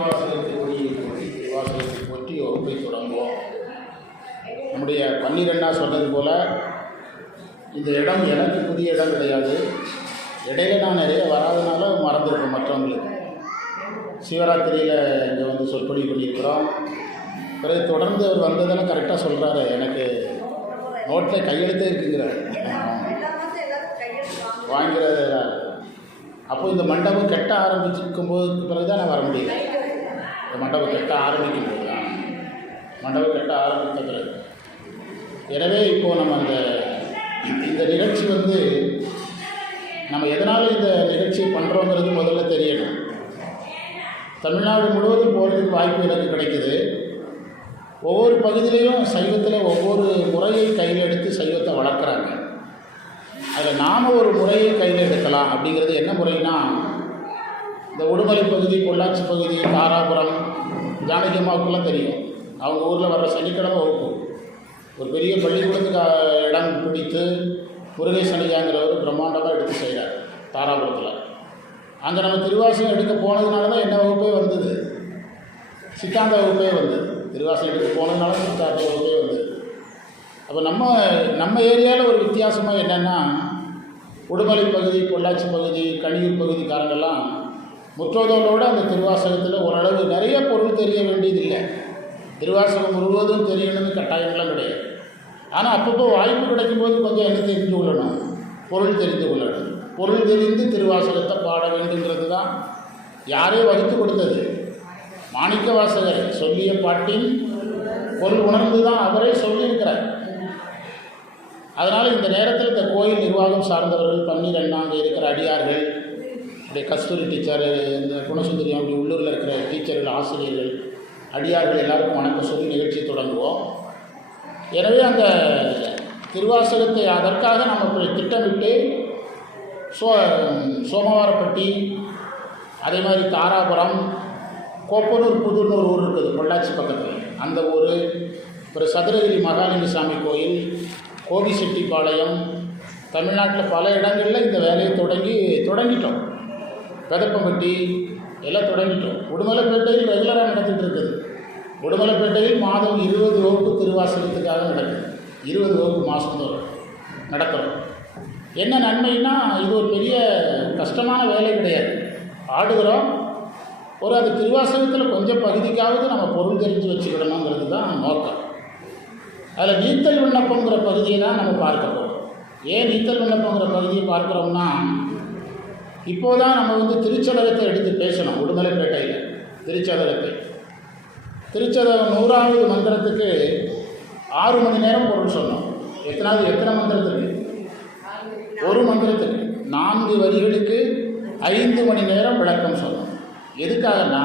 மாணிக்கவாசகத்தை கொடியை போற்றி திருவாசகத்தை போற்றி வகுப்பை தொடங்குவோம். நம்முடைய பன்னிரெண்டா சொன்னது போல் இந்த இடம் எனக்கு புதிய இடம் கிடையாது. இடையில நான் நிறைய வராதனால மறந்துருக்கேன் மற்றவங்களுக்கு. சிவராத்திரியில் இங்கே வந்து சொற்பொழி பண்ணியிருக்கிறோம். பிறகு தொடர்ந்து அவர் வந்ததெல்லாம் கரெக்டாக சொல்கிறாரு. எனக்கு நோட்டில் கையெழுத்தே இருக்குங்கிறார், வாங்கிறது. அப்போ இந்த மண்டபம் கெட்ட ஆரம்பிச்சிருக்கும் போது பிறகு தான் நான் வர முடியும். இந்த மண்டபம் கெட்ட ஆரம்பிக்கும் போது தான், மண்டபம் கெட்ட ஆரம்பித்த பிறகு. எனவே இப்போது நம்ம இந்த நிகழ்ச்சி வந்து நம்ம எதனால் இந்த நிகழ்ச்சி பண்ணுறோங்கிறது முதல்ல தெரியணும். தமிழ்நாடு முழுவதும் போகிறதுக்கு வாய்ப்பு எனக்கு கிடைக்குது. ஒவ்வொரு பகுதியிலையும் சைவத்தில் ஒவ்வொரு முறையை கையில் எடுத்து சைவத்தை வளர்க்குறாங்க. அதில் நாம் ஒரு முறையை கையில் எடுக்கலாம். அப்படிங்கிறது என்ன முறைனா, இந்த உடுமலை பகுதி, பொள்ளாச்சி பகுதி, தாராபுரம், ஜானகி அம்மாவுக்கெல்லாம் தெரியும். அவங்க ஊரில் வர்ற சனிக்கிழமை வகுப்பு ஒரு பெரிய பள்ளிக்கூடத்துக்கு இடம் பிடித்து முருகேசன் ஐயாங்கிறவர் பிரம்மாண்டமாக எடுத்து செய்கிறார் தாராபுரத்தில். அங்கே நம்ம திருவாசகம் எடுக்க போனதுனால தான் என்ன வகுப்பே வந்தது, சித்தாந்த வகுப்பே வந்தது. திருவாசகம் எடுக்க போனதுனால சித்தாந்த வகுப்பே வந்தது. அப்போ நம்ம ஏரியாவில் ஒரு வித்தியாசமாக என்னென்னா, உடுமலை பகுதி, பொள்ளாச்சி பகுதி, கணியூர் பகுதிக்காரங்கெல்லாம் முற்றோதலோடு அந்த திருவாசகத்தில் ஓரளவு நிறைய பொருள் தெரிய வேண்டியதில்லை. திருவாசகம் முழுவதும் தெரியணும்னு கட்டாயம்லாம் கிடையாது. ஆனால் அப்பப்போ வாய்ப்பு கிடைக்கும்போது கொஞ்சம் என்ன தெரிந்து கொள்ளணும், பொருள் தெரிந்து கொள்ளணும். பொருள் தெரிந்து திருவாசகத்தை பாட வேண்டுங்கிறது தான் யாரே வகுத்து கொடுத்தது. மாணிக்கவாசகர் சொல்லிய பாட்டின் பொருள் உணர்ந்து தான் அவரே சொல்லியிருக்கிறார். அதனால் இந்த நேரத்தில் இந்த கோயில் நிர்வாகம் சார்ந்தவர்கள், பன்னீர் அங்கே இருக்கிற அடியார்கள், அப்படியே கஸ்தூரி டீச்சர், இந்த குணசுந்தரி, அப்படி உள்ளூரில் இருக்கிற டீச்சர்கள், ஆசிரியர்கள், அடியார்கள் எல்லாருக்கும் வணக்கம் சொல்லி நிகழ்ச்சி தொடங்குவோம். எனவே அந்த திருவாசகத்தை அதற்காக நம்ம திட்டமிட்டு சோமவாரப்பட்டி, அதே மாதிரி தாராபுரம், கோப்பனூர், புதுன்னு ஒரு ஊர் இருக்குது பொள்ளாச்சி பக்கத்தில், அந்த ஊர், அப்புறம் சதுரகிரி மகாலிங்க சாமி கோயில், கோபிசெட்டிப்பாளையம், தமிழ்நாட்டில் பல இடங்களில் இந்த வேலையை தொடங்கிட்டோம். பெதப்பம்பட்டி எல்லாம் தொடங்கிட்டோம். உடுமலைப்பேட்டையில் ரெகுலராக நடந்துகிட்டு இருக்குது. உடுமலைப்பேட்டையில் மாதம் 20 வகுப்பு திருவாசகத்துக்காக நடக்குது. 20 வகுப்பு மாதந்தோறும் நடக்கிறோம். என்ன நன்மைன்னா, இது ஒரு பெரிய கஷ்டமான வேலை கிடையாது. ஆடுகிறோம். அது திருவாசகத்தில் கொஞ்சம் பகுதிக்காவது நம்ம பொருள் தெரிஞ்சு வச்சுக்கிடணுங்கிறது தான் நோக்கம். அதில் நீத்தல் விண்ணப்பங்கிற பகுதியை தான் நம்ம பார்க்க போகிறோம். ஏன் நீத்தல் விண்ணப்பங்கிற பகுதியை பார்க்குறோம்னா, இப்போதான் நம்ம வந்து திருச்சதகத்தை எடுத்து பேசணும். உடுமலைப்பேட்டையில் திருச்சதகம் 100வது மந்திரத்துக்கு 6 மணி நேரம் பொருள் சொன்னோம். எத்தனை மந்திரத்துக்கு? ஒரு மந்திரத்துக்கு 4 வரிகளுக்கு 5 மணி நேரம் விளக்கம் சொன்னோம். எதுக்காகனா,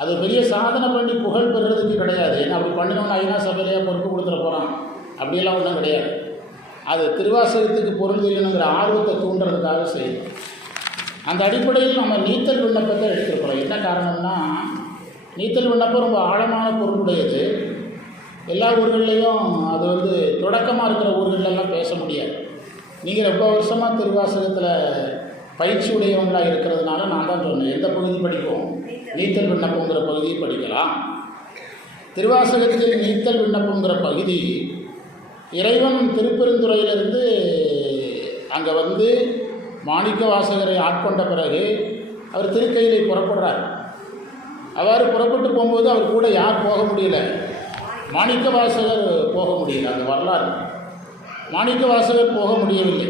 அது பெரிய சாதனை பண்ணி புகழ் பெறுறதுக்கு கிடையாது. ஏன்னா அப்படி பண்ணினோன்னு ஐநா சபையிலேயே பொறுப்பு கொடுத்துட போகிறான், அப்படியெல்லாம் ஒன்றும் கிடையாது. அது திருவாசகத்துக்கு பொருள் தெரியணுங்கிற ஆர்வத்தை தூண்டுறதுக்காக செய்யும். அந்த அடிப்படையில் நம்ம நீத்தல் விண்ணப்பத்தை எடுத்துருக்கிறோம். என்ன காரணம்னா, நீத்தல் விண்ணப்பம் ரொம்ப ஆழமான பொருளுடையது. எல்லா ஊர்கள்லேயும் அது வந்து தொடக்கமாக இருக்கிற ஊர்களெல்லாம் பேச முடியாது. நீங்கள் ரொம்ப வருஷமாக திருவாசகத்தில் பயிற்சி உடையவங்களாக இருக்கிறதுனால நான் தான் சொன்னேன், எந்த பகுதி படிப்போம், நீத்தல் விண்ணப்பங்கிற பகுதியை படிக்கலாம். திருவாசகத்தில் நீத்தல் விண்ணப்பங்கிற பகுதி, இறைவன் திருப்பெருந்துறையிலிருந்து அங்கே வந்து மாணிக்கவாசகரை ஆட்கொண்ட பிறகு அவர் திருக்கையிலை புறப்படுறார். அவ்வாறு புறப்பட்டு போகும்போது அவர் கூட யார் போக முடியல, மாணிக்கவாசகர் போக முடியல. அந்த வரலாறு, மாணிக்கவாசகர் போக முடியவில்லை.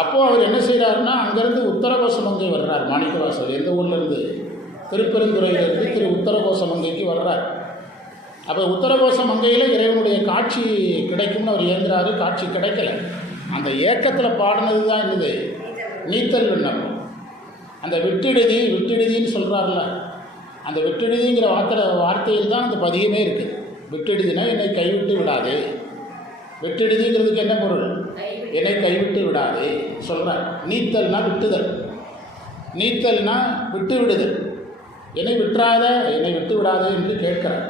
அப்போது அவர் என்ன செய்கிறாருன்னா, அங்கேருந்து உத்தரகோசமங்கை வர்றார். மாணிக்கவாசகர் எந்த ஊர்லேருந்து? திருப்பெருந்துறையிலிருந்து உத்தரகோசமங்கைக்கு வர்றார். அப்போ உத்தரகோசமங்கையில் இறைவனுடைய காட்சி கிடைக்கும்னு அவர் ஏங்குறாரு. காட்சி கிடைக்கல. அந்த ஏக்கத்தில் பாடினது தான் என்னது, நீத்தல் விண்ணப்பம். அந்த விட்டெழுதின்னு சொல்கிறார்ல, அந்த விட்டெழுதிங்கிற வார்த்தையில் தான் அந்த பதியமே இருக்குது. விட்டெழுதினா என்னை கைவிட்டு விடாது. விட்டெழுதிங்கிறதுக்கு என்ன பொருள்? என்னை கைவிட்டு விடாது சொல்கிறார். நீத்தல்னா விட்டுதல், நீத்தல்னா விட்டு விடுதல். என்னை விட்டு விடாதே என்று கேட்கிறார்.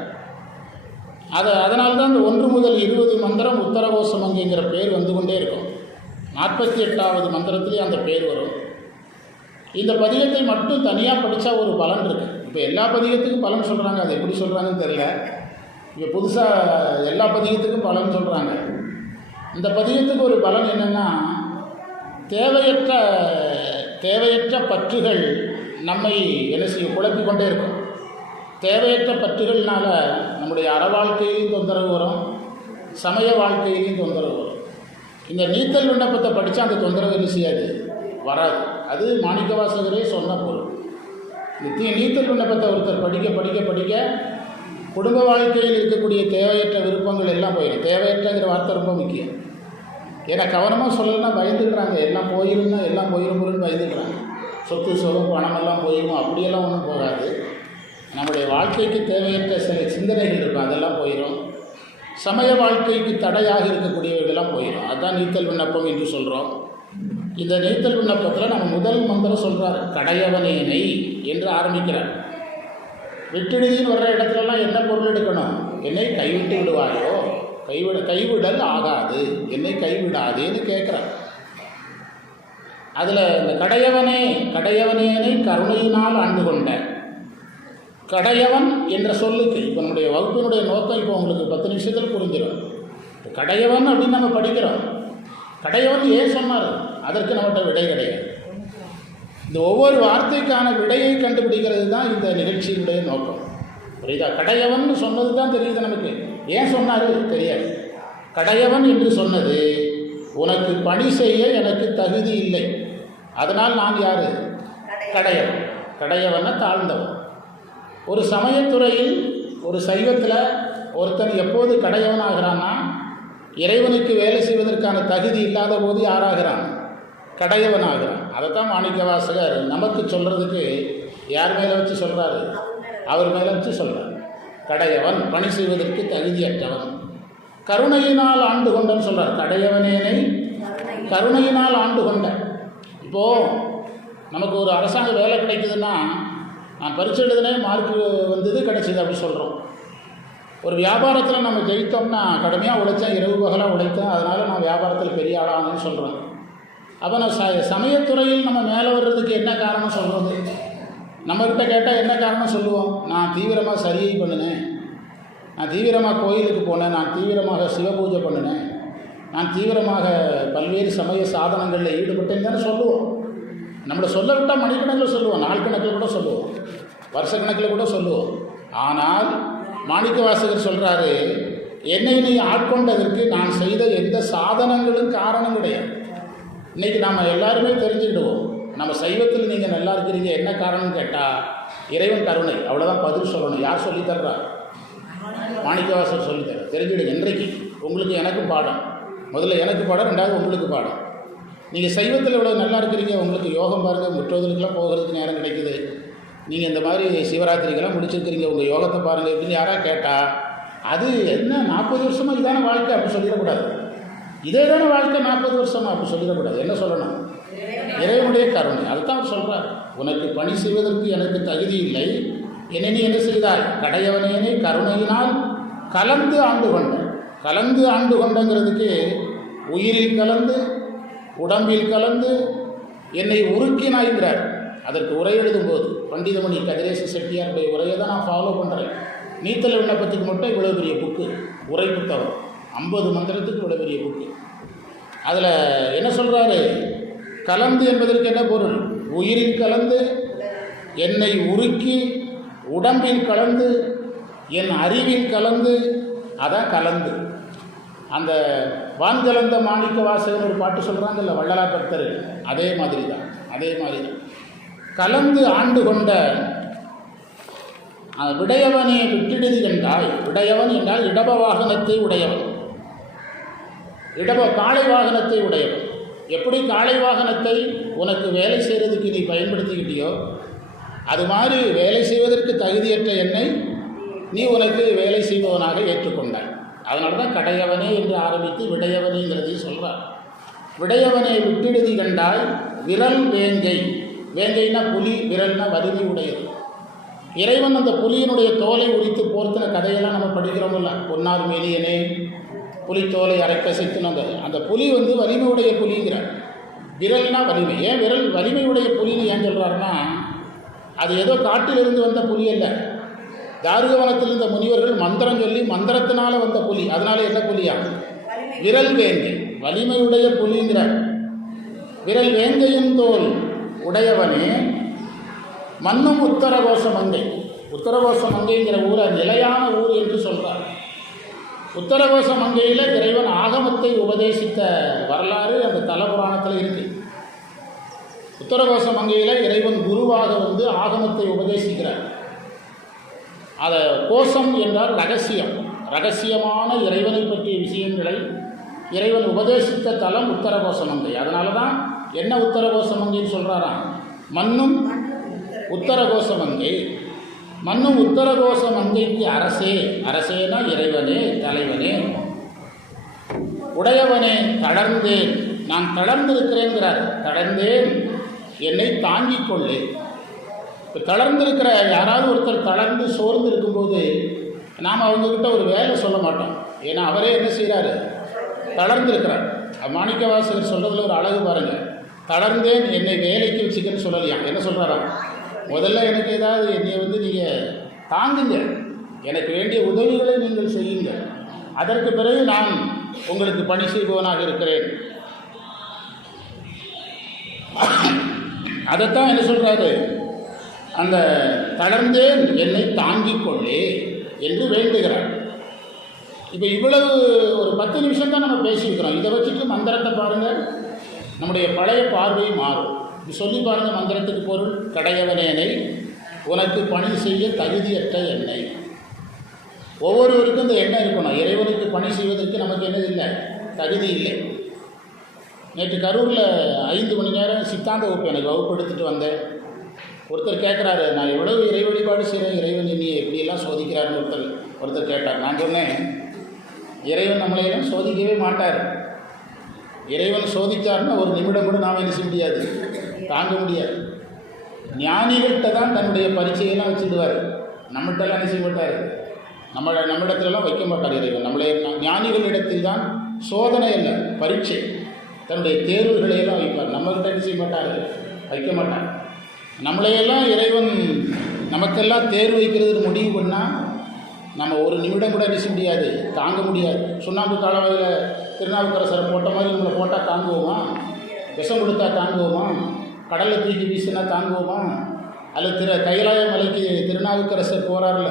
அதனால்தான் இந்த 1 முதல் 20 மந்திரம் உத்தரகோசமங்கைங்கிற பேர் வந்து கொண்டே இருக்கும். 48வது மந்திரத்திலே அந்த பேர் வரும். இந்த பதிகத்தை மட்டும் தனியாக படித்தா ஒரு பலன் இருக்குது. இப்போ எல்லா பதிகத்துக்கும் பலன் சொல்கிறாங்க, அது எப்படி சொல்கிறாங்கன்னு தெரியல. இப்போ புதுசாக எல்லா பதிகத்துக்கும் பலன் சொல்கிறாங்க. இந்த பதிகத்துக்கு ஒரு பலன் என்னென்னா, தேவையற்ற பற்றுகள் நம்மை என்ன செய்யும், குழப்பிக் கொண்டே இருக்கும். தேவையற்ற பற்றுகள்னால நம்முடைய அற வாழ்க்கையிலையும் தொந்தரவு வரும், சமய வாழ்க்கையிலையும் தொந்தரவு வரும். இந்த நீத்தல் விண்ணப்பத்தை படித்தா அந்த தொந்தரவு என்ன செய்யாது, வராது. அது மாணிக்கவாசகரே சொன்ன பொருள். இந்த நீத்தல் விண்ணப்பத்தை ஒருத்தர் படிக்க படிக்க படிக்க குடும்ப வாழ்க்கையில் இருக்கக்கூடிய தேவையற்ற விருப்பங்கள் எல்லாம் போயிடும். தேவையற்றங்கிற வார்த்தை ரொம்ப முக்கியம். ஏன்னா கவனமாக சொல்லலைன்னா பயந்துக்கிறாங்க, எல்லாம் போயிருந்தா எல்லாம் போயிரும்போதுன்னு பயந்துக்கிறாங்க. சொத்து சுகம் பணமெல்லாம் போயிடும், அப்படியெல்லாம் ஒன்றும் போகாது. நம்முடைய வாழ்க்கைக்கு தேவையற்ற சில சிந்தனைகள் இருக்கும், அதெல்லாம் போயிடும். சமய வாழ்க்கைக்கு தடையாக இருக்கக்கூடியவர்களெல்லாம் போயிடும். அதுதான் நீத்தல் விண்ணப்பம் என்று சொல்கிறோம். இந்த நீத்தல் விண்ணப்பத்தில் நம்ம முதல் மந்திரம் சொல்கிறார், கடையவனேனை என்று ஆரம்பிக்கிறார். விட்டுடுதின்னு வர்ற இடத்துலலாம் என்ன பொருள் எடுக்கணும், என்னை கைவிட்டு விடுவாயோ, கைவிடல் ஆகாது, என்னை கைவிடாதேன்னு கேட்குறார். அதில் இந்த கடையவனேனை கருணையினால் ஆண்டு கொண்ட கடையவன் என்ற சொல்லுக்கு இப்போ நம்முடைய வகுப்பினுடைய நோக்கம் இப்போ உங்களுக்கு 10 நிமிஷத்தில் புரிஞ்சிடும். கடையவன் அப்படின்னு நம்ம படிக்கிறோம். கடையவன் ஏன் சொன்னார், அதற்கு நம்மகிட்ட விடை கிடையாது. இந்த ஒவ்வொரு வார்த்தைக்கான விடையை கண்டுபிடிக்கிறது தான் இந்த நிகழ்ச்சியினுடைய நோக்கம். புரியுதா? கடையவன் சொன்னது தான் தெரியுது நமக்கு, ஏன் சொன்னார் தெரியாது. கடையவன் என்று சொன்னது, உனக்கு பணி செய்ய எனக்கு தகுதி இல்லை, அதனால் நான் யார், கடையவன். கடையவன்னா தாழ்ந்தவன். ஒரு சமயத்துறையில் ஒரு சைவத்தில் ஒருத்தன் எப்போது கடையவன் ஆகிறான்னா, இறைவனுக்கு வேலை செய்வதற்கான தகுதி இல்லாத போது யாராகிறான், கடையவன் ஆகிறான். அதைத்தான் மாணிக்கவாசகர் நமக்கு சொல்கிறதுக்கு யார் மேலே வச்சு சொல்கிறாரு, அவர் மேலே வச்சு சொல்கிறார். கடையவன், பணி செய்வதற்கு தகுதியற்றவன். கருணையினால் ஆண்டு கொண்டன்னு சொல்கிறார். கடையவனேனை கருணையினால் ஆண்டு கொண்ட. இப்போது நமக்கு ஒரு அரசாங்க வேலை கிடைக்குதுன்னா, நான் பரீட்சை எழுதினேன், மார்க்கு வந்தது, கிடச்சிது அப்படி சொல்கிறோம். ஒரு வியாபாரத்தில் நம்ம ஜெயித்தோம்னா, கடுமையாக உழைத்தேன், இரவு பகலாக உழைத்தேன், அதனால் நான் வியாபாரத்தில் பெரிய ஆளானேன்னு சொல்கிறோம். அப்போ நான் சமயத்துறையில் நம்ம மேலே வர்றதுக்கு என்ன காரணம் சொல்கிறது, நம்மக்கிட்ட கேட்டால் என்ன காரணம் சொல்லுவோம், நான் தீவிரமாக சரியை பண்ணினேன், நான் தீவிரமாக கோயிலுக்கு போனேன், நான் தீவிரமாக சிவபூஜை பண்ணினேன், நான் தீவிரமாக பல்வேறு சமய சாதனங்களில் ஈடுபட்டேன்னு தானே சொல்லுவோம். நம்மளை சொல்ல விட்டால் மணிக்கணக்கில் சொல்லுவோம், நாள் கணக்கில் கூட சொல்லுவோம், வருஷக்கணக்கில் கூட சொல்லுவோம். ஆனால் மாணிக்கவாசகர் சொல்கிறாரு, என்னை நீ ஆட்கொண்டதற்கு நான் செய்த எந்த சாதனங்களும் காரணம் கிடையாது. இன்றைக்கி நாம் எல்லாருமே தெரிஞ்சுக்கிடுவோம், நம்ம சைவத்தில் நீங்கள் நல்லா இருக்கிறீங்க, என்ன காரணம்னு கேட்டால் இறைவன் கருணை, அவ்வளோதான் பதில் சொல்லணும். யார் சொல்லித்தர்றா, மாணிக்கவாசகர் சொல்லித்தர. தெரிஞ்சுடுங்க, இன்றைக்கு உங்களுக்கு எனக்கும் பாடம், முதல்ல எனக்கு பாடம், ரெண்டாவது உங்களுக்கு பாடம். நீங்கள் சைவத்தில் இவ்வளோ நல்லா இருக்கிறீங்க, உங்களுக்கு யோகம் பாருங்கள், முற்றோதலுக்கெல்லாம் போகிறதுக்கு நேரம் கிடைக்குது, நீங்கள் இந்த மாதிரி சிவராத்திரிக்கெல்லாம் முடிச்சிருக்கிறீங்க, உங்கள் யோகத்தை பாருங்கள் இப்படின்னு யாராக கேட்டால், அது என்ன 40 வருஷமாக இதான வாழ்க்கை அப்படி சொல்லிடக்கூடாது. இதே தானே வாழ்க்கை 40 வருஷமாக அப்படி சொல்லிடக்கூடாது. என்ன சொல்லணும், இறைவனுடைய கருணை. அதுதான் அவர் சொல்கிறார், உனக்கு பணி செய்வதற்கு எனக்கு தகுதி இல்லை, என்னை நீ என்ன செய்தாய், கடையவனேனை கருணையினால் கலந்து ஆண்டு கொண்ட. கலந்து ஆண்டு கொண்டங்கிறதுக்கு உயிரில் கலந்து உடம்பில் கலந்து என்னை உருக்கினாய்கிறார். அதற்கு உரை எழுதும்போது பண்டிதமணி கதிரேச செட்டியாருடைய உரையை தான் நான் ஃபாலோ பண்ணுறேன். நீத்தல் விண்ணப்பத்துக்கு மட்டும் இவ்வளோ பெரிய புக்கு, உரை புத்தகம், 50 மந்திரத்துக்கு இவ்வளோ பெரிய புக்கு. அதில் என்ன சொல்கிறாரு, கலந்து என்பதற்கு என்ன பொருள், உயிரில் கலந்து என்னை உருக்கி, உடம்பில் கலந்து என் அறிவில் கலந்து, அதான் கலந்து. அந்த வான்கலந்த மாணிக்க வாசகன் ஒரு பாட்டு சொல்கிறாங்கல்ல வள்ளலார் பக்தர், அதே மாதிரி தான். கலந்து ஆண்டு கொண்ட விடையவனே விட்டிடுதி என்றால், விடையவன் என்றால் இடப வாகனத்தை உடையவன், காளை வாகனத்தை உடையவன். எப்படி காளை வாகனத்தை உனக்கு வேலை செய்கிறதுக்கு நீ பயன்படுத்திக்கிட்டியோ, அது மாதிரி வேலை செய்வதற்கு தகுதியற்ற என்னை நீ உனக்கு வேலை செய்பவனாக ஏற்றுக்கொண்டாய். அதனால தான் கடையவனே என்று ஆரம்பித்து விடையவனேங்கிறதையும் சொல்கிறார். விடையவனை விட்டிடுதி கண்டாய் விரல் வேங்கை. வேங்கைன்னா புலி, விரல்னா வலிமை உடையது. இறைவன் அந்த புலியினுடைய தோலை உரித்து போர்த்தின கதையெல்லாம் நம்ம படிக்கிறோம்ல, பொன்னார் மேலியனே புலித்தோலை அரைக்கசைத்துன்னு. அந்த புலி வலிமை உடைய புலிங்கிறார். விரல்னா வலிமை. ஏன் விரல் வலிமையுடைய புலின்னு ஏன் சொல்கிறாருன்னா, அது ஏதோ காட்டிலிருந்து வந்த புலி அல்ல. தாருகவனத்தில் இருந்த முனிவர்கள் மந்திரம் சொல்லி மந்திரத்தினால வந்த புலி. அதனால என்ன புலியா? விரல் வேங்கை, வலிமையுடைய புலிங்கிறார். விரல் வேங்கையும் தோல் உடையவனே மன்னும் உத்தரகோச மங்கை. உத்தரகோச மங்கைங்கிற ஊரை நிலையான ஊர் என்று சொல்கிறார். உத்தரகோச மங்கையில் இறைவன் ஆகமத்தை உபதேசித்த வரலாறு அந்த தலபுராணத்தில் இருக்குது. உத்தரகோச மங்கையில் இறைவன் குருவாக வந்து ஆகமத்தை உபதேசிக்கிறார். அதை கோஷம் என்றால் ரகசியம், ரகசியமான இறைவனை பற்றிய விஷயங்களை இறைவன் உபதேசித்த தலம் உத்தரகோச மங்கை. அதனால தான் என்ன உத்தரகோச மங்கைன்னு சொல்கிறாராம், மன்னும் உத்தரகோச மங்கை. மன்னும் உத்தரகோச மங்கைக்கு அரசே, அரசேனா இறைவனே, தலைவனே, உடையவனே தளர்ந்தேன், நான் தளர்ந்திருக்கிறேங்கிறார். தளர்ந்தேன், என்னை தாங்கிக் கொள்ளு. இப்போ தளர்ந்திருக்கிற யாராவது ஒருத்தர் தளர்ந்து சோர்ந்து இருக்கும்போது நாம் அவங்கக்கிட்ட ஒரு வேலை சொல்ல மாட்டோம். ஏன்னா அவரே என்ன செய்கிறாரு, தளர்ந்திருக்கிறார். மாணிக்கவாசகர் சொல்கிறதுல ஒரு அழகு பாருங்கள். தளர்ந்தேன், என்னை வேலைக்கு வச்சுக்கன்னு சொல்லலையா? என்ன சொல்கிறாராம், முதல்ல எனக்கு ஏதாவது என்னை வந்து நீங்கள் தாங்குங்க, எனக்கு வேண்டிய உதவிகளை நீங்கள் செய்யுங்க, அதற்கு பிறகு நான் உங்களுக்கு பணி செய்பவனாக இருக்கிறேன். அதைத்தான் என்ன சொல்கிறாரு, அந்த தளர்ந்தேன் என்னை தாங்கிக் கொள்ளே என்று வேண்டுகிறார். இப்போ இவ்வளவு ஒரு 10 நிமிஷம் தான் நம்ம பேசியிருக்கிறோம். இதை வச்சுட்டு மந்திரத்தை பாருங்கள், நம்முடைய பழைய பார்வை மாறும். இது சொல்லி பாருங்கள் மந்திரத்துக்கு பொருள், கடையவனேனை உனக்கு பணி செய்ய தகுதியற்ற என்னை. ஒவ்வொருவருக்கும் இந்த எண்ணம் இருக்கணும், இறைவனுக்கு பணி செய்வதற்கு நமக்கு என்ன இல்லை, தகுதி இல்லை. நேற்று கரூரில் 5 மணி நேரம் சித்தாந்த வகுப்பு எனக்கு வகுப்பு எடுத்துகிட்டு வந்தேன். ஒருத்தர் கேட்குறாரு, நான் எவ்வளவு இறை வழிபாடு செய்கிறேன், இறைவன் என்னையை எப்படியெல்லாம் சோதிக்கிறாருன்னு ஒருத்தர் கேட்டார். நான் சொன்னேன், இறைவன் நம்மளையெல்லாம் சோதிக்கவே மாட்டார். இறைவன் சோதித்தார்னா ஒரு நிமிடம் கூட நாம் என்ன செய்ய முடியாது, தாங்க முடியாது. ஞானிகள்கிட்ட தான் தன்னுடைய பரீட்சையெல்லாம் வச்சுடுவார், நம்மகிட்டலாம் என்ன செய்ய மாட்டார், நம்மிடத்துலலாம் வைக்க மாட்டார் இறைவன். ஞானிகளிடத்தில் தான் சோதனை அல்ல, பரீட்சை, தன்னுடைய தேர்வுகளையெல்லாம் வைப்பார். நம்மகிட்ட என்ன செய்ய மாட்டார், வைக்க மாட்டார். நம்மளையெல்லாம் இறைவன் நமக்கெல்லாம் தேர்வு வைக்கிறது முடிவு பண்ணால் நம்ம ஒரு நிமிடம் கூட என்ன செய்ய முடியாது, தாங்க முடியாது. சுண்ணாம்பு காலவாயில் திருநாவுக்கரசரை போட்ட மாதிரி நம்மளை போட்டால் தாங்குவோமா? விஷம் கொடுத்தா தாங்குவோமா? கடலில் தூக்கி வீசினா தாங்குவோமா? அல்லது கைலாய மலைக்கு திருநாவுக்கரசர் போகிறார்ல,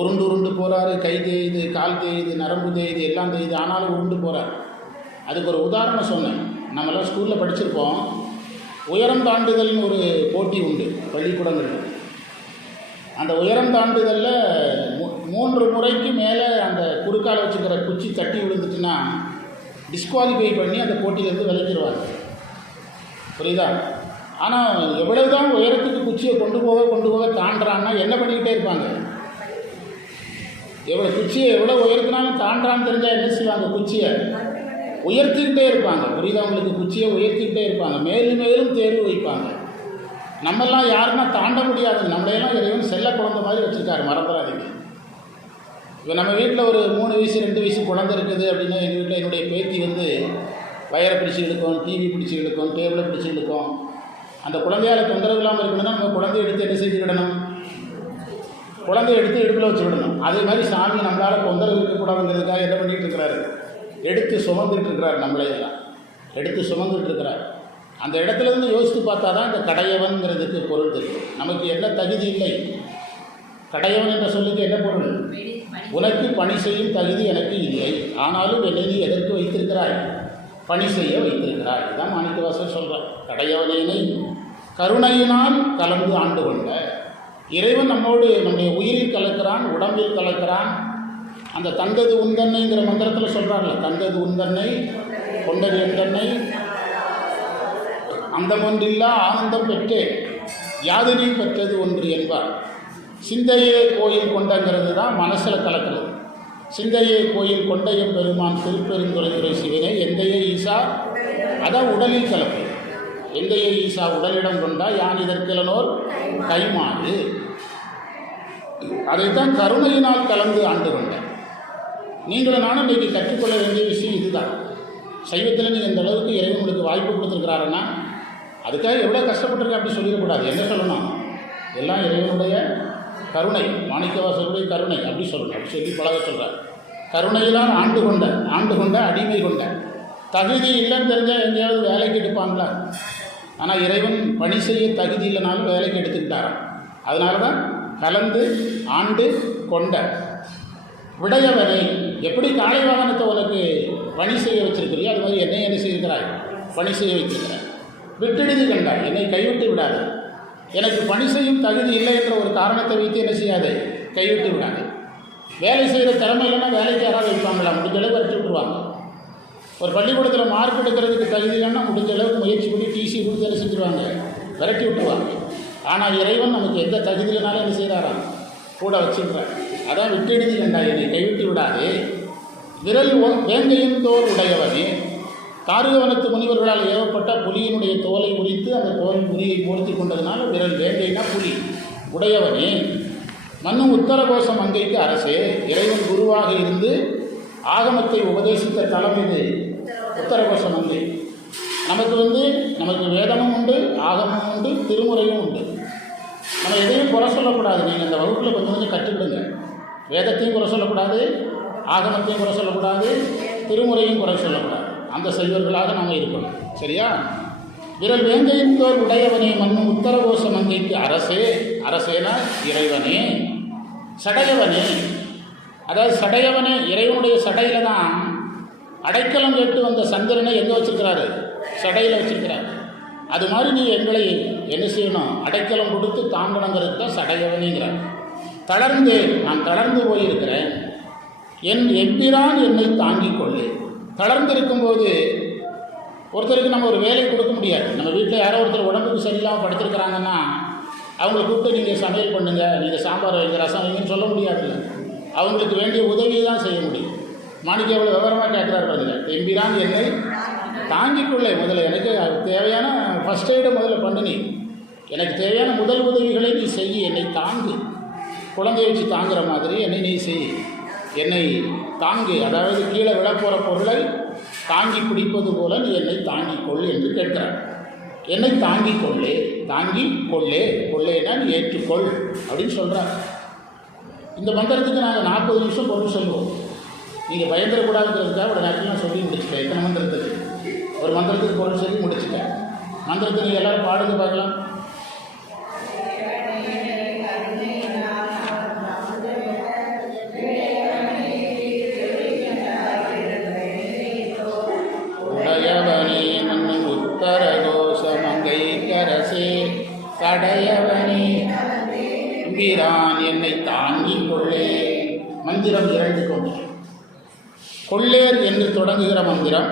உருண்டு போகிறாரு, கை தேயுது, கால் தேயுது, நரம்பு தேயுது, எல்லாம் தேயுது, ஆனாலும் உருண்டு போகிறார். அதுக்கு ஒரு உதாரணம் சொன்னேன். நம்மளாம் ஸ்கூலில் படிச்சிருப்போம், உயரம் தாண்டுதல்னு ஒரு போட்டி உண்டு பள்ளிக்கூடங்களில். அந்த உயரம் தாண்டுதலில் 3 முறைக்கு மேலே அந்த குறுக்கால வச்சுக்கிற குச்சி தட்டி விழுந்துச்சுன்னா டிஸ்குவாலிஃபை பண்ணி அந்த போட்டியிலேருந்து விலக்கிடுவாங்க. புரியுதா? ஆனால் எவ்வளவு தான் உயரத்துக்கு குச்சியை கொண்டு போக தாண்டுறான்னா என்ன பண்ணிக்கிட்டே இருப்பாங்க, குச்சியை எவ்வளோ உயரத்தினாலும் தாண்டான்னு தெரிஞ்சால் என்ன செய்வாங்க, குச்சியை உயர்த்திக்கிட்டே இருப்பாங்க. புரியுதா உங்களுக்கு? குச்சியை உயர்த்திக்கிட்டே இருப்பாங்க, மேலும் மேலும் தேர்வு வைப்பாங்க. நம்மெல்லாம் யாருன்னா தாண்ட முடியாது. நம்மளையெல்லாம் இறைவன் செல்ல குழந்தை மாதிரி வச்சுருக்காரு, மறந்துடாதீங்க. இப்போ நம்ம வீட்டில் ஒரு 3 வயசு 2 வயசு குழந்தை இருக்குது அப்படின்னா, எங்கள் வீட்டில் என்னுடைய பேத்தி வந்து வயரை பிடிச்சி இழுக்கும், டிவி பிடிச்சி இழுக்கும், டேபிளை பிடிச்சி இழுக்கும். அந்த குழந்தையால் தொந்தரவு இல்லாமல் இருக்கணும்னா நம்ம குழந்தைய எடுத்து என்ன செய்துக்கிடணும், குழந்தைய எடுத்து இடுப்பில் வச்சு விடணும். அதே மாதிரி சாமி நம்மளால் தொந்தரவு இருக்கக்கூடாதுங்கிறதுக்காக என்ன பண்ணிகிட்டு இருக்கிறாரு, எடுத்து சுமந்துட்டு இருக்கிறார், நம்மளையெல்லாம் எடுத்து சுமந்துட்டு இருக்கிறார். அந்த இடத்துலேருந்து யோசித்து பார்த்தா தான் இந்த கடையவன்கிறதுக்கு பொருள் தெரியும். நமக்கு என்ன தகுதி இல்லை. கடையவன் என்ற சொல்லுக்கு என்ன பொருள், உனக்கு பணி செய்யும் தகுதி எனக்கு இல்லை, ஆனாலும் என்னை நீ எதற்கு வைத்திருக்கிறாய், பணி செய்ய வைத்திருக்கிறாய். இதுதான் மாணிக்கவாசகர் சொல்கிறார். கடையவனேனை கருணையினால் கலந்து ஆண்டு கொண்ட இறைவன் நம்மோடு நம்முடைய உயிரில் கலக்கிறான், உடம்பில் கலக்கிறான். அந்த தந்தது உந்தன்னைங்கிற மந்திரத்தில் சொல்கிறார்ல, தந்தது உந்தன்னை கொண்டது எந்தன்னை அந்த ஒன்றில்லா ஆனந்தம் பெற்றே யாதினி பெற்றது ஒன்று என்பார். சிந்தையே கோயில் கொண்டங்கிறது தான் மனசில் கலக்கிறது. சிந்தையே கோயில் கொண்டைய பெருமான் திருப்பெருந்துறை சிவனே எந்தையே ஈசா, அதான் உடலில் கலப்பு. எந்தையே ஈசா உடலிடம் கொண்டா யான் இதற்கிலனோர் கைமாறு. அதைத்தான் கருணையினால் கலந்து ஆண்டு கொண்டேன். நீங்களும் நானும் இன்றைக்கு கற்றுக்கொள்ள வேண்டிய விஷயம் இதுதான். சைவத்தில் நீங்கள் இந்த அளவுக்கு இறைவன் உங்களுக்கு வாய்ப்பு கொடுத்துருக்கிறாருன்னா அதுக்காக எவ்வளோ கஷ்டப்பட்டுருக்க அப்படி சொல்லிடக்கூடாது. என்ன சொல்லணும்? எல்லாம் இறைவனுடைய கருணை, மாணிக்கவாசகருடைய கருணை அப்படி சொல்லணும். அப்படி சொல்லி பழக சொல்கிறார். கருணையிலாம் ஆண்டு கொண்ட அடிமை கொண்ட தகுதி இல்லைன்னு தெரிஞ்சால் எங்கேயாவது வேலைக்கு எடுப்பாங்களா? ஆனால் இறைவன் பணி செய்ய தகுதி இல்லைனாலும் வேலைக்கு எடுத்துக்கிட்டாராம். அதனால தான் கலந்து ஆண்டு கொண்ட விடையவனை. எப்படி காளை வாகனத்தை உனக்கு பணி செய்ய வச்சிருக்கிறியோ அது மாதிரி என்னை என்ன செய்திருக்கிறாய்? பணி செய்ய வைத்திருக்கிறாய். விட்டெழுதி கண்டாய், என்னை கைவிட்டு விடாது. எனக்கு பணி செய்யும் தகுதி இல்லை என்ற ஒரு காரணத்தை வைத்து என்ன செய்யாது? கைவிட்டு விடாது. வேலை செய்கிற திறமை இல்லைன்னா வேலைக்கு யாராவது வைப்பாங்களா? முடிஞ்ச அளவு விரட்டி விட்டுருவாங்க. ஒரு பள்ளிக்கூடத்தில் மார்க் எடுக்கிறதுக்கு தகுதி இல்லைன்னா முடிஞ்ச அளவுக்கு முயற்சி பண்ணி டிசி கொடுத்து என்ன செஞ்சுருவாங்க? விரட்டி விட்டுருவாங்க. ஆனால் இறைவன் நமக்கு எந்த தகுதியினாலும் என்ன செய்கிறாராம்? கூட வச்சுக்கிறார். அதான் விட்டெழுதி கண்டாய், என்னை கைவிட்டு விடாது. விரல் வேங்கையின் தோல் உடையவனே. தாருகவனத்து முனிவர்களால் ஏவப்பட்ட புலியினுடைய தோலை உரித்து அந்த தோல் புலியை போர்த்தி கொண்டதுனால விரல் வேங்கைனா புலி உடையவனே. மன்னும் உத்தரகோச மங்கைக்கு அரசே. இறைவன் குருவாக இருந்து ஆகமத்தை உபதேசித்த தலம் இது உத்தரகோச மங்கை. நமக்கு வேதமும் உண்டு, ஆகமும் உண்டு, திருமுறையும் உண்டு. நம்ம எதையும் குறை சொல்லக்கூடாது. நீங்கள் இந்த வகுப்பில் கொஞ்சம் கற்றுக்கிடுங்க. வேதத்தையும் குறை சொல்லக்கூடாது, ஆகமத்தையும் குறை சொல்லக்கூடாது, திருமுறையும் குறை சொல்லக்கூடாது. அந்த சைவர்களாக நாம் இருக்கணும். சரியா? விரல் வேங்கையின் தோல் உடையவனே மன்னும் உத்தரகோச மங்கைக்கு அரசே. அரசேனா இறைவனே. சடையவனே, அதாவது சடையவனே. இறைவனுடைய சடையில தான் அடைக்கலம் கேட்டு வந்த சந்திரனை எங்கே வச்சிருக்கிறாரு? சடையில் வச்சிருக்கிறார். அது மாதிரி நீ எங்களை என்ன செய்யணும்? அடைக்கலம் கொடுத்து தாங்கணுங்கிறது தான் சடையவனேங்கிறார். நான் தளர்ந்து போயிருக்கிறேன். என் எம்பிரான் என்னை தாங்கிக் கொள்ளு. தளர்ந்து இருக்கும்போது ஒருத்தருக்கு நம்ம ஒரு வேலை கொடுக்க முடியாது. நம்ம வீட்டில் யாரோ ஒருத்தர் உடம்புக்கு சரியில்லாமல் படுத்துருக்குறாங்கன்னா அவங்கள கூப்பிட்டு நீங்கள் சமையல் பண்ணுங்கள், நீங்கள் சாம்பார் வைங்க, ரசம் வைங்கன்னு சொல்ல முடியாதுல்ல. அவங்களுக்கு வேண்டிய உதவியை தான் செய்ய முடியும். மாணிக்க எவ்வளோ விவரமாக கேட்குறாரு பாருங்க. எம்பிரான் என்னை தாங்கிக்கொள்ளே. முதல்ல எனக்கு தேவையான ஃபஸ்ட் எய்டை முதல்ல பண்ணி எனக்கு தேவையான முதல் உதவிகளை நீ செய். என்னை தாங்கு. குழந்தைய வச்சு தாங்குற மாதிரி என்னை நீ செய். என்னை தாங்கு. அதாவது கீழே விழப்போகிற பொருளை தாங்கி பிடிப்பது போல நீ என்னை தாங்கிக் கொள் என்று கேட்கிறார். என்னை தாங்கிக் கொள்ளே. தாங்கி கொள்ளேன்னா நீ ஏற்றுக்கொள் அப்படின்னு சொல்கிறார். இந்த மந்திரத்துக்கு நாங்கள் 40 நிமிஷம் பொருள் சொல்லுவோம். நீங்கள் பயந்துடக்கூடாதுங்கிறதுக்காக ஒரு நேரத்தில் நான் சொல்லி முடிச்சுட்டேன். எத்தனை மந்திரத்துக்கு? ஒரு மந்திரத்துக்கு பொருள் சொல்லி முடிச்சுட்டேன். மந்திரத்தை நீங்கள் எல்லோரும் பாடுங்க பார்க்கலாம். உடையவனே மன்னும் உத்தரகோச மங்கை கரசே. சடையவனே எம்பிரான் என்னை தாங்கிக் கொள்ளே. மந்திரம் 2 கொண்டு கொள்ளேர் என்று தொடங்குகிற மந்திரம்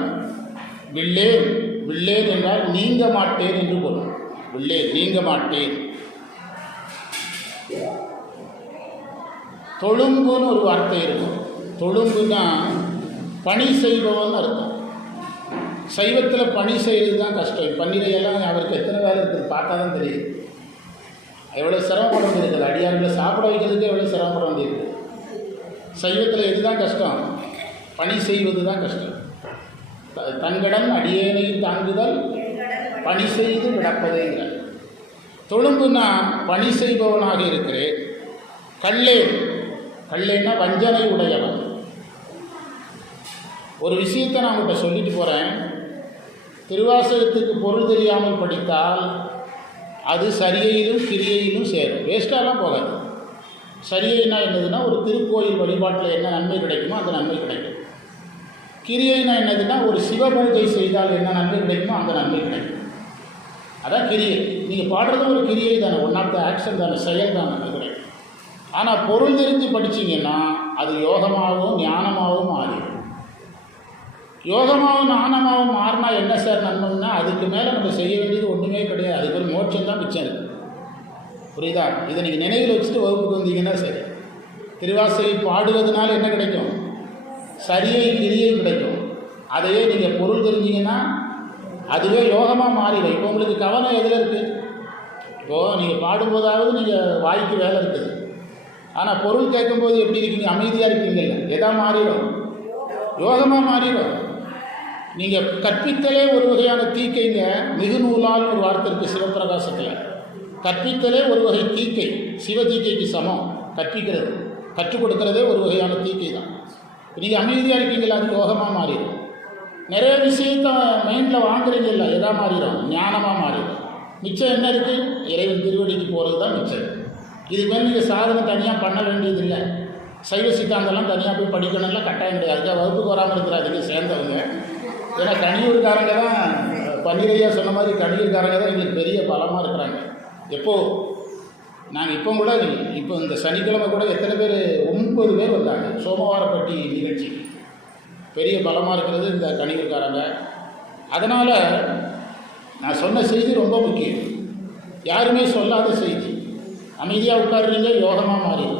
வில்லேர். வில்லேர் என்றால் நீங்க மாட்டேன் என்று பொருள். வில்லேர் நீங்க மாட்டேன். தொழும்புன்னு ஒரு வார்த்தை இருக்கும். தொழும்புனா பணி செய்பவன் அர்த்தம். சைவத்தில் பணி செய்கிறது தான் கஷ்டம். பன்னிரையெல்லாம் அவருக்கு எத்தனை வேலை இருக்குது பார்த்தா தான் தெரியுது. எவ்வளோ சிரமப்பட வேண்டியிருக்குது. அடியார்களை சாப்பிட வைக்கிறதுக்கு எவ்வளோ சிரமப்பட வேண்டியிருக்குது. சைவத்தில் எதுதான் கஷ்டம்? பணி செய்வது தான் கஷ்டம். தன்கடன் அடியேனை தாங்குதல் பணி செய்து விடப்பதேங்கிற. தொழும்புனா பணி செய்பவனாக இருக்கிறேன். கல்லேன்னா வஞ்சனை உடையவன். ஒரு விஷயத்தை நான் உங்கள்கிட்ட சொல்லிட்டு போகிறேன். திருவாசகத்துக்கு பொருள் தெரியாமல் படித்தால் அது சரியையிலும் கிரியையிலும் சேரும். வேஸ்ட்டாலாம் போகாது. சரியைனா என்னதுன்னா ஒரு திருக்கோயில் வழிபாட்டில் என்ன நன்மை கிடைக்குமோ அந்த நன்மை கிடைக்கும். கிரியைனா என்னதுன்னா ஒரு சிவ பூஜை செய்தால் என்ன நன்மை கிடைக்குமோ அந்த நன்மை கிடைக்கும். அதான் கிரியை. நீங்கள் பாடுறதும் ஒரு கிரியை தானே, ஒன் ஆஃப் த ஆக்ஷன் தானே, செயல் தானே, அது கிடைக்கும். ஆனால் பொருள் தெரிஞ்சு படிச்சிங்கன்னா அது யோகமாகவும் ஞானமாகவும் மாறிடும். யோகமாகவும் ஞானமாகவும் மாறினா என்ன சார் நன்மைன்னா அதுக்கு மேலே நம்ம செய்ய வேண்டியது ஒன்றுமே கிடையாது. அதுக்கு ஒரு மோட்சம் தான் மிச்சம் இருக்குது. புரியுதா? இதை நீங்கள் நினைவில் வச்சுட்டு வகுப்புக்கு வந்தீங்கன்னா சரி. திருவாசகை பாடுவதனால என்ன கிடைக்கும்? சரியை கிரியை கிடைக்கும். அதையே நீங்கள் பொருள் தெரிஞ்சிங்கன்னா அதுவே யோகமாக மாறிடும். இப்போ உங்களுக்கு கவனம் எதில் இருக்குது? இப்போது நீங்கள் பாடும்போதாவது நீங்கள் வாய்க்கு வேலை இருக்குது. ஆனால் பொருள் கேட்கும்போது எப்படி இருக்கீங்க? அமைதியாக இருக்கீங்கல்ல. எதா மாறிடும்? யோகமாக மாறிடும். நீங்கள் கற்பித்தலே ஒரு வகையான தீக்கைங்க. மிகுநூலால் ஒரு வார்த்தை இருக்குது சிவப்பிரகாசத்தில். கற்பித்தலே ஒரு வகை தீக்கை, சிவ தீக்கைக்கு சமம். கற்பிக்கிறது, கற்றுக் கொடுக்கறதே ஒரு வகையான தீக்கை தான். நீங்கள் அமைதியாக இருக்கீங்களா, அது யோகமாக மாறிடும். நிறைய விஷயத்த மைண்டில் வாங்குறீங்கல்ல, எதாக மாறிடும், ஞானமாக மாறிடும். மிச்சம் என்ன இருக்குது, இறைவன் திருவடிக்கு போகிறது தான் மிச்சம். இதுக்கு மேலே நீங்கள் சாதனை தனியாக பண்ண வேண்டியதில்லை. சைவ சித்தாந்தெல்லாம் தனியாக போய் படிக்கணும்லாம் கட்டாயம் கிடையாது. அதுக்காக வகுப்புக்கு வராமல் இருக்கிறாங்க சேர்ந்தவங்க. ஏன்னா கணியூர்காரங்க தான், பன்னீரையா சொன்ன மாதிரி கணியூர்காரங்க தான் எங்களுக்கு பெரிய பலமாக இருக்கிறாங்க. எப்போது நாங்கள் இப்போ கூட, இப்போ இந்த சனிக்கிழமை கூட எத்தனை பேர், 9 பேர் வந்தாங்க சோமவாரப்பட்டி நிகழ்ச்சி. பெரிய பலமாக இருக்கிறது இந்த கணியூர்காரங்க. அதனால் நான் சொன்ன செய்தி ரொம்ப முக்கியம். யாருமே சொல்லாத செய்தி. அமைதியாக உட்காருறீங்க, யோகமாக மாறிடும்.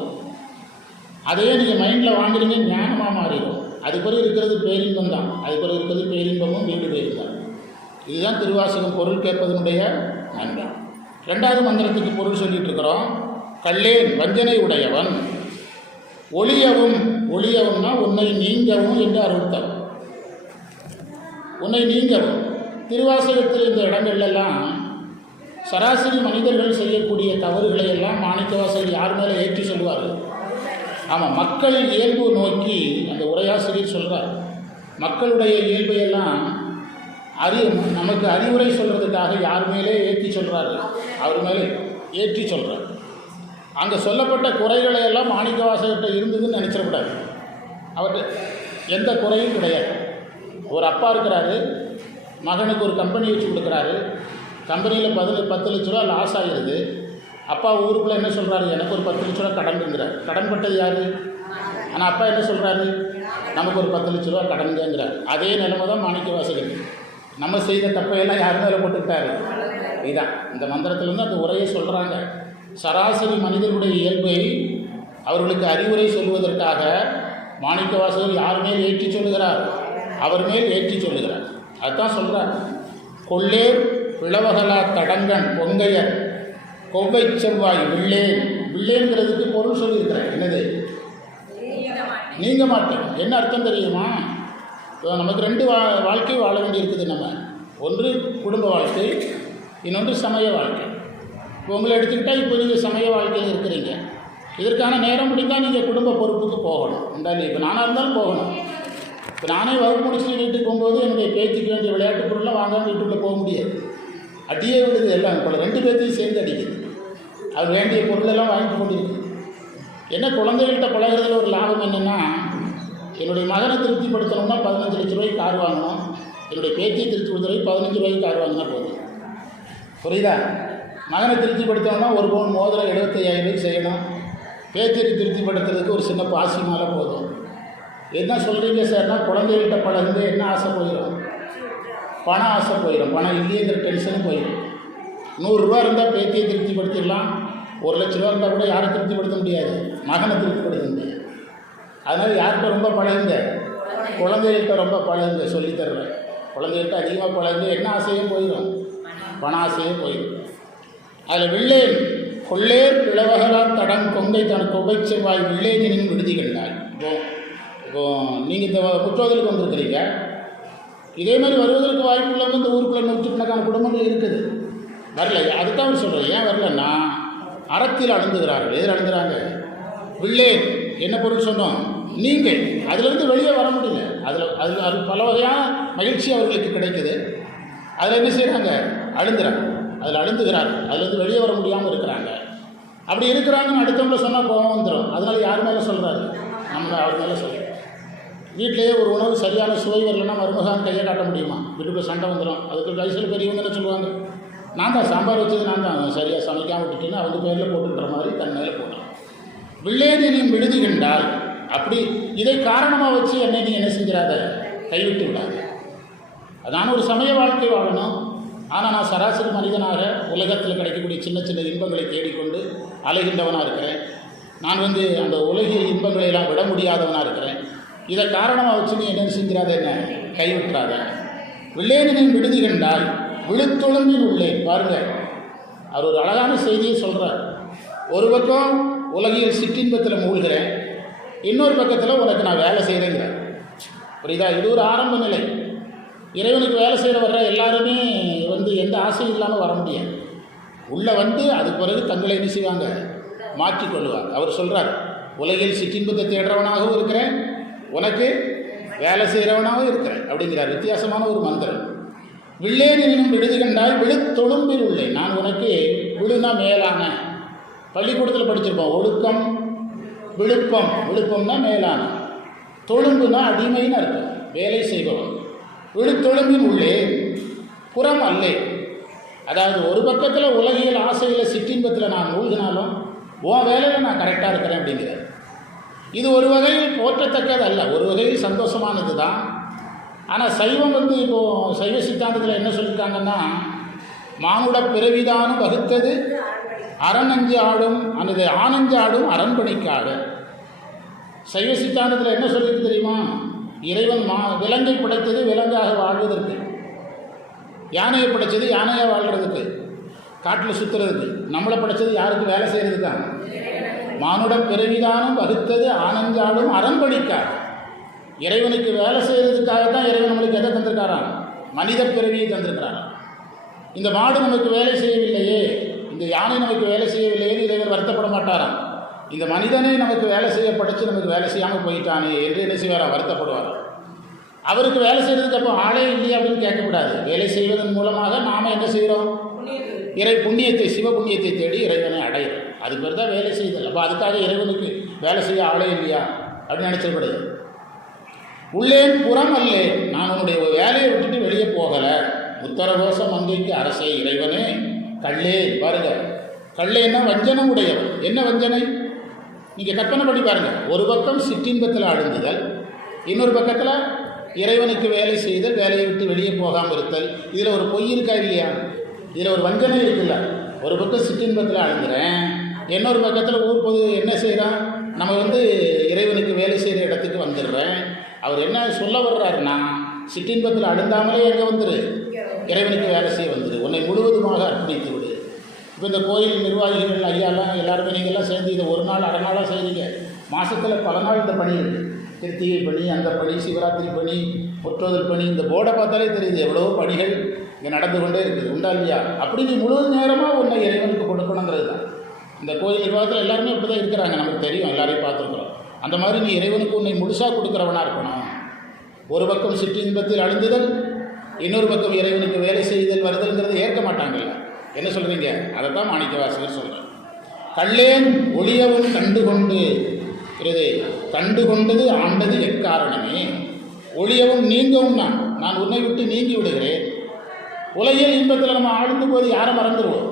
அதையே நீங்கள் மைண்டில் வாங்குறீங்க, ஞானமாக மாறிடும். அது பிறகு இருக்கிறது பேரின்பம் தான். அது பிறகு இருக்கிறது பேரின்பமும் வீடு பேரும் தான். இதுதான் திருவாசகம் பொருள் கேட்பதனுடைய நன்மை. 2வது மந்திரத்துக்கு பொருள் சொல்லிட்டு இருக்கிறோம். கல்லேன் வஞ்சனை உடையவன் ஒளியவும். ஒளியவும்னா உன்னை நீங்கவும் என்று அருள்தான். உன்னை நீங்கவும். திருவாசகத்தில் இந்த இடங்கள்லாம் சராசரி மனிதர்கள் செய்யக்கூடிய தவறுகளை எல்லாம் மாணிக்கவாசகர் யார் மேலே ஏற்றி சொல்வார்கள். ஆமாம், மக்கள் இயல்பு நோக்கி அந்த உரையாசிரியர் சொல்கிறார். மக்களுடைய இயல்பையெல்லாம் நமக்கு அறிவுரை சொல்கிறதுக்காக யார் மேலே ஏற்றி சொல்கிறாரு, அவர் மேலே ஏற்றி சொல்கிறார். அங்கே சொல்லப்பட்ட குறைகளை எல்லாம் மாணிக்கவாசகர்கிட்ட இருந்ததுன்னு நினச்சிடக்கூடாது. அவர்கிட்ட எந்த குறையும் கிடையாது. ஒரு அப்பா இருக்கிறாரு, மகனுக்கு ஒரு கம்பெனி வச்சு கொடுக்குறாரு. கம்பெனியில் 10 லட்ச ரூபா லாஸ் ஆகிடுது. அப்பா ஊருக்குள்ளே என்ன சொல்கிறாரு, எனக்கு ஒரு 10 லட்ச ரூபா கடன்ங்கிறார். கடன் பட்டது யார்? ஆனால் அப்பா என்ன சொல்கிறாரு, நமக்கு ஒரு 10 லட்ச ரூபா கடன்ங்கிறார். அதே நிலைமை தான் மாணிக்கவாசகர். நம்ம செய்த தப்பையெல்லாம் யார் மேலே போட்டுக்கிட்டாரு. இதுதான் இந்த மந்திரத்திலேருந்து அந்த உரையை சொல்கிறாங்க. சராசரி மனிதர்களுடைய இயல்பை அவர்களுக்கு அறிவுரை சொல்வதற்காக மாணிக்கவாசகர் யார் மேல் ஏற்றி சொல்லுகிறார், அவர் மேல் ஏற்றி சொல்லுகிறார். அதுதான் சொல்கிறார். கொள்ளேர் பிளவகலா தடங்கன் பொங்கையர் கொவ்வை செவ்வாய் வில்லேன். வில்லேங்கிறதுக்கு பொருள் சொல்லியிருக்கிறேன். என்னது? நீங்க மாட்டேன். என்ன அர்த்தம் தெரியுமா? நமக்கு 2 வாழ்க்கை வாழ வேண்டியிருக்குது. நம்ம ஒன்று குடும்ப வாழ்க்கை, இன்னொன்று சமய வாழ்க்கை. இப்போ உங்களை எடுத்துக்கிட்டால் இப்போ நீங்கள் சமய வாழ்க்கையில் இருக்கிறீங்க. இதற்கான நேரம் முடிந்தால் நீங்கள் குடும்ப பொறுப்புக்கு போகணும். உண்டாலே இப்போ நானாக இருந்தாலும் போகணும். இப்போ நானே வகுப்பு முடிச்சுட்டு வீட்டுக்கு போகும்போது என்னுடைய பேச்சுக்கு வேண்டிய விளையாட்டு பொருள்லாம் வாங்காமல் வீட்டுக்குள்ளே போக முடியாது. அடியே விடுது எல்லாம். இப்போ 2 பேர்த்தையும் சேர்ந்து அடிக்குது. அது வேண்டிய பொருளெல்லாம் வாங்கிட்டு கொண்டிருக்கு. என்ன குழந்தைகள்கிட்ட பழகிறதுல ஒரு லாபம் என்னென்னா, என்னுடைய மகனை திருப்திப்படுத்தணும்னா 15 லட்ச ரூபாய்க்கு கார் வாங்கணும். என்னுடைய பேத்தியை திருப்திப்படுத்துறதுக்கு 15 ரூபாய்க்கு கார் வாங்கினா போதும். புரியுதா? மகனை திருப்திப்படுத்தணும்னா ஒரு பவுன் மோதிரம் 75,000 ரூபாய்க்கு செய்யணும். பேத்தியை திருப்திப்படுத்துறதுக்கு ஒரு சின்ன பாசி மாலை போதும். என்ன சொல்கிறீங்க சார்னா, குழந்தைகள்கிட்ட பழகுது என்ன ஆசை போயிடும், பண ஆசை போயிடும். பணம் இல்லையேங்கிற டென்ஷனும் போயிடும். 100 ரூபா இருந்தால் பேத்தியை திருப்திப்படுத்திடலாம். 1 லட்ச ரூபா இருந்தால் கூட யாரை திருப்திப்படுத்த முடியாது, மகனை திருப்திப்படுத்த முடியாது. அதனால் யார்கிட்ட ரொம்ப பழகுங்க, குழந்தைகள்கிட்ட ரொம்ப பழகுங்க. சொல்லித்தருவேன். குழந்தைகள்கிட்ட அதிகமாக பழகுங்க. என்ன ஆசையே போயிடும், பண ஆசையே போயிடும். அதில் வில்லேன் கொள்ளேர் பிளவகலால் தடம் கொங்கை தன் கொகை செவ்வாய் வில்லேனின் விடுதி கண்டாய். இப்போது நீங்கள் இந்த புத்தகத்துக்கு வந்திருக்கிறீங்க. இதே மாதிரி வருவதற்கு வாய்ப்பு இல்லாமல் இந்த ஊருக்குள்ளே 100கணக்கான குடும்பங்கள் இருக்குது. வரல. அதுதான் அவர் சொல்கிறேன். ஏன் வரலன்னா, அறத்தில் அழுந்துகிறார்கள். எதில் அழுந்துறாங்க? வில்லேன் என்ன பொருள் சொன்னோம், நீங்கள் அதிலிருந்து வெளியே வர முடியல. அது பல வகையான மகிழ்ச்சி அவர்களுக்கு கிடைக்குது. அதில் என்ன செய்கிறாங்க, அழுந்துறாங்க. அதில் அழுந்துகிறார்கள். அதுலேருந்து வெளியே வர முடியாமல் இருக்கிறாங்க. அப்படி இருக்கிறாங்கன்னு அடுத்தவங்கள சொன்னால் கோபம் வந்துடும். அதனால் யார் மேலே சொல்கிறாரு, நம்ம அவர் மேலே சொல்கிறோம். வீட்டிலேயே ஒரு உணவு சரியான சுவை வரலன்னா மருமகான் கையை காட்ட முடியுமா? வீட்டுக்குள்ள சண்டை வந்துடும். அதுக்கு வயசில் பெரியவங்க என்ன சொல்லுவாங்க, நான் தான் சாம்பார் வச்சது, நான் தான் சரியாக சமைக்காமல் விட்டுட்டேன்னு அவங்க பேரில் போட்டுன்ற மாதிரி தன் மேலே போடலாம். வில்லேனின் விடுதி கண்டால் அப்படி இதை காரணமாக வச்சு என்னை நீ என்ன செஞ்சிடாத, கைவிட்டு விடாது. அதான ஒரு சமய வாழ்க்கை வாழணும். ஆனால் நான் சராசரி மனிதனாக உலகத்தில் கிடைக்கக்கூடிய சின்ன சின்ன இன்பங்களை தேடிக்கொண்டு அலைகின்றவனாக இருக்கிறேன். நான் அந்த உலகில் இன்பங்களை எல்லாம் விட முடியாதவனாக இருக்கிறேன். இதை காரணமாக வச்சு நீ என்ன செஞ்சிடாத, என்ன கைவிட்டுறாத. வில்லேனின் விடுதி கண்டால் விழுத்தொழும்பில் உள்ளேன். பாருங்கள், அவர் ஒரு அழகான செய்தியை சொல்கிறார். ஒரு பக்கம் உலகில் சிற்றின்பத்தில் மூழ்கிறேன், இன்னொரு பக்கத்தில் உனக்கு நான் வேலை செய்கிறேங்கிறேன். புரியுதா? இது ஒரு ஆரம்ப நிலை. இறைவனுக்கு வேலை செய்கிற வர்ற எல்லாருமே எந்த ஆசையும் இல்லாமல் வர முடியாது. உள்ளே அது பிறகு தங்களை என்ன செய்வாங்க, மாற்றிக்கொள்வார். அவர் சொல்கிறார், உலகில் சிற்றின்பத்தை தேடுறவனாகவும் இருக்கிறேன், உனக்கு வேலை செய்கிறவனாகவும் இருக்கிறேன் அப்படிங்கிறார். வித்தியாசமான ஒரு மந்திரம். வில்லேன் எனும் விடுதி கண்டால் விழுத்தொழும்பில் உள்ளேன். நான் உனக்கு விழுனா மேலான, பள்ளிக்கூடத்தில் படிச்சிருப்போம், ஒழுக்கம் விழுப்பம், விழுப்பம்னா மேலான, தொழும்புனா அடிமைன்னு அர்த்தம், வேலை செய்பவன். விழுத்தொழும்பின் உள்ளே புறம் அல்லே. அதாவது ஒரு பக்கத்தில் உலகியல் ஆசையில் சிற்றின்பத்தில் நான் மூழ்கினாலும் உன் வேலையில் நான் கரெக்டாக இருக்கிறேன் அப்படிங்கிறார். இது ஒரு வகையில் போற்றத்தக்கது அல்ல, ஒரு வகையில் சந்தோஷமானது தான். ஆனால் சைவம் இப்போது சைவ சித்தாந்தத்தில் என்ன சொல்லியிருக்காங்கன்னா, மானுட பிறவிதானும் வகுத்தது அறநஞ்சு ஆடும் அல்லது ஆனஞ்சு ஆடும் அரண்பணிக்காக. சைவ சித்தாந்தத்தில் என்ன சொல்லியிருக்கு தெரியுமா? இறைவன் விலங்கை படைத்தது விலங்காக வாழ்வதற்கு, யானையை படைத்தது யானையாக வாழ்கிறதுக்கு, காட்டில் சுற்றுறதுக்கு. நம்மளை படைத்தது யாருக்கு? வேலை செய்கிறதுக்காக. மானுட பிறவிதானும் வகுத்தது ஆனஞ்சாடும் அரண்பணிக்காக. இறைவனுக்கு வேலை செய்கிறதுக்காக தான் இறைவன் நம்மளுக்கு எதை தந்திருக்காராம்? மனித பிறவியை தந்திருக்கிறாராம். இந்த மாடு நமக்கு வேலை செய்யவில்லையே, இந்த யானை நமக்கு வேலை செய்யவில்லையே இறைவன் வருத்தப்பட மாட்டாராம். இந்த மனிதனை நமக்கு வேலை செய்ய படைச்சு நமக்கு வேலை செய்யாமல் போயிட்டானே என்று என்ன செய்வாராம்? வருத்தப்படுவார். அவருக்கு வேலை செய்கிறதுக்கு அப்போ ஆளே இல்லையா அப்படின்னு கேட்கக்கூடாது. வேலை செய்வதன் மூலமாக நாம் என்ன செய்கிறோம்? இறை புண்ணியத்தை, சிவ புண்ணியத்தை தேடி இறைவனை அடையிறோம். அது பேர் தான் வேலை செய்தல். அப்போ அதுக்காக இறைவனுக்கு வேலை செய்ய ஆளே இல்லையா அப்படின்னு நினச்சிடக்கூடாது. உள்ளேன் புறம் அல்லே, நான் உன்னுடைய வேலையை விட்டுட்டு வெளியே போகலை. உத்தரகோசம் மங்கைக்கு அரசே இறைவனே கள்ளே. பாருங்க, கள்ளேன்னா வஞ்சனம் உடையவன். என்ன வஞ்சனை? நீங்கள் கற்பனை பண்ணி பாருங்கள். ஒரு பக்கம் சிற்றின்பத்தில் அழுந்துதல், இன்னொரு பக்கத்தில் இறைவனுக்கு வேலை செய்தல், வேலையை விட்டு வெளியே போகாமல் இருத்தல். இதில் ஒரு பொய் இருக்கா இல்லையா? இதில் ஒரு வஞ்சனை இருக்குல்ல. ஒரு பக்கம் சிற்றின்பத்தில் அழுந்துறேன், இன்னொரு பக்கத்தில் ஊர் பொது என்ன செய்கிறான்? நம்ம இறைவனுக்கு வேலை செய்கிற இடத்துக்கு வந்துடுறேன். அவர் என்ன சொல்ல வர்றாருன்னா, சிற்றின்பத்தில் அழுந்தாமலே எங்கே வந்துரு? இறைவனுக்கு வேலை செய்ய வந்துரு, உன்னை முழுவதுமாக அர்ப்பணித்து விடு. இப்போ இந்த கோயில் நிர்வாகிகள் ஐயாலாம் எல்லாருமே நீங்கள்லாம் சேர்ந்து இதை ஒரு நாள் அரை நாளாக செய்கிறீங்க. மாதத்தில் பல நாள் இந்த பணி இருக்குது. கிருத்திகை பணி, அந்த பணி, சிவராத்திரி பணி, முற்றோதல் பணி. இந்த போர்டை பார்த்தாலே தெரியுது எவ்வளவோ பணிகள் இங்கே நடந்து கொண்டே இருக்குது. உண்டா இல்லையா? அப்படி நீ முழு நேரமாக உன்னை இறைவனுக்கு கொடுக்கணுங்கிறது தான். இந்த கோயில் நிர்வாகத்தில் எல்லாருமே இப்படி தான் இருக்கிறாங்க, நமக்கு தெரியும், எல்லாரையும் பார்த்துருக்குறோம். அந்த மாதிரி நீ இறைவனுக்கு உன்னை முழுசாக கொடுக்குறவனாக இருக்கணும். ஒரு பக்கம் சிற்றின்பத்தில் அழுந்துதல், இன்னொரு பக்கம் இறைவனுக்கு வேலை செய்தல் வருதல்ங்கிறது ஏற்க மாட்டாங்கல்ல. என்ன சொல்கிறீங்க? அதை தான் மாணிக்கவாசகர் சொல்கிறார். கள்ளேன் ஒளியவும் கண்டு கொண்டது ஆண்டது எக்காரணமே. ஒளியவும் நீங்கவும் நான் உன்னை விட்டு நீங்கி விடுகிறேன். உலகியல் இன்பத்தில் நம்ம ஆழ்ந்து போது யாரை மறந்துடுவோம்?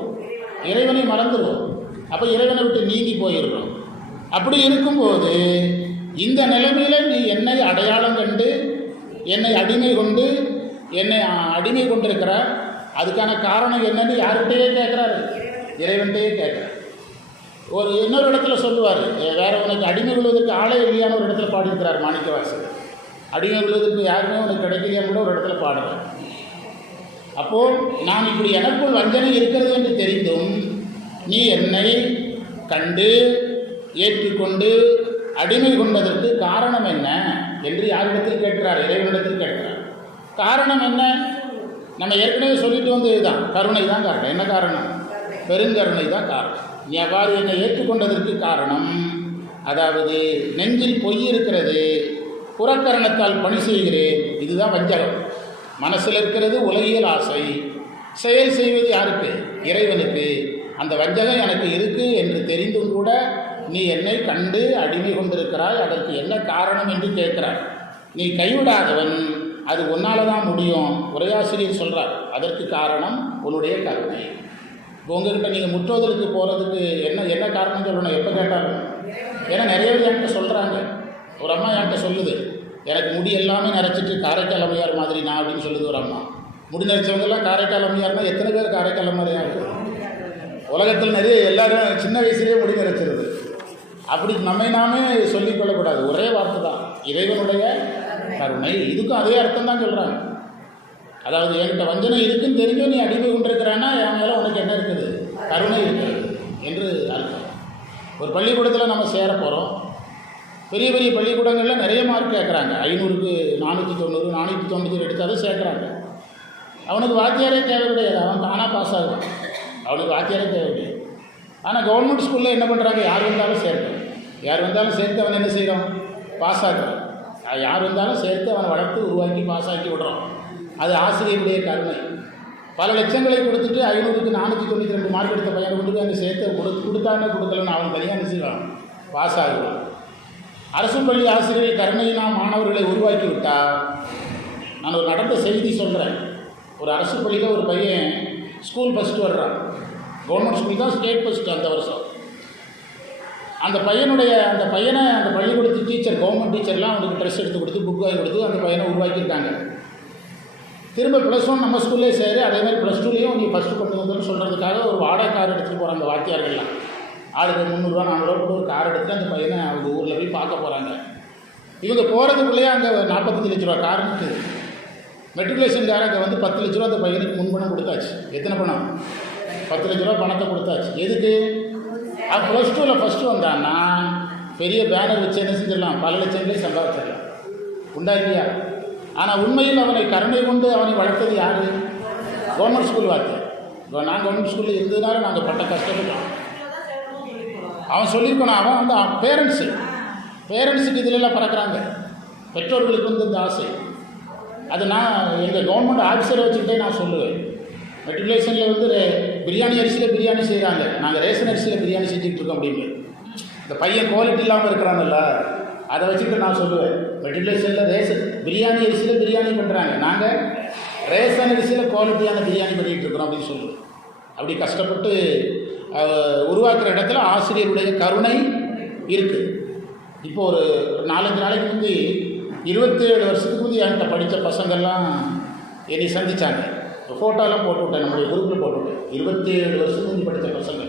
இறைவனை மறந்துடுவோம். அப்போ இறைவனை விட்டு நீங்கி போயிடுறோம். அப்படி இருக்கும்போது இந்த நிலைமையில் நீ என்னை அடையாளம் கண்டு என்னை அடிமை கொண்டிருக்கிற, அதுக்கான காரணம் என்னன்னு யார்கிட்டையே கேட்குறாரு? இறைவன்கிட்டையே கேட்குறாரு. இன்னொரு இடத்துல சொல்லுவார், வேற உனக்கு அடிமை கொள்வதற்கு ஆளே இல்லையான்னு ஒரு இடத்துல பாடியிருக்கிறார் மாணிக்கவாசகர். அடிமை கொள்வதற்கு யாருமே உனக்கு கிடைக்கலையான்னு கூட ஒரு இடத்துல பாடுறார். அப்போது நான் இப்படி எனக்குள் வஞ்சனை இருக்கிறது என்று தெரிந்தும் நீ என்னை கண்டு ஏற்றுக்கொண்டு அடிமை கொண்டதற்கு காரணம் என்ன என்று யாரிடத்தில் கேட்கிறார்? இறைவனிடத்தில் கேட்கிறார். காரணம் என்ன? நம்ம ஏற்கனவே சொல்லிட்டு இதுதான், கருணை தான் காரணம். என்ன காரணம்? பெருங்கருணை தான் காரணம். நீ அவ்வாறு என்னை ஏற்றுக்கொண்டதற்கு காரணம், அதாவது நெஞ்சில் பொய் இருக்கிறது, புறக்கரணத்தால் பணி செய்கிறேன், இதுதான் வஞ்சகம். மனசில் இருக்கிறது உலகியல் ஆசை, செயல் செய்வது யாருக்கு? இறைவனுக்கு. அந்த வஞ்சகம் எனக்கு இருக்குது என்று தெரிந்தும் கூட நீ என்னை கண்டு அடிமை கொண்டிருக்கிறாய். அதற்கு என்ன காரணம் என்று கேட்கிறாய். நீ கைவிடாதவன், அது உன்னால் தான் முடியும். உரையாசிரியர் சொல்கிறார், அதற்கு காரணம் உன்னுடைய கருணை. இப்போ உங்ககிட்ட நீங்கள் முற்றோதலுக்கு போகிறதுக்கு என்ன காரணம் சொல்லணும் எப்போ கேட்டாலும்? ஏன்னா நிறைய பேர் என்கிட்ட சொல்கிறாங்க. ஒரு அம்மா என்கிட்ட சொல்லுது, எனக்கு முடி எல்லாமே நரைச்சிட்டு காரைக்கால் அம்மையார் மாதிரி நான் அப்படின்னு சொல்லுது ஒரு அம்மா. முடி நரைச்சவங்கெல்லாம் காரைக்கால் அம்மையார்னா எத்தனை பேர் காரைக்கால் அம்மையார் இருக்குது? உலகத்தில் நிறைய எல்லாரும் சின்ன வயசுலேயே முடி நரைச்சிருது. அப்படி நம்மை நாமே சொல்லிக்கொள்ளக்கூடாது. ஒரே வார்த்தை தான், இறைவனுடைய கருணை. இதுக்கும் அதே அர்த்தம் தான் சொல்கிறாங்க. அதாவது என்கிட்ட வஞ்சனை இருக்குன்னு தெரிஞ்சும் நீ அடிமை கொண்டிருக்கிறான்னா என் மேலே உனக்கு என்ன இருக்குது? கருணை இருக்குது என்று அர்த்தம். ஒரு பள்ளிக்கூடத்தில் நம்ம சேர போகிறோம். பெரிய பெரிய பள்ளிக்கூடங்களில் நிறைய மார்க் கேட்குறாங்க. 500க்கு 490, 490 எடுத்தால் தான் சேர்க்குறாங்க. அவனுக்கு வாத்தியாரே தேவை கிடையாது, அவன் தானாக பாஸ் ஆகுவான். அவனுக்கு வாத்தியாரே தேவை கிடையாது. ஆனால் கவர்மெண்ட் ஸ்கூலில் என்ன பண்ணுறாங்க, யார் வந்தாலும் சேர்த்து அவன் என்ன செய்கிறான், பாஸ் ஆகிறான். யார் வந்தாலும் சேர்த்து அவனை வளர்த்து உருவாக்கி பாஸ் ஆக்கி விடுறான். அது ஆசிரியருடைய கருணை. பல லட்சங்களை கொடுத்துட்டு 500க்கு 492 மார்க் எடுத்த பையனை கொண்டு போய் அங்கே சேர்த்து கொடுத்தானே கொடுக்கலன்னு அவன் தனியாக என்ன செய்வான், பாஸ் ஆகுவான். அரசு பள்ளி ஆசிரியர் கருணையினால் மாணவர்களை உருவாக்கி விட்டால், நான் ஒரு நடந்த செய்தி சொல்கிறேன். ஒரு அரசு பள்ளியில் ஒரு பையன் ஸ்கூல் ஃபஸ்ட்டு வர்றான். கவர்மெண்ட் ஸ்கூல் தான் ஸ்டேட் ஃபஸ்ட்டு அந்த வருஷம். அந்த பையனை அந்த பள்ளிக்கூடத்து டீச்சர், கவர்மெண்ட் டீச்சர்லாம் அவனுக்கு ட்ரெஸ் எடுத்து கொடுத்து புக் வாங்கி கொடுத்து அந்த பையனை உருவாக்கியிருக்காங்க. திரும்ப +1 நம்ம ஸ்கூல்லே சேரு, அதே மாதிரி +2லேயும் நீ ஃபஸ்ட்டு கொண்டு வந்துன்னு சொல்கிறதுக்காக ஒரு வாடகை கார் எடுத்துகிட்டு போகிறாங்க வாத்தியார்கள்லாம். ஆளுக்கு 300 400 போட்டு ஒரு கார் எடுத்துகிட்டு அந்த பையனை அவங்க ஊரில் போய் பார்க்க போகிறாங்க. இவங்க போகிறதுக்குள்ளேயே அங்கே 45 லட்ச ரூபா கார் இருக்குது. மெட்ரிகுலேஷன்கார அங்கே வந்து 10 லட்ச ரூபா அந்த பையனுக்கு முன்பணம் கொடுத்தாச்சு. எத்தனை பணம்? 10 லட்ச ரூபா பணத்தை கொடுத்தாச்சு. எதுக்கு? அவன் +2ல் ஃபஸ்ட்டு வந்தான்னா பெரிய பேனர் வச்சு என்ன செஞ்சிடலாம், பல லட்சங்களே சம்பாதிச்சிடலாம். உண்டா இல்லையா? ஆனால் உண்மையில் அவனை கருணை கொண்டு அவனை வளர்த்தது யார்? கவர்மெண்ட் ஸ்கூல் வாத்தியார். நான் கவர்மெண்ட் ஸ்கூலில் இருந்ததுனால நாங்கள் பட்ட கஷ்டப்பட்டோம். அவன் சொல்லியிருக்கணும். அவன் வந்து பேரண்ட்ஸுக்கு இதிலெல்லாம் பறக்கிறாங்க. பெற்றோர்களுக்கு வந்து இந்த ஆசை. அது நான் எங்கள் கவர்மெண்ட் ஆஃபீஸரை வச்சுக்கிட்டே நான் சொல்லுவேன். மெட்ரிகுலேஷனில் வந்து பிரியாணி அரிசியில் பிரியாணி செய்கிறாங்க, நாங்கள் ரேஷன் அரிசியில் பிரியாணி செஞ்சுக்கிட்டு இருக்கோம் அப்படின்னு. இந்த பையன் குவாலிட்டி இல்லாமல் இருக்கிறாங்கல்ல, அதை வச்சுக்கிட்டு நான் சொல்லுவேன், மெட்ரிகுலேஷனில் பிரியாணி அரிசியில் பிரியாணி பண்ணுறாங்க, நாங்கள் ரேஷன் அரிசியில் குவாலிட்டியான பிரியாணி பண்ணிகிட்டு இருக்கிறோம் அப்படின்னு சொல்லுவேன். அப்படி கஷ்டப்பட்டு உருவாக்குற இடத்துல ஆசிரியருடைய கருணை இருக்குது. இப்போ ஒரு 4-5 நாளைக்கு முந்தி 27 வருஷத்துக்கு முந்தி என்கிட்ட படித்த பசங்கள்லாம் என்னை சந்தித்தாங்க. ஃபோட்டோலாம் போட்டு விட்டேன், நம்மளுடைய குரூப்பில் போட்டு விட்டேன். 27 வருஷத்துக்கு முந்தி படித்த பசங்க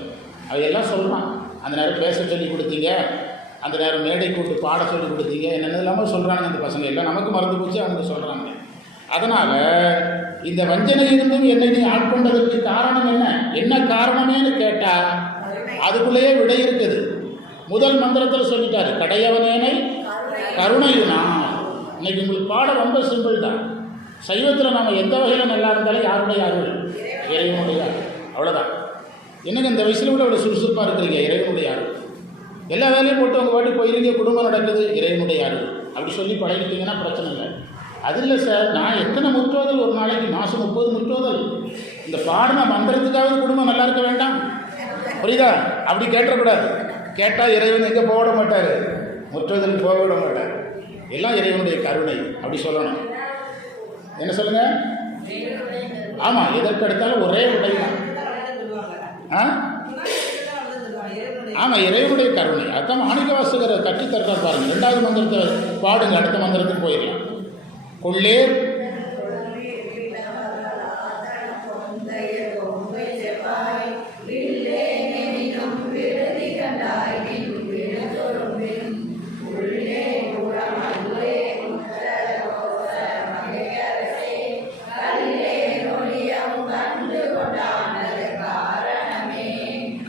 அவையெல்லாம் சொல்கிறான். அந்த நேரம் பேச சொல்லி கொடுத்தீங்க, அந்த நேரம் மேடை கூட்டு பாட சொல்லி கொடுத்தீங்க, என்னென்ன இல்லாமல் சொல்கிறாங்க. அந்த பசங்க எல்லாம் நமக்கு மறந்து போச்சு, அவங்க சொல்கிறாங்க. அதனால் இந்த வஞ்சனையிலிருந்தும் என்னை நீ ஆட்கொண்டதற்கு காரணம் என்ன காரணமேன்னு கேட்டால் அதுக்குள்ளேயே விடை இருக்குது. முதல் மந்திரத்தில் சொல்லிட்டாரு, கடையவனேனை கருணையுனா. இன்னைக்கு உங்களுக்கு பாடம் ரொம்ப சிம்பிள் தான். சைவத்தில் நம்ம எந்த வகையில் நல்லா இருந்தாலும் யாருடைய அருள், இறைவனுடைய அருள், அவ்வளோதான். என்னங்க இந்த வயசில் கூட அவ்வளோ சுறுசுறுப்பாக இருக்கிறீங்க, இறைவனுடைய அருள். எல்லா வேலையும் போட்டு உங்கள் பாட்டு போயிருங்க, குடும்பம் நடக்குது, இறைவனுடைய அருள் அப்படி சொல்லி பழகிட்டீங்கன்னா பிரச்சனை இல்லை. அது இல்லை சார், நான் எத்தனை முற்றோதல் ஒரு நாளைக்கு, மாதம் 30 முற்றோதல். இந்த பாடின மந்திரத்துக்காவது குடும்பம் நல்லா இருக்க வேண்டாம், புரியுதா? அப்படி கேட்டக்கூடாது. கேட்டால் இறைவன் எங்கே போக விட மாட்டார், முற்றோதலுக்கு போக விட மாட்டார். எல்லாம் இறைவனுடைய கருணை அப்படி சொல்லணும். என்ன சொல்லுங்க? ஆமாம், எதற்கு எடுத்தாலும் ஒரே உடை தான். ஆமாம், இறைவனுடைய கருணை. அதுதான் மாணிக்க வாசகர் கற்றுத்தர்றார் பாருங்கள். 2வது மந்திரத்தை பாடுங்க, அடுத்த மந்திரத்துக்கு போயிடலாம். கொள்ளேர்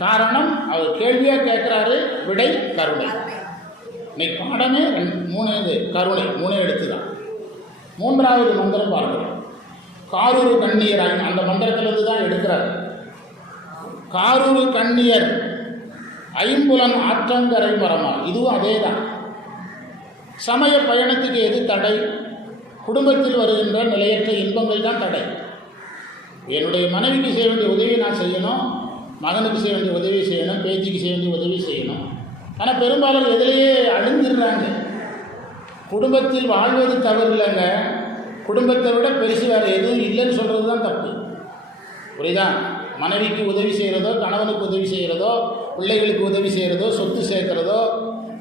காரணம் அவர் கேள்வியாக கேட்குறாரு, விடை கருணை. இன்னைக்கு பாடமே 3 கருணை, 3 எடுத்து தான். 3வது மந்திரம் பார்க்கிறோம், காரூர் கண்ணியர். அந்த மந்திரத்திலிருந்து தான் எடுக்கிறார். காரூர் கண்ணியர் ஐம்புலன் ஆற்றங்கரை மரமா. இதுவும் அதே தான். சமய பயணத்துக்கு எது தடை? குடும்பத்தில் வருகின்ற நிலையற்ற இன்பங்கள் தான் தடை. என்னுடைய மனைவிக்கு செய்ய வேண்டிய உதவியை நான் செய்யணும், மகனுக்கு செய்ய வேண்டிய உதவி செய்யணும், பேத்திக்கு செய்ய வேண்டிய உதவி செய்யணும். ஆனால் பெரும்பாலும் எதிலேயே அழிஞ்சிடுறாங்க. குடும்பத்தில் வாழ்வது தவறு இல்லைங்க, குடும்பத்தை விட பெருசு வேறு எதுவும் இல்லைன்னு சொல்கிறது தான் தப்பு. புரியுதா? மனைவிக்கு உதவி செய்கிறதோ, கணவனுக்கு உதவி செய்கிறதோ, பிள்ளைகளுக்கு உதவி செய்கிறதோ, சொத்து சேர்க்கிறதோ,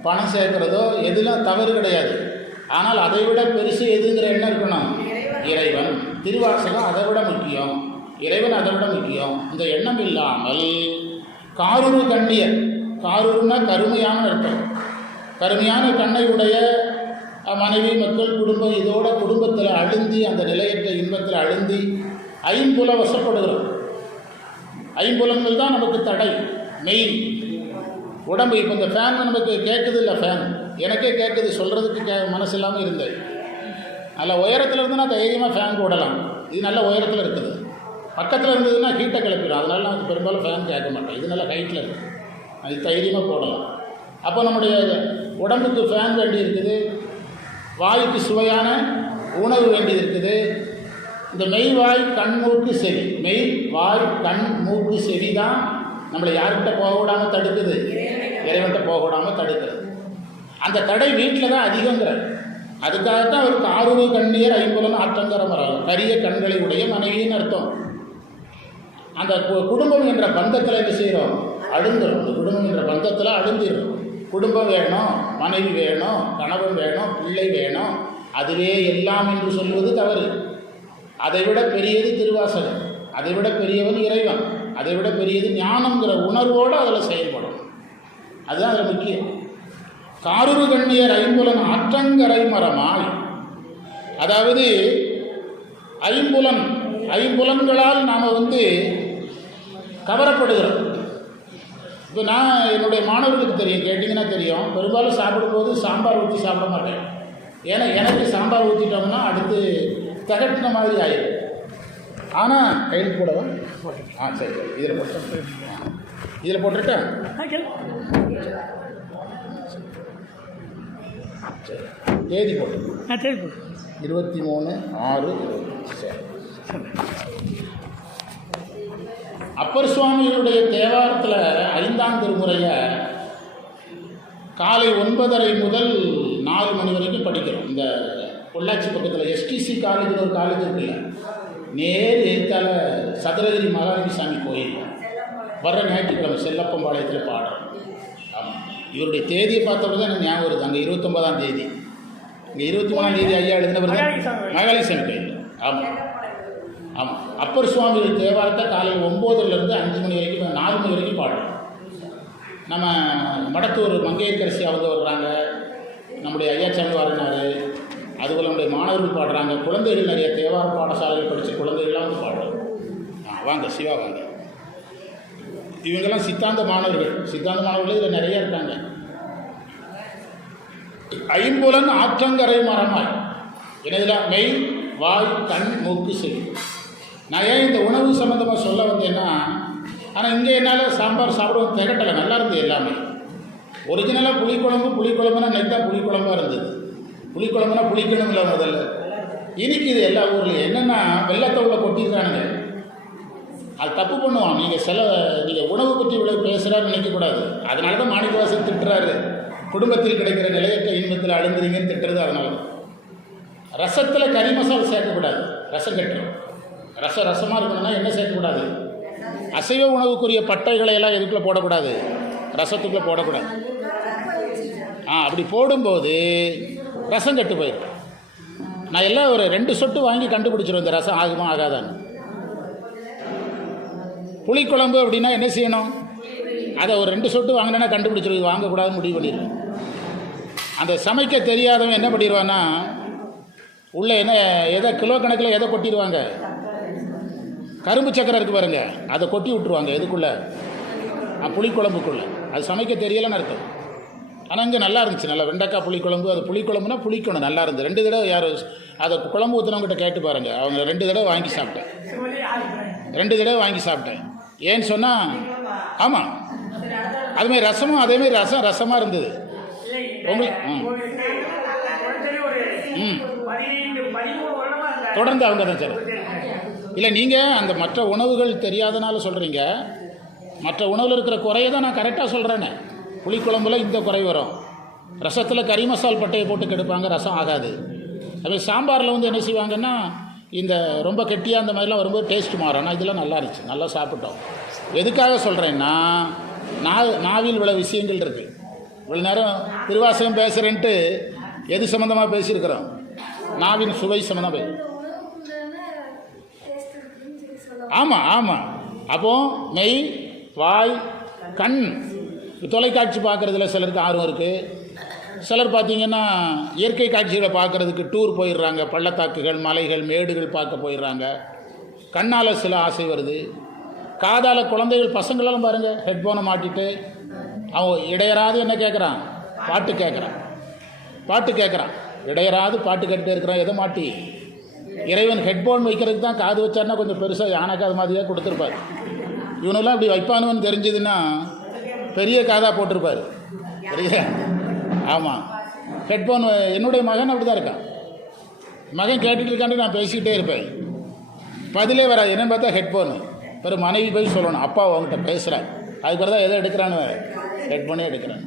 பணம் சேர்க்கிறதோ எதுலாம் தவறு கிடையாது. ஆனால் அதை விட பெருசு எதுங்கிற எண்ணம் இருக்கணும். இறைவன், திருவாசகம் அதை விட முக்கியம், இறைவன் அதை விட முக்கியம். இந்த எண்ணம் இல்லாமல் காரூர் கண்ணியர், காரூர்னா கருமையான அர்த்தம். கருமையான கண்ணை உடைய மனைவி, மக்கள், குடும்பம், இதோட குடும்பத்தில் அழுந்தி, அந்த நிலையற்ற இன்பத்தில் அழுந்தி ஐம்புல வசப்படுகிறோம். ஐம்புலங்கள் தான் நமக்கு தடை, மெயின். உடம்பு இப்போ இந்த ஃபேன் நமக்கு கேட்குது இல்லை, ஃபேன் எனக்கே கேட்குது, சொல்கிறதுக்கு மனசு இல்லாமல் இருந்தேன். நல்ல உயரத்தில் இருந்துன்னா தைரியமாக ஃபேன் போடலாம். இது நல்ல உயரத்தில் இருக்குது. பக்கத்தில் இருந்ததுன்னா ஹீட்டை கிளப்பிடும். அதனால நான் பெரும்பாலும் ஃபேன் கேட்க மாட்டேன். இது நல்ல ஹைட்டில் இருக்குது, அது தைரியமாக போடலாம். அப்போ நம்முடைய உடம்புக்கு ஃபேன் வேண்டி இருக்குது, வாய்க்கு சுவையான உணவு வேண்டி இருக்குது. இந்த மெய் வாய் கண் மூக்கு செவி, மெய் வாய் கண் மூக்கு செவி தான் நம்மளை யார்கிட்ட போக விடாமல் தடுக்குது, இறைவன்கிட்ட போக விடாமல் தடுக்குது. அந்த தடை வீட்டில் தான் அதிகங்கிறார். அதுக்காகத்தான் அவருக்கு 6 கண்ணியர் 50 ஆற்றங்கர மரம், கரிய கண்களை உடைய மனைவின்னு அர்த்தம். அந்த குடும்பம் என்ற பந்தத்தில் என்ன செய்கிறோம், அழுந்துடும். அந்த குடும்பம் என்ற பந்தத்தில் அழுந்திடும். குடும்பம் வேணும், மனைவி வேணும், கணவன் வேணும், பிள்ளை வேணும், அதுவே எல்லாம் என்று சொல்வது தவறு. அதைவிட பெரியது திருவாசகம், அதைவிட பெரியவன் இறைவன், அதைவிட பெரியது ஞானங்கிற உணர்வோடு அதில் செயல்படும். அதுதான் அதில் முக்கியம். 6 கண்ணியர் 50 ஆற்றங்கரை மரமாய், அதாவது ஐம்புலன்களால் நாம் கவரப்படுகிறோம். இப்போ நான் என்னுடைய மாணவர்களுக்கு தெரியும், கேட்டிங்கன்னா தெரியும், பெரும்பாலும் சாப்பிடும்போது சாம்பார் ஊற்றி சாப்பிட மாட்டேன். ஏன்னா எனக்கு சாம்பார் ஊற்றிட்டோம்னா அடுத்து திகட்டின மாதிரி ஆயிடும். ஆனால் கையில் போடவா? சரி சரி, இதில் போட்டு இதில் போட்டுட்டேன். சரி, தேதி போட்டு 23/6/20. சரி. அப்பர் சுவாமிகளுடைய தேவாரத்தில் 5ஆம் திருமுறையை காலை 9:30 முதல் 4 மணி வரைக்கும் படிக்கிறோம். இந்த பொள்ளாச்சி பக்கத்தில் எஸ்டிசி காலேஜில் ஒரு காலேஜ் இருக்குல்ல, நேர் எதிர்த்தால சதுரகிரி மகாலிங்க சாமி கோயில், வர்ற ஞாயிற்றுக்கிழமை செல்லப்பம்பாளையத்தில் பாடுறோம். ஆமாம், இவருடைய தேதியை பார்த்தப்போ தான் எனக்கு ஞாபகம் வருது. அங்கே 29ஆம் தேதி, இங்கே 23ஆம் தேதி ஐயா எழுதினவர் தான் மகாலிங்க சாமி கோயில். ஆமாம் ஆமாம், அப்பர் சுவாமிகள் தேவாரத்தை காலையில் 9:00 5 மணி வரைக்கும் 4 மணி வரைக்கும் பாடுறோம். நம்ம மடத்தூர் மங்கையரசி அவங்க வர்றாங்க, நம்முடைய ஐயாச்சாமி வரனார், அதுபோல் நம்முடைய மாணவர்கள் பாடுறாங்க, குழந்தைகள் நிறைய தேவார பாடசாலையில் படித்த குழந்தைகள்லாம் பாடுறோம். வாங்க சிவா வாங்க. இவங்கெல்லாம் சித்தாந்த மாணவர்கள் இதில் நிறைய இருக்காங்க. 50 ஆற்றங்கரை மரமாய், என்னதுலாம் மெய் வாய் கண் மூக்கு செவி. நான் ஏன் இந்த உணவு சம்மந்தமாக சொல்ல வந்தேன்னா, ஆனால் இங்கே என்னால் சாம்பார் சாப்பிடுவது திகட்டலை, நல்லா இருந்தது எல்லாமே. ஒரிஜினலாக புளிக்குழம்புனா நெட்டாக புளிக்குழம்பாக இருந்தது. புளிக்குழம்புனா புளிக்கணும் இல்லை முதல்ல, இனிக்குது எல்லா ஊர்லேயும். என்னென்னா வெள்ளத்தை உள்ள கொட்டியிருக்கானுங்க, அது தப்பு பண்ணுவோம். நீங்கள் உணவு பற்றி இவ்வளோ பேசுகிறான்னு நினைக்கக்கூடாது. அதனால தான் மாணிக்கவாசகர் திட்டுறாரு, குடும்பத்தில் கிடைக்கிற நிலையற்ற இன்பத்தில் அழுந்துறீங்கன்னு திட்டுறது. அதனால ரசத்தில் கறி மசாலா சேர்க்கக்கூடாது, ரசம் கட்டுறோம். ரசமாக இருக்கணும்னா என்ன சேர்க்கக்கூடாது, அசைவ உணவுக்குரிய பட்டைகளை எல்லாம் எதுக்குள்ளே போடக்கூடாது, ரசத்துக்குள்ளே போடக்கூடாது. அப்படி போடும்போது ரசம் கெட்டு போயிடும். நான் எல்லாம் ஒரு 2 சொட்டு வாங்கி கண்டுபிடிச்சிருவேன் இந்த ரசம் ஆகுமா ஆகாதான்னு. புளிக்குழம்பு அப்படின்னா என்ன செய்யணும், அதை ஒரு 2 சொட்டு வாங்கினேன்னா கண்டுபிடிச்சிருது, வாங்கக்கூடாதுன்னு முடிவு பண்ணிடுவேன். அந்த சமைக்க தெரியாதவன் என்ன பண்ணிடுவான்னா, உள்ளே எதை கிலோ கணக்கில் எதை கொட்டிடுவாங்க, கரும்பு சக்கரை இருக்குது பாருங்க, அதை கொட்டி விட்டுருவாங்க எதுக்குள்ளே, புளிக்குழம்புக்குள்ளே. அது சமைக்க தெரியலைன்னு அர்த்தம். ஆனால் இங்கே நல்லா இருந்துச்சு, நல்லா வெண்டைக்காய் புளிக்குழம்பு. அது புளிக்குழம்புனா புளிக்கணும், நல்லா இருந்தது. 2 தடவை யார் அதை குழம்பு ஊற்றினவங்கிட்ட கேட்டு பாருங்கள், அவங்க 2 தடவை வாங்கி சாப்பிட்டேன். 2 தடவை வாங்கி சாப்பிட்டேன். ஏன்னு சொன்னால், ஆமாம், அதுமாதிரி ரசமும் அதேமாதிரி ரசமாக இருந்தது உங்களுக்கு. தொடர்ந்து அவங்க தான் சார். இல்லை, நீங்கள் அந்த மற்ற உணவுகள் தெரியாதனால சொல்கிறீங்க. மற்ற உணவில் இருக்கிற குறையை தான் நான் கரெக்டாக சொல்கிறேனே. புளிக்குழம்புல இந்த குறை வரும், ரசத்தில் கறி மசால் பட்டையை போட்டு கெடுப்பாங்க, ரசம் ஆகாது. அதே சாம்பாரில் என்ன செய்வாங்கன்னா, இந்த ரொம்ப கெட்டியாக அந்த மாதிரிலாம் வரும்போது டேஸ்ட் மாறும். ஆனால் இதெல்லாம் நல்லா இருந்துச்சு, நல்லா சாப்பிட்டோம். எதுக்காக சொல்கிறேன்னா, நாவில் இவ்வளோ விஷயங்கள் இருக்குது. இவ்வளோ நேரம் திருவாசகம் பேசுகிறேன்ட்டு எது சம்மந்தமாக பேசியிருக்கிறோம், நாவின் சுவை சம்மந்தமாக பேச. ஆமாம். அப்போது மெய் வாய் கண். தொலைக்காட்சி பார்க்குறதுல சிலருக்கு ஆர்வம் இருக்குது. சிலர் பார்த்திங்கன்னா இயற்கை காட்சிகளை பார்க்குறதுக்கு டூர் போயிடுறாங்க, பள்ளத்தாக்குகள் மலைகள் மேடுகள் பார்க்க போயிடுறாங்க. கண்ணால் சில ஆசை வருது. காதால் குழந்தைகள் பசங்களெல்லாம் பாருங்கள், ஹெட்ஃபோனை மாட்டிட்டு அவன் இடையராது என்ன கேட்குறான்? பாட்டு கேட்குறான். இடையராது பாட்டு கேட்டுகிட்டே இருக்கிறான். எதை மாட்டி? இறைவன் ஹெட்ஃபோன் வைக்கிறதுக்கு தான் காது வச்சார்னா கொஞ்சம் பெருசாக யானை காது மாதிரியாக கொடுத்துருப்பார். இவனெல்லாம் இப்படி வைப்பானுன்னு தெரிஞ்சதுன்னா பெரிய காதாக போட்டிருப்பார். பெரிய ஆமாம். ஹெட்ஃபோன் என்னுடைய மகன் அப்படி தான் இருக்கான். மகன் கேட்டுட்டு இருக்காண்டு நான் பேசிக்கிட்டே இருப்பேன், பதிலே வராது. என்னென்னு பார்த்தா ஹெட்ஃபோனு. பிறகு மனைவி போய் சொல்லணும், அப்பா அவங்ககிட்ட பேசுகிறேன். அதுக்கு பிறகு தான் எதை எடுக்கிறான்னு ஹெட்ஃபோனே எடுக்கிறான்.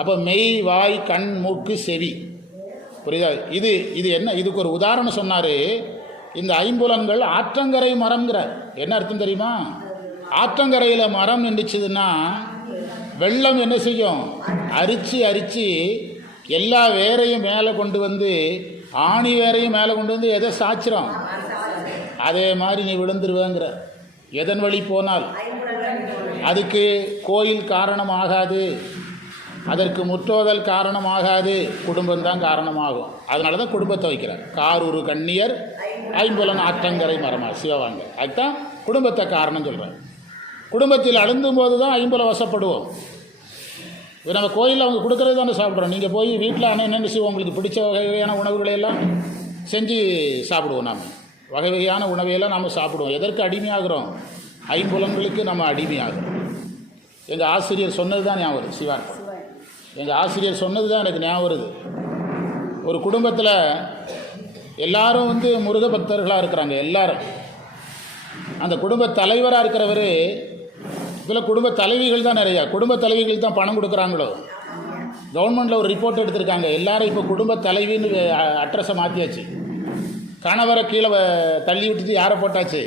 அப்போ மெய், வாய், கண், மூக்கு, செவி, புரியுதா? இது என்ன? இதுக்கு ஒரு உதாரணம் சொன்னார். இந்த ஐம்புலன்கள் ஆற்றங்கரை மரம்ங்கிறார். என்ன அர்த்தம் தெரியுமா? ஆற்றங்கரையில் மரம் நின்றுச்சுதுன்னா வெள்ளம் என்ன செய்யும்? அரிச்சு எல்லா வேரையும் மேலே கொண்டு வந்து, ஆணி வேரையும் மேலே கொண்டு வந்து எதை சாய்ச்சிரும்? அதே மாதிரி நீ விழுந்துருவேங்கிற. எதன் வழி போனால் அதுக்கு கோயில் காரணமாகாது, அதற்கு முற்றோதல் காரணமாகாது, குடும்பம்தான் காரணமாகும். அதனால தான் குடும்பத்தை வைக்கிறார். காரூரு கண்ணியர் ஐம்புலன் ஆற்றங்கரை மரமா சிவவாங்க. அதுதான் குடும்பத்தை காரணம் சொல்கிறேன். குடும்பத்தில் அழுந்தும் போது தான் ஐம்புலம் வசப்படுவோம். இது நம்ம கோயிலில் அவங்க கொடுக்குறது தானே சாப்பிட்றோம். நீங்கள் போய் வீட்டில் என்னென்ன செய்வோம்? உங்களுக்கு பிடிச்ச வகை வகையான உணவுகளையெல்லாம் செஞ்சு சாப்பிடுவோம். நாம் வகை வகையான உணவையெல்லாம் நாம் சாப்பிடுவோம். எதற்கு அடிமையாகிறோம்? ஐம்புலன்களுக்கு நம்ம அடிமையாகிறோம். எங்கள் ஆசிரியர் சொன்னது தான் ஞாபகம் வருது. சிவா எங்கள் ஆசிரியர் சொன்னது தான் எனக்கு ஞாபகம் வருது. ஒரு குடும்பத்தில் எல்லாரும் முருக பக்தர்களாக இருக்கிறாங்க. எல்லாரும் அந்த குடும்ப தலைவராக இருக்கிறவர், இதில் குடும்ப தலைவிகள் தான் நிறையா. குடும்ப தலைவிகள் தான் பணம் கொடுக்குறாங்களோ. கவர்மெண்ட்டில் ஒரு ரிப்போர்ட் எடுத்திருக்காங்க. எல்லாரும் இப்போ குடும்ப தலைவின்னு அட்ரஸை மாற்றியாச்சு. கணவரை கீழே தள்ளி விட்டுட்டு யாரை போட்டாச்சு?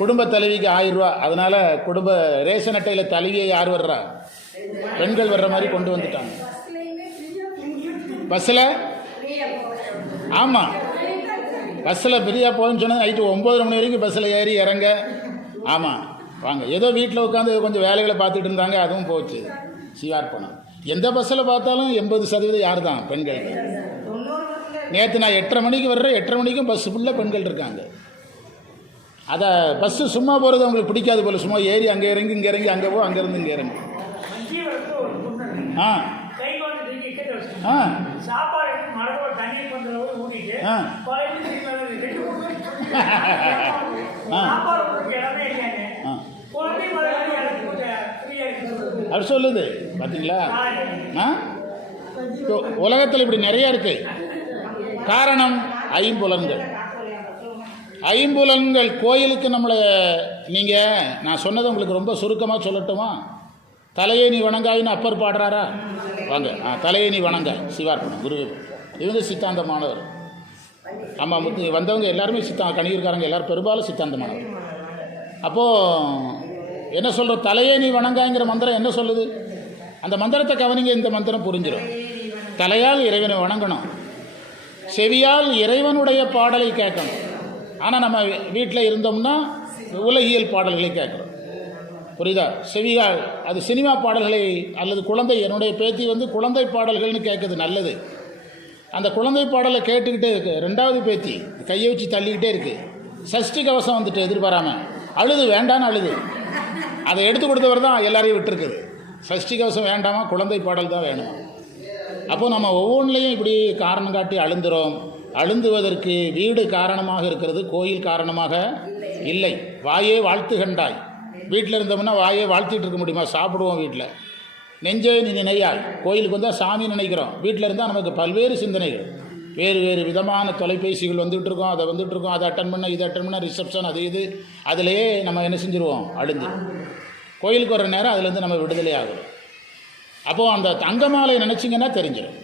குடும்ப தலைவிக்கு 1000 ரூபா. அதனால் குடும்ப ரேஷன் அட்டையில் தலைவியை யார் வர்றா? பெண்கள் வர்ற மாதிரி கொண்டு வந்துட்டாங்க. பஸ்ஸில் ஆமாம், பஸ்ஸில் ஃப்ரீயாக போகணுன்னு சொன்னால் நைட்டு 9:30 மணி வரைக்கும் பஸ்ஸில் ஏறி இறங்க. ஆமாம் வாங்க. ஏதோ வீட்டில் உட்காந்து கொஞ்சம் வேலைகளை பார்த்துட்டு இருந்தாங்க, அதுவும் போச்சு. சிவார்ப்பணம். எந்த பஸ்ஸில் பார்த்தாலும் 80% யார் தான்? பெண்கள். நேற்று நான் 8:30 மணிக்கு வர்றேன், 8:30 மணிக்கும் பஸ்ஸு ஃபுல்லாக பெண்கள் இருக்காங்க. அதை பஸ்ஸு சும்மா போகிறது அவங்களுக்கு பிடிக்காது போல். சும்மா ஏறி அங்கே இறங்கி இங்கே இறங்கி அங்கே போ, அங்கேருந்து இங்கே இறங்கி. ஆ ஆ அது சொல்லுது பார்த்தீங்களா? உலகத்தில் இப்படி நிறையா இருக்கு. காரணம் ஐம்புலன்கள். ஐம்புலன்கள் கோயிலுக்கு நம்மளை நான் சொன்னதை உங்களுக்கு ரொம்ப சுருக்கமாக சொல்லட்டுமா? தலையை நீ வணங்காயின்னு அப்பர் பாடுறாரா? வாங்க. தலையை நீ வணங்காய் சிவார்ப்பணம் குருவே. இவங்க சித்தாந்த மாணவர். ஆமாம், வந்தவங்க எல்லாருமே கணியிருக்காரங்க. எல்லோரும் பெரும்பாலும் சித்தாந்த மாணவர். அப்போது என்ன சொல்கிறோம்? தலையை நீ வணங்காய்ங்கிற மந்திரம் என்ன சொல்லுது? அந்த மந்திரத்தை கவனிங்க. இந்த மந்திரம் புரிஞ்சிடும். தலையால் இறைவனை வணங்கணும், செவியால் இறைவனுடைய பாடலை கேட்கணும். ஆனால் நம்ம வீட்டில் இருந்தோம்னா உலகியல் பாடல்களை கேட்குறோம். புரியுதா? செவியால் அது சினிமா பாடல்களை அல்லது குழந்தை, என்னுடைய பேத்தி குழந்தை பாடல்கள்னு கேட்குது. நல்லது. அந்த குழந்தை பாடலை கேட்டுக்கிட்டே இருக்குது. 2வது பேத்தி கையை வச்சு தள்ளிக்கிட்டே இருக்குது. சஷ்டி கவசம் வந்துட்டு எதிர்பாராமல் அழுது, வேண்டான்னு அழுது. அதை எடுத்து கொடுத்தவர் தான் எல்லாரையும் விட்டுருக்குது. சஷ்டி கவசம் வேண்டாமா, குழந்தை பாடல் தான் வேணும். அப்போது நம்ம ஒவ்வொன்றிலையும் இப்படி காரணம் காட்டி அழுந்துறோம். அழுந்துவதற்கு வீடு காரணமாக இருக்கிறது, கோயில் காரணமாக இல்லை. வாயே வாழ்த்து கண்டாய். வீட்டில் இருந்தோம்னா வாயே வாழ்த்திட்டு இருக்க முடியுமா? சாப்பிடுவோம் வீட்டில். நெஞ்சே நீ நினையாய். கோயிலுக்கு வந்தால் சாமி நினைக்கிறோம். வீட்டில் இருந்தால் நமக்கு பல்வேறு சிந்தனைகள், வேறு வேறு விதமான தொலைபேசிகள் வந்துகிட்ருக்கோம். அதை வந்துகிட்ருக்கோம். அதை அட்டன் பண்ண, இதை அட்டன் பண்ண, ரிசப்ஷன், அது இது. அதிலேயே நம்ம என்ன செஞ்சுருவோம்? அழுந்து. கோயிலுக்கு வர்ற நேரம் அதுலேருந்து நம்ம விடுதலை ஆகணும். அப்போது அந்த தங்கமாலை நினச்சிங்கன்னா தெரிஞ்சிடும்.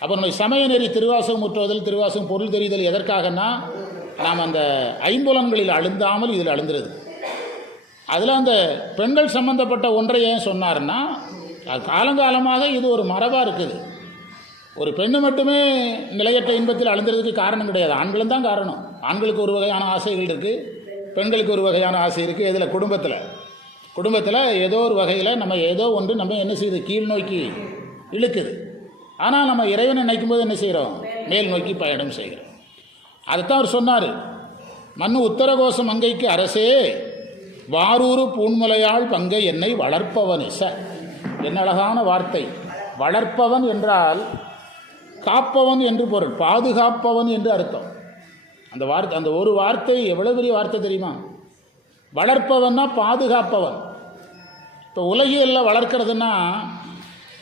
அப்போ நம்ம சமய நெறி திருவாசகம் முற்றுவதல், திருவாசகம் பொருள் தெரிதல் எதற்காகனா, நாம் அந்த ஐம்புலன்களில் அழுந்தாமல் இதில் அழுந்துறது. அதில் அந்த பெண்கள் சம்பந்தப்பட்ட ஒன்றை ஏன் சொன்னார்னா, அது காலங்காலமாக இது ஒரு மரபாக இருக்குது. ஒரு பெண்ணு மட்டுமே நிலையற்ற இன்பத்தில் அழுந்துறதுக்கு காரணம் கிடையாது, ஆண்களும் தான் காரணம். ஆண்களுக்கு ஒரு வகையான ஆசைகள் இருக்குது, பெண்களுக்கு ஒரு வகையான ஆசை இருக்குது. இதில் குடும்பத்தில் ஏதோ ஒரு வகையில் நம்ம ஏதோ ஒன்று நம்ம என்ன செய்யுது? கீழ் நோக்கி இழுக்குது. ஆனால் நம்ம இறைவனை நினைக்கும் போது என்ன செய்கிறோம்? மேல் நோக்கி பயணம் செய்கிறோம். அதைத்தான் அவர் சொன்னார். மண்ணு உத்தரகோச மங்கைக்கு அரசே வாரூறு பூன்முலையாள் பங்கை என்னை வளர்ப்பவன் இச. என்ன அழகான வார்த்தை. வளர்ப்பவன் என்றால் காப்பவன் என்று பொருள், பாதுகாப்பவன் என்று அர்த்தம். அந்த வார்த்தை, அந்த ஒரு வார்த்தை எவ்வளோ பெரிய வார்த்தை தெரியுமா? வளர்ப்பவன்னா பாதுகாப்பவன். இப்போ உலகியல்ல வளர்க்குறதுன்னா,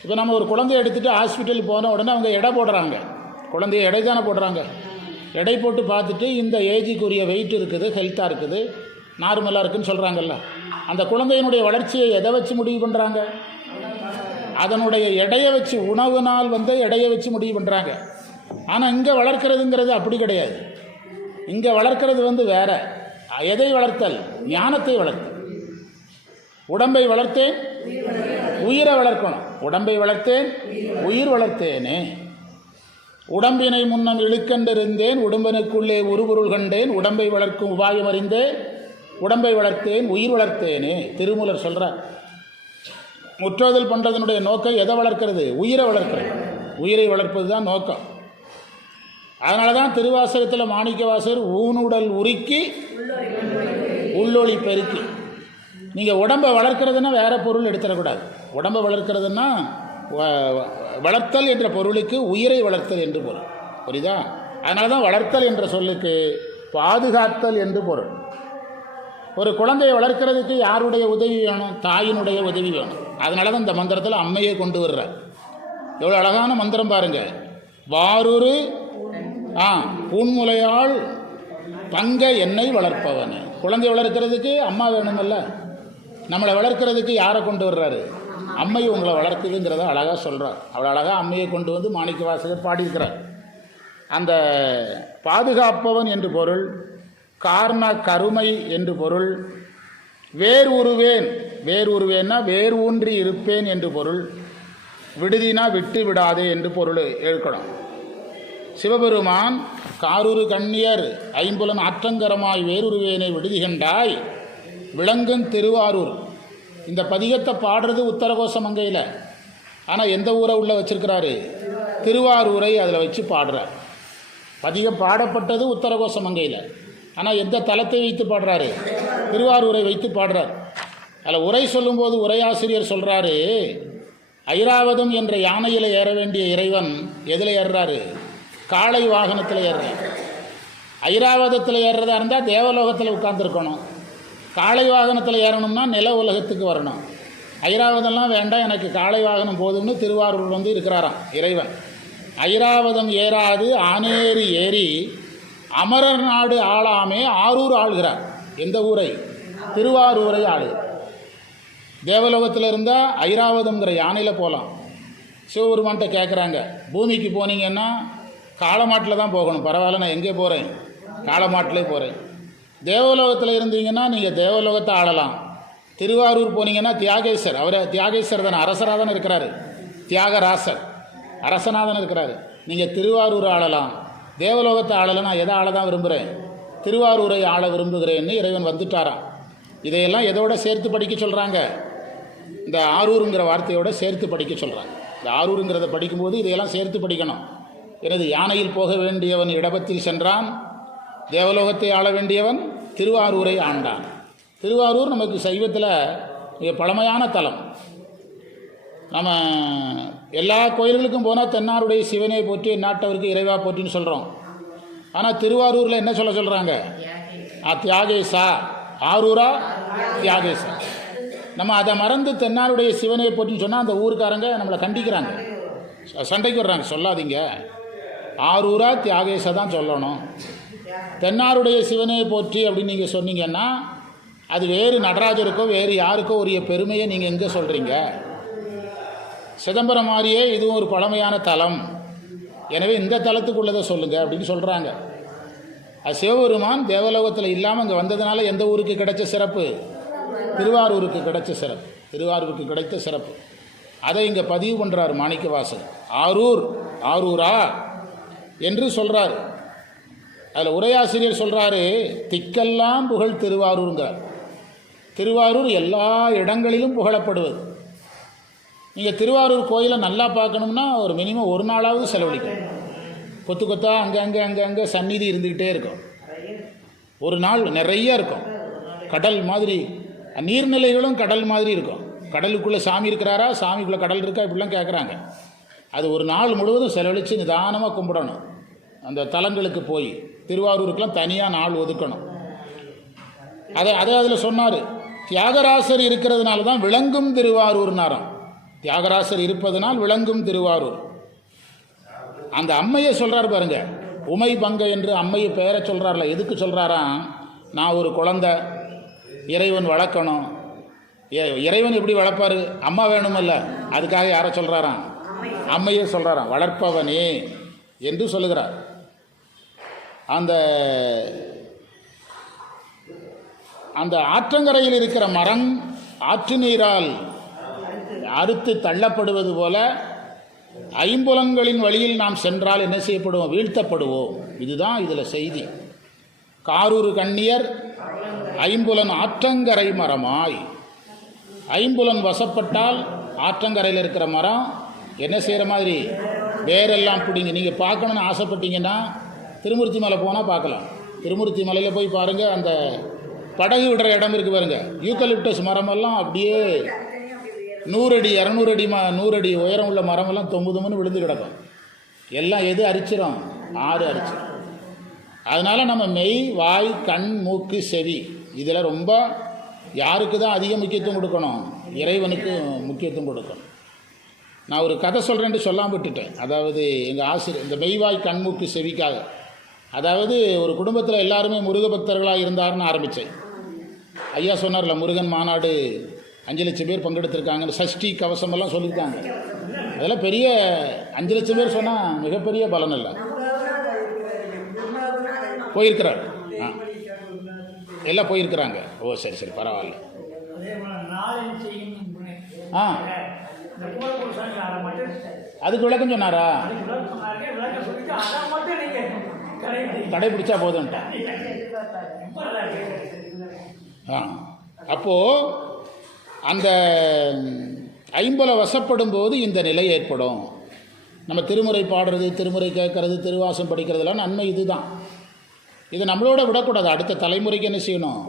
இப்போ நம்ம ஒரு குழந்தைய எடுத்துகிட்டு ஹாஸ்பிட்டல் போன உடனே அவங்க எடை போடுறாங்க. குழந்தைய எடை தானே போடுறாங்க. எடை போட்டு பார்த்துட்டு இந்த ஏஜுக்குரிய வெயிட் இருக்குது, ஹெல்த்தாக இருக்குது, நார்மலாக இருக்குதுன்னு சொல்கிறாங்கல்ல. அந்த குழந்தையினுடைய வளர்ச்சியை எதை வச்சு முடிவு பண்ணுறாங்க? அதனுடைய எடையை வச்சு, உணவு நாள் எடையை வச்சு முடிவு பண்ணுறாங்க. ஆனால் இங்கே வளர்க்குறதுங்கிறது அப்படி கிடையாது. இங்கே வளர்க்குறது வேற. எதை வளர்த்தல்? ஞானத்தை வளர்த்தல். உடம்பை வளர்த்தேன், உயிரை வளர்க்கணும். உடம்பை வளர்த்தேன், உயிர் வளர்த்தேனே. உடம்பினை முன்னம் இழுக்கண்டிருந்தேன், உடம்பினுக்குள்ளே உருபொருள் கண்டேன், உடம்பை வளர்க்கும் உபாயம் அறிந்தேன், உடம்பை வளர்த்தேன், உயிர் வளர்த்தேனே. திருமூலர் சொல்கிறார். முற்றோதல் பண்ணுறதனுடைய நோக்கம் எதை வளர்க்கிறது? உயிரை வளர்க்கிறது. உயிரை வளர்ப்பது தான் நோக்கம். அதனால தான் திருவாசகத்தில் மாணிக்கவாசகர் ஊனுடல் உருக்கி உள்ளொளி பெருக்கி. நீங்கள் உடம்பை வளர்க்குறதுன்னா வேறு பொருள் எடுத்துடக்கூடாது. உடம்பை வளர்க்குறதுன்னா வளர்த்தல் என்ற பொருளுக்கு உயிரை வளர்த்தல் என்று பொருள். புரியுதா? அதனால தான் வளர்த்தல் என்ற சொல்லுக்கு பாதுகாத்தல் என்று பொருள். ஒரு குழந்தையை வளர்க்குறதுக்கு யாருடைய உதவி வேணும்? தாயினுடைய உதவி வேணும். அதனால தான் இந்த மந்திரத்தில் அம்மையை கொண்டு வர்றார். எவ்வளோ அழகான மந்திரம் பாருங்கள். வாரூரு பூன்முலையாள் பங்க என்னை வளர்ப்பவன். குழந்தை வளர்க்குறதுக்கு அம்மா வேணுமல்ல. நம்மளை வளர்க்குறதுக்கு யாரை கொண்டு வர்றாரு? அம்மை உங்களை வளர்க்குதுங்கிறத அழகாக சொல்கிறார். அவ்வளோ அழகாக அம்மையை கொண்டு மாணிக்கவாசகர் பாடியிருக்கிறார். அந்த பாதுகாப்பவன் என்று பொருள், காரண கருமை என்று பொருள், வேர் உருவேன், வேர் உருவேன்னா வேர் ஊன்றி இருப்பேன் என்று பொருள், விடுதினா விட்டு விடாதே என்று பொருள் ஏற்கணும். சிவபெருமான் காரூரு கண்ணியர் ஐம்புலன் ஆற்றங்கரமாய் வேறுருவேனை விடுதி கண்டாய் விளங்கும் திருவாரூர். இந்த பதிகத்தை பாடுறது உத்தரகோசமங்கையில். ஆனால் எந்த ஊரை உள்ளே வச்சிருக்கிறாரு? திருவாரூரை அதில் வச்சு பாடுறார். பதிகம் பாடப்பட்டது உத்தரகோசமங்கையில். ஆனால் எந்த தலத்தை வைத்து பாடுறாரு? திருவாரூரை வைத்து பாடுறார். அதில் உரை சொல்லும்போது உரையாசிரியர் சொல்கிறாரு, ஐராவதம் என்ற யானையில் ஏற வேண்டிய இறைவன் எதில் ஏறுறாரு? காளை வாகனத்தில் ஏறுறார். ஐராவதத்தில் ஏறுறதா இருந்தால் தேவலோகத்தில் உட்கார்ந்துருக்கணும். காளை வாகனத்தில் ஏறணும்னா நில உலகத்துக்கு வரணும். ஐராவதம்லாம் வேண்டாம், எனக்கு காளை வாகனம் போதும்னு திருவாரூர் இருக்கிறாராம் இறைவன். ஐராவதம் ஏறாது ஆனேரி ஏறி அமரர் நாடு ஆளாமே ஆரூர் ஆளுகிறார். எந்த ஊரை? திருவாரூரை ஆளுகிறார். தேவலோகத்தில் இருந்தால் ஐராவதம்ங்கிற யானையில் போகலாம். சிவபெருமான்கிட்ட கேட்குறாங்க, பூமிக்கு போனீங்கன்னா காளமாட்டில் தான் போகணும். பரவாயில்ல, நான் எங்கே போகிறேன்? காளமாட்டிலே போகிறேன். தேவலோகத்தில் இருந்தீங்கன்னா நீங்கள் தேவலோகத்தை ஆளலாம். திருவாரூர் போனீங்கன்னா தியாகேசர், அவர் தியாகேசர் தானே, அரசராக தானே இருக்கிறாரு. தியாகராசர் அரசனாக தானே இருக்கிறாரு. நீங்கள் திருவாரூர் ஆளலாம். தேவலோகத்தை ஆளலாம். நான் எதை ஆள தான் விரும்புகிறேன்? திருவாரூரை ஆள விரும்புகிறேன்னு இறைவன் வந்துட்டாராம். இதையெல்லாம் எதோட சேர்த்து படிக்க சொல்கிறாங்க? இந்த ஆரூருங்கிற வார்த்தையோடு சேர்த்து படிக்க சொல்கிறாங்க. இந்த ஆரூருங்கிறத படிக்கும்போது இதையெல்லாம் சேர்த்து படிக்கணும். எனது யானையில் போக வேண்டியவன் இடபத்தில் சென்றான், தேவலோகத்தை ஆள வேண்டியவன் திருவாரூரை ஆண்டான். திருவாரூர் நமக்கு சைவத்தில் மிக பழமையான தலம். நம்ம எல்லா கோயில்களுக்கும் போனால் தென்னாருடைய சிவனை போற்றி நாட்டவருக்கு இறைவா போற்றின்னு சொல்கிறோம். ஆனால் திருவாரூரில் என்ன சொல்கிறாங்க? தியாகேசா, ஆரூரா தியாகேசா. நம்ம அதை மறந்து தென்னாருடைய சிவனை போற்றின்னு சொன்னால் அந்த ஊருக்காரங்க நம்மளை கண்டிக்கிறாங்க, சண்டைக்கு வர்றாங்க. சொல்லாதீங்க, ஆரூரா தியாகேசா தான் சொல்லணும். தென்னாருடைய சிவனை போற்றி அப்படின்னு நீங்கள் சொன்னீங்கன்னா அது வேறு நடராஜருக்கோ வேறு யாருக்கோ உரிய பெருமையை நீங்கள் எங்கே சொல்கிறீங்க? சிதம்பரம் மாதிரியே இதுவும் ஒரு பழமையான தலம், எனவே இந்த தலத்துக்குள்ளதை சொல்லுங்கள் அப்படின்னு சொல்கிறாங்க. அது சிவபெருமான் தேவலோகத்தில் இல்லாமல் இங்கே வந்ததுனால எந்த ஊருக்கு கிடைச்ச சிறப்பு? திருவாரூருக்கு கிடைச்ச சிறப்பு. திருவாரூருக்கு கிடைத்த சிறப்பு அதை இங்கே பதிவு பண்ணுறார் மாணிக்கவாசகர். ஆரூர், ஆரூரா என்று சொல்கிறார். அதில் உரையாசிரியர் சொல்கிறாரு, திக்கெல்லாம் புகழ் திருவாரூருங்க. திருவாரூர் எல்லா இடங்களிலும் புகழப்படுவது. நீங்கள் திருவாரூர் கோயிலை நல்லா பார்க்கணும்னா ஒரு மினிமம் ஒரு நாளாவது செலவழிக்கணும். கொத்து கொத்தா அங்கே சந்நிதி இருந்துக்கிட்டே இருக்கும். ஒரு நாள் நிறைய இருக்கும். கடல் மாதிரி, நீர்நிலைகளும் கடல் மாதிரி இருக்கும். கடலுக்குள்ளே சாமி இருக்கிறாரா, சாமிக்குள்ளே கடல் இருக்கா, இப்படிலாம் கேட்குறாங்க. அது ஒரு நாள் முழுவதும் செலவழித்து நிதானமாக கும்பிடணும். அந்த தலங்களுக்கு போய் திருவாரூருக்கெலாம் தனியாக நாள் ஒதுக்கணும். அதை அதில் சொன்னார், தியாகராசர் இருக்கிறதுனால தான் விளங்கும் திருவாரூர்னாராம். தியாகராசர் இருப்பதனால் விளங்கும் திருவாரூர். அந்த அம்மையை சொல்கிறார் பாருங்க, உமை பங்க என்று அம்மையை பெயரை சொல்கிறார்ல. எதுக்கு சொல்கிறாராம்? நான் ஒரு குழந்தை, இறைவன் வளர்க்கணும். இறைவன் எப்படி வளர்ப்பார்? அம்மா வேணுமல்ல, அதுக்காக யாரை சொல்கிறாராம்? அம்மையே சொல்கிறாராம், வளர்ப்பவனே என்று சொல்லுகிறார். அந்த ஆற்றங்கரையில் இருக்கிற மரம் ஆற்று நீரால் அறுத்து தள்ளப்படுவது போல ஐம்புலன்களின் வழியில் நாம் சென்றால் என்ன செய்யப்படுவோம்? வீழ்த்தப்படுவோம். இதுதான் இதில் செய்தி. காரூர் கண்ணியர் ஐம்புலன் ஆற்றங்கரை மரமாய். ஐம்புலன் வசப்பட்டால் ஆற்றங்கரையில் இருக்கிற மரம் என்ன செய்கிற மாதிரி வேரெல்லாம் பிடிங்க. நீங்கள் பார்க்கணுன்னு ஆசைப்பட்டீங்கன்னா திருமூர்த்தி மலை போனால் பார்க்கலாம். திருமூர்த்தி மலையில் போய் பாருங்கள், அந்த படகு விடுற இடம் இருக்குது பாருங்க, யூக்கலிப்டஸ் மரமெல்லாம் அப்படியே 100 அடி 200 அடி 100 அடி உயரம் உள்ள மரமெல்லாம் தொம்புதும்னு விழுந்து கிடக்கும். எல்லாம் எது அரிச்சிடும்? ஆறு அரிச்சிடும். அதனால் நம்ம மெய், வாய், கண், மூக்கு, செவி இதில் ரொம்ப யாருக்கு தான் அதிக முக்கியத்துவம் கொடுக்கணும்? இறைவனுக்கு முக்கியத்துவம் கொடுக்கணும். நான் ஒரு கதை சொல்கிறேன்ட்டு சொல்லாமல் விட்டுட்டேன். அதாவது எங்கள் ஆசிரியர் இந்த மெய்வாய், கண்மூக்கு, செவிக்காக, அதாவது ஒரு குடும்பத்தில் எல்லாருமே முருக பக்தர்களாக இருந்தாருன்னு ஆரம்பித்தேன். ஐயா சொன்னார்ல, முருகன் மாநாடு 5 லட்சம் பேர் பங்கெடுத்திருக்காங்கன்னு, சஷ்டி கவசமெல்லாம் சொல்லியிருக்காங்க. அதெல்லாம் பெரிய 5 லட்சம் பேர் சொன்னால் மிகப்பெரிய பலன் இல்லை. போயிருக்கிறார், எல்லாம் போயிருக்கிறாங்க. ஓ சரி சரி, பரவாயில்ல. அதுக்கு விளக்கம் சொன்னாரா? கடைபிடிச்சா போதும்ட்டா. அப்போது அந்த ஐம்புல வசப்படும் போது இந்த நிலை ஏற்படும். நம்ம திருமுறை பாடுறது, திருமுறை கேட்கறது, திருவாசம் படிக்கிறதுலாம் நன்மை. இதுதான். இதை நம்மளோட விடக்கூடாது. அடுத்த தலைமுறைக்கு என்ன செய்யணும்?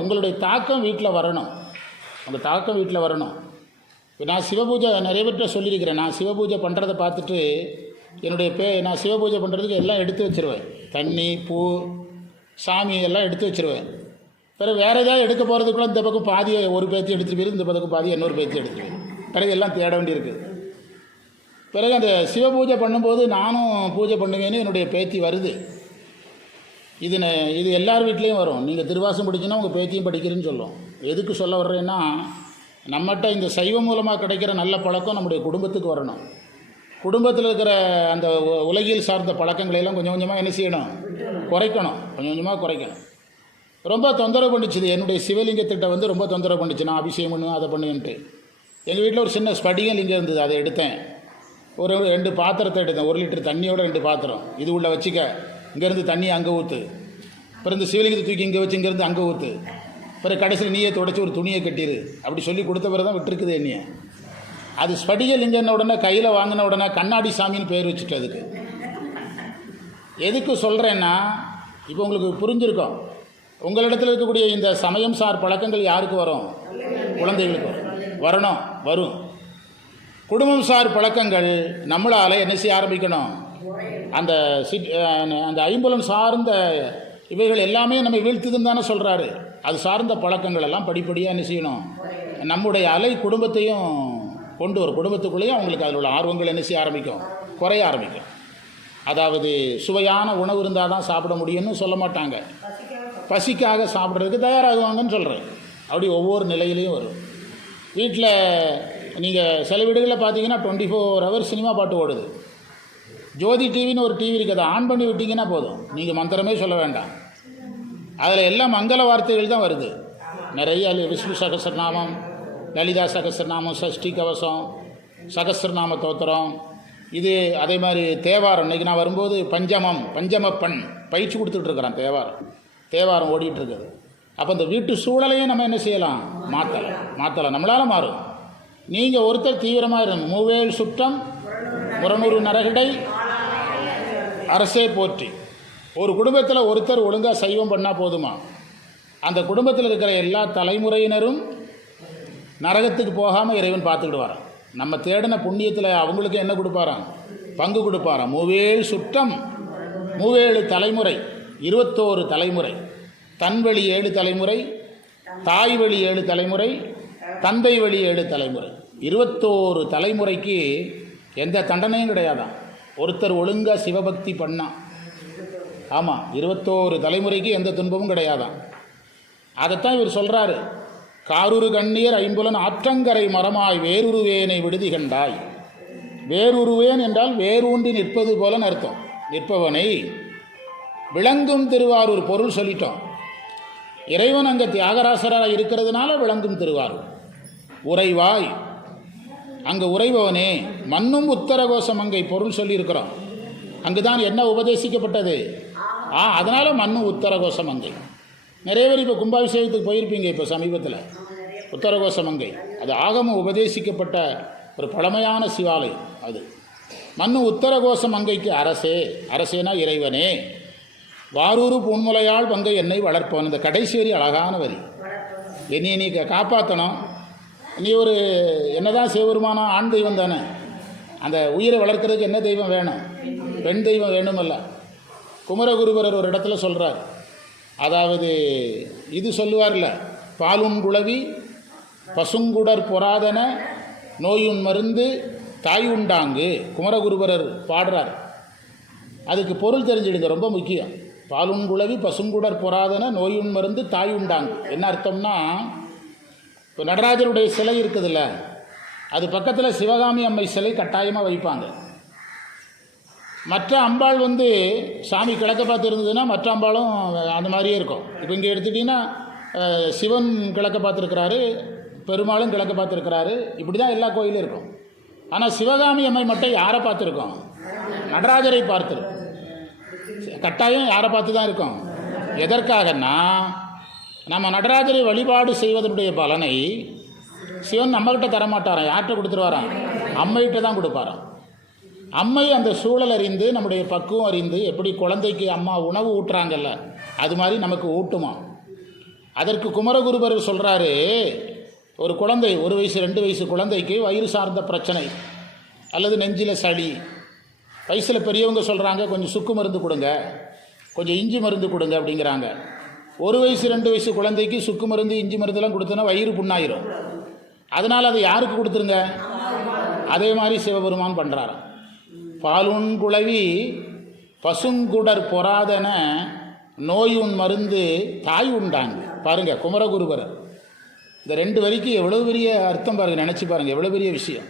உங்களுடைய தாக்கம் வீட்டில் வரணும். அந்த தாக்கம் வீட்டில் வரணும். இப்போ நான் சிவபூஜை நிறைய பேர்கிட்ட சொல்லியிருக்கிறேன். நான் சிவபூஜை பண்ணுறதை பார்த்துட்டு நான் சிவபூஜை பண்ணுறதுக்கு எல்லாம் எடுத்து வச்சுருவேன். தண்ணி, பூ, சாமி எல்லாம் எடுத்து வச்சுருவேன். பிறகு வேறு ஏதாவது எடுக்க போகிறதுக்குள்ள இந்த பக்கம் பாதியை ஒரு பேத்தி எடுத்துகிட்டு போயிரு, இந்த பக்கம் பாதியை இன்னொரு பேத்தி எடுத்துகிட்டு போயிரு. பிறகு எல்லாம் தேட வேண்டியிருக்குது. பிறகு அந்த சிவபூஜை பண்ணும்போது நானும் பூஜை பண்ணுவேன்னு என்னுடைய பேத்தி வருது. இது எல்லார் வீட்லேயும் வரும். நீங்கள் திருவாசம் படிச்சுன்னா உங்கள் பேத்தியும் படிக்கிறேன்னு சொல்லும். எதுக்கு சொல்ல வர்றேன்னா, நம்மகிட்ட இந்த சைவம் மூலமாக கிடைக்கிற நல்ல பழக்கம் நம்முடைய குடும்பத்துக்கு வரணும். குடும்பத்தில் இருக்கிற அந்த உலகியல் சார்ந்த பழக்கங்களையெல்லாம் கொஞ்சம் கொஞ்சமாக என்ன செய்யணும்? குறைக்கணும். கொஞ்சம் கொஞ்சமாக குறைக்கணும். ரொம்ப தொந்தரவு பண்ணிச்சு. என்னுடைய சிவலிங்கத்திட்ட ரொம்ப தொந்தரவு பண்ணிச்சு. நான் அபிஷேகம் பண்ணுவேன், அதை பண்ணுவேன்ட்டு. எங்கள் வீட்டில் ஒரு சின்ன ஸ்படிக லிங்கம் இருந்தது, அதை எடுத்தேன். ஒரு 2 பாத்திரத்தை எடுத்தேன். 1 லிட்டர் தண்ணியோட 2 பாத்திரம். இது உள்ள வச்சுக்க, இங்கேருந்து தண்ணி அங்கே ஊற்று, பிறகு இந்த சிவலிங்கத்தை தூக்கி இங்கே வச்சு இங்கேருந்து அங்கே ஊற்று, பிறகு கடைசியில் நீயே துடைச்சி ஒரு துணியை கட்டிடு, அப்படி சொல்லி கொடுத்த பிறகு தான் விட்டுருக்குது என்னைய. அது ஸ்படிக லிங்கன உடனே கையில் வாங்கின உடனே கண்ணாடி சாமின்னு பேர் வச்சுட்டு. அதுக்கு எதுக்கு சொல்கிறேன்னா, இப்போ உங்களுக்கு புரிஞ்சிருக்கோம். உங்களிடத்தில் இருக்கக்கூடிய இந்த சமயம் சார் பழக்கங்கள் யாருக்கு வரும்? குழந்தைகளுக்கு வரணும், வரும். குடும்பம் சார் பழக்கங்கள் நம்மளால் என்ன செய்ய ஆரம்பிக்கணும்? அந்த ஐம்புலன் சார்ந்த இவைகள் எல்லாமே நம்ம வீழ்த்துதுன்னு தானே சொல்கிறாரு. அது சார்ந்த பழக்கங்கள் எல்லாம் படிப்படியாக என்ன செய்யணும்? நம்முடைய அலை குடும்பத்தையும் கொண்டு வரும். குடும்பத்துக்குள்ளேயும் அவங்களுக்கு அதில் உள்ள ஆர்வங்கள் என்ன செய்ய ஆரம்பிக்கும்? குறைய ஆரம்பிக்கும். அதாவது சுவையான உணவு இருந்தால் தான் சாப்பிட முடியும்னு சொல்ல மாட்டாங்க. பசிக்காக சாப்பிட்றதுக்கு தயாராகுவாங்கன்னு சொல்கிறேன். அப்படி ஒவ்வொரு நிலையிலையும் வரும். வீட்டில் நீங்கள் சில வீடுகளில் பார்த்தீங்கன்னா 24 ஹவர்ஸ் சினிமா பாட்டு ஓடுது. ஜோதி டிவின்னு ஒரு டிவி இருக்குது, அதை ஆன் பண்ணி விட்டிங்கன்னா போதும், நீங்கள் மந்திரமே சொல்ல வேண்டாம். அதில் எல்லாம் மங்கள வார்த்தைகள் தான் வருது. நிறைய விஷ்ணு சகஸ்ரநாமம், லலிதா சகஸ்ரநாமம், சஷ்டி கவசம், சகஸ்ரநாம தோத்திரம், இது அதே மாதிரி தேவாரம். இன்றைக்கி நான் வரும்போது பஞ்சமப்பண் பயிற்சி கொடுத்துட்ருக்குறேன். தேவாரம் ஓடிட்டுருக்குது. அப்போ இந்த வீட்டு சூழலையும் நம்ம என்ன செய்யலாம்? மாற்றலாம். நம்மளால் மாறும். நீங்கள் ஒருத்தர் தீவிரமாக இருக்கணும். மூவேல் சுற்றம் முரநூறு நரகிடை அரசே போற்றி. ஒரு குடும்பத்தில் ஒருத்தர் ஒழுங்காக சைவம் பண்ணால் போதுமா? அந்த குடும்பத்தில் இருக்கிற எல்லா தலைமுறையினரும் நரகத்துக்கு போகாமல் இறைவன் பார்த்துக்கிடுவாராம். நம்ம தேடின புண்ணியத்தில் அவங்களுக்கு என்ன கொடுப்பாராம்? பங்கு கொடுப்பாராம். மூவேழு சுற்றம், மூவேழு தலைமுறை, 21 தலைமுறை, தன் வழி 7 தலைமுறை, தாய் வழி 7 தலைமுறை, தந்தை வழி 7 தலைமுறை, 21 தலைமுறைக்கு எந்த தண்டனையும் கிடையாதான். ஒருத்தர் ஒழுங்காக சிவபக்தி பண்ணா, ஆமாம், 21 தலைமுறைக்கு எந்த துன்பமும் கிடையாதான். அதைத்தான் இவர் சொல்கிறாரு. காருரு கண்ணீர் ஐம்புலன் ஆற்றங்கரை மரமாய் வேறுருவேனை விடுதி கண்டாய். வேறுருவேன் என்றால் வேரூன்றி நிற்பது போல அர்த்தம். நிற்பவனை விளங்கும் திருவாரூர் பொருள் சொல்லிட்டோம். இறைவன் அங்கே தியாகராசராக இருக்கிறதுனால விளங்கும் திருவாரூர். உறைவாய், அங்கே உறைபவனே. மண்ணும் உத்தரகோசம் அங்கே பொருள் சொல்லியிருக்கிறோம். அங்குதான் என்ன உபதேசிக்கப்பட்டது? அதனால் மண்ணும் உத்தரகோசம் அங்கை. நிறைய பேர் இப்போ கும்பாபிஷேகத்துக்கு போயிருப்பீங்க. இப்போ சமீபத்தில் உத்தரகோசம் அங்கை, அது ஆகமம் உபதேசிக்கப்பட்ட ஒரு பழமையான சிவாலயம். அது மண்ணு உத்தரகோசம் அங்கைக்கு அரசே. அரசேனா இறைவனே. வாரூரு பூன்முலையாள் பங்கை என்னை வளர்ப்பவன். இந்த கடைசி வரி அழகான வரி. என்னை நீ காப்பாற்றணும். நீ ஒரு என்னதான் சிவபெருமானோ ஆண் தெய்வம் தானே. அந்த உயிரை வளர்க்குறதுக்கு என்ன தெய்வம் வேணும்? பெண் தெய்வம் வேணுமல்ல. குமரகுருபரர் ஒரு இடத்துல சொல்கிறார். அதாவது இது சொல்லுவார்ல, பாலுங்குளவி பசுங்குடர் பொறாதன நோயுன் மருந்து தாய் உண்டாங்கு. குமரகுருபரர் பாடுறார். அதுக்கு பொருள் தெரிஞ்சிடுங்க, ரொம்ப முக்கியம். பாலுங்குளவி பசுங்குடர் பொறாதன நோயுன் மருந்து தாய் உண்டாங்கு என்ன அர்த்தம்னா, இப்போ நடராஜருடைய சிலை இருக்குதுல்ல, அது பக்கத்தில் சிவகாமி அம்மை சிலை கட்டாயமாக வைப்பாங்க. மற்ற அம்பாள் சாமி கிழக்க பார்த்து இருந்ததுன்னா மற்ற அம்பாளும் அந்த மாதிரியே இருக்கும். இப்போ இங்கே எடுத்துட்டிங்கன்னா சிவன் கிழக்க பார்த்துருக்கிறாரு, பெருமாளும் கிழக்க பார்த்துருக்கிறாரு. இப்படி தான் எல்லா கோயிலும் இருக்கும். ஆனால் சிவகாமி அம்மை மட்டும் யாரை பார்த்துருக்கோம்? நடராஜரை பார்த்துருக்கோம். கட்டாயம் யாரை பார்த்து தான் இருக்கோம். எதற்காகன்னா, நம்ம நடராஜரை வழிபாடு செய்வதனுடைய பலனை சிவன் நம்மகிட்ட தரமாட்டாராம். யார்கிட்ட கொடுத்துருவாராம்? அம்மைகிட்ட தான் கொடுப்பாராம். அம்மை அந்த சூழல் அறிந்து, நம்முடைய பக்குவம் அறிந்து, எப்படி குழந்தைக்கு அம்மா உணவு ஊட்டுறாங்கல்ல, அது மாதிரி நமக்கு ஊட்டுமா. அதற்கு குமரகுருபரர் சொல்கிறாரு, ஒரு குழந்தை 1 வயசு 2 வயசு குழந்தைக்கு வயிறு சார்ந்த பிரச்சனை அல்லது நெஞ்சில் சளி, வயசில் பெரியவங்க சொல்கிறாங்க கொஞ்சம் சுக்கு மருந்து கொடுங்க, கொஞ்சம் இஞ்சி மருந்து கொடுங்க அப்படிங்கிறாங்க. 1 வயசு 2 வயசு குழந்தைக்கு சுக்கு மருந்து இஞ்சி மருந்தெல்லாம் கொடுத்தோன்னா வயிறு புண்ணாயிரும். அதனால் அதை யாருக்கு கொடுத்துருங்க? அதே மாதிரி சிவபெருமான் பண்ணுறாரு. பாலுன் குளவி பசுங்குடர் பொறாதன நோயுன் மருந்து தாய் உண்டாங்க. பாருங்கள், குமரகுருபரர் இந்த 2 வரிக்கு எவ்வளோ பெரிய அர்த்தம் பாருங்கள். நினச்சி பாருங்கள், எவ்வளோ பெரிய விஷயம்.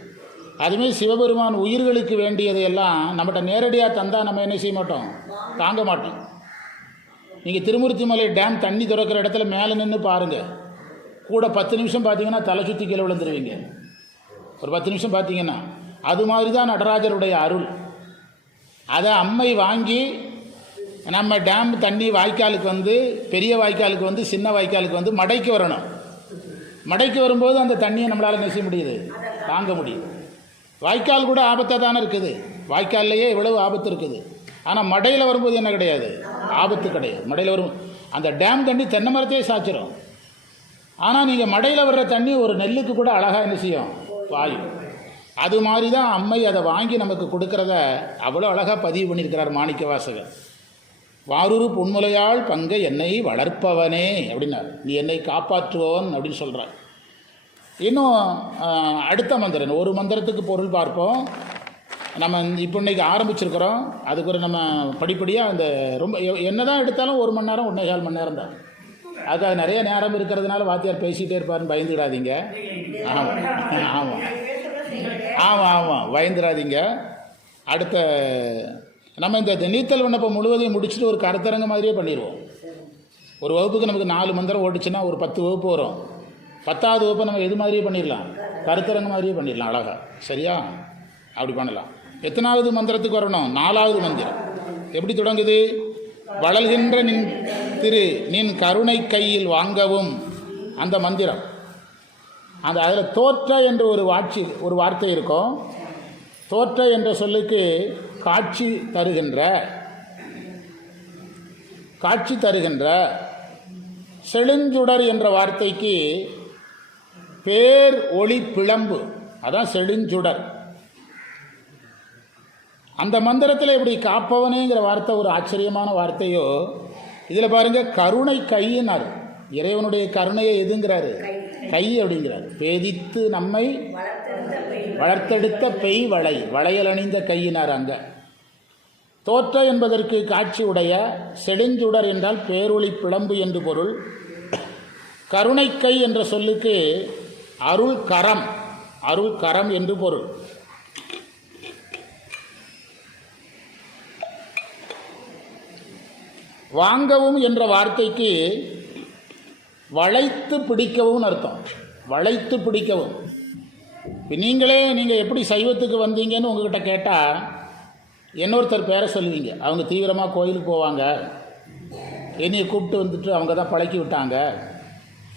அதுமாரி சிவபெருமான் உயிர்களுக்கு வேண்டியதையெல்லாம் நம்மகிட்ட நேரடியாக தந்தால் நம்ம என்ன செய்ய மாட்டோம்? தாங்க மாட்டோம். நீங்கள் திருமூர்த்திமலை டேம் தண்ணி திறக்கிற இடத்துல மேலே நின்று பாருங்கள். கூட 10 நிமிஷம் பார்த்தீங்கன்னா தலை சுற்றி கீழே விழுந்துருவீங்க. ஒரு 10 நிமிஷம் பார்த்தீங்கன்னா அது மாதிரி தான் நடராஜருடைய அருள். அதை அம்மை வாங்கி நம்ம டேம் தண்ணி வாய்க்காலுக்கு பெரிய வாய்க்காலுக்கு சின்ன வாய்க்காலுக்கு மடைக்கு வரணும். மடைக்கு வரும்போது அந்த தண்ணியை நம்மளால் நெச முடியுது, தாங்க முடியுது. வாய்க்கால் கூட ஆபத்தாக தானே இருக்குது. வாய்க்கால்லையே இவ்வளவு ஆபத்து இருக்குது. ஆனால் மடையில் வரும்போது என்ன கிடையாது? ஆபத்து கிடையாது. மடையில் வரும் அந்த டேம் தண்ணி தென்னை மரத்தையே சாய்ச்சிரும். ஆனால் நீங்கள் மடையில் வர்ற தண்ணி ஒரு நெல்லுக்கு கூட அழகாக என்ன செய்யும்? வாயும். அது மாதிரி தான் அம்மை அதை வாங்கி நமக்கு கொடுக்கறத அவ்வளோ அழகாக பதிவு பண்ணியிருக்கிறார் மாணிக்க வாசகர். வாரூரு பொன்முலையாள் பங்கை என்னை வளர்ப்பவனே அப்படின்னார். நீ என்னை காப்பாற்றுபவன் அப்படின்னு சொல்கிறார். இன்னும் அடுத்த மந்திரம், ஒரு மந்திரத்துக்கு பொருள் பார்ப்போம். நம்ம இப்போ இன்றைக்கி ஆரம்பிச்சிருக்கிறோம். அதுக்கு ஒரு நம்ம படிப்படியாக அந்த ரொம்ப என்ன தான் எடுத்தாலும் 1 மணி நேரம் 1.25 மணி நேரம் தான். அதுக்காக நிறைய நேரம் இருக்கிறதுனால வாத்தியார் பேசிகிட்டே இருப்பாருன்னு பயந்துடாதீங்க. ஆமாம் ஆமாம் ஆமாம் ஆமாம் பயந்துடாதீங்க. அடுத்த நம்ம இந்த நீத்தல் விண்ணப்பம் முழுவதையும் முடிச்சுட்டு ஒரு கருத்தரங்க மாதிரியே பண்ணிடுவோம். ஒரு வகுப்புக்கு நமக்கு 4 மந்திரம் ஓடிச்சுன்னா ஒரு 10 வகுப்பு வரும். 10வது வகுப்பை நம்ம எது மாதிரியே பண்ணிடலாம்? கருத்தரங்க மாதிரியே பண்ணிடலாம் அழகா. சரியா? அப்படி பண்ணலாம். எத்தனாவது மந்திரத்துக்கு வரணும்? 4வது மந்திரம். எப்படி தொடங்குது? வளர்கின்ற நின் கருணை கையில் வாங்கவும். அந்த மந்திரம் அதில் தோற்ற என்ற ஒரு வார்த்தை இருக்கும். தோற்ற என்ற சொல்லுக்கு காட்சி தருகின்ற. செழுஞ்சுடர் என்ற வார்த்தைக்கு பேர் ஒளி பிளம்பு, அதான் செடுஞ்சுடர். அந்த மந்திரத்தில் எப்படி காப்பவனேங்கிற வார்த்தை ஒரு ஆச்சரியமான வார்த்தையோ, இதில் பாருங்கள் கருணை கையினார். இறைவனுடைய கருணையை எதுங்கிறாரு? கை அப்படிங்கிறார். பேதித்து நம்மை வளர்த்தெடுத்த பெய் வளை, வளையல் அணிந்த கையினார். அங்கே தோற்ற என்பதற்கு காட்சி உடைய, செடுஞ்சுடர் என்றால் பேரொளி பிளம்பு என்று பொருள். கருணை கை என்ற சொல்லுக்கு அருள் கரம், அருள் கரம் என்று பொருள். வாங்கவும் என்ற வார்த்தைக்கு வளைத்து பிடிக்கவும் அர்த்தம். வளைத்து பிடிக்கவும். இப்போ நீங்கள் எப்படி சைவத்துக்கு வந்தீங்கன்னு உங்ககிட்ட கேட்டால் இன்னொருத்தர் பேரை சொல்லுவீங்க. அவங்க தீவிரமாக கோயிலுக்கு போவாங்க, என்னையை கூப்பிட்டு வந்துட்டு அவங்க தான் பழக்கி விட்டாங்க,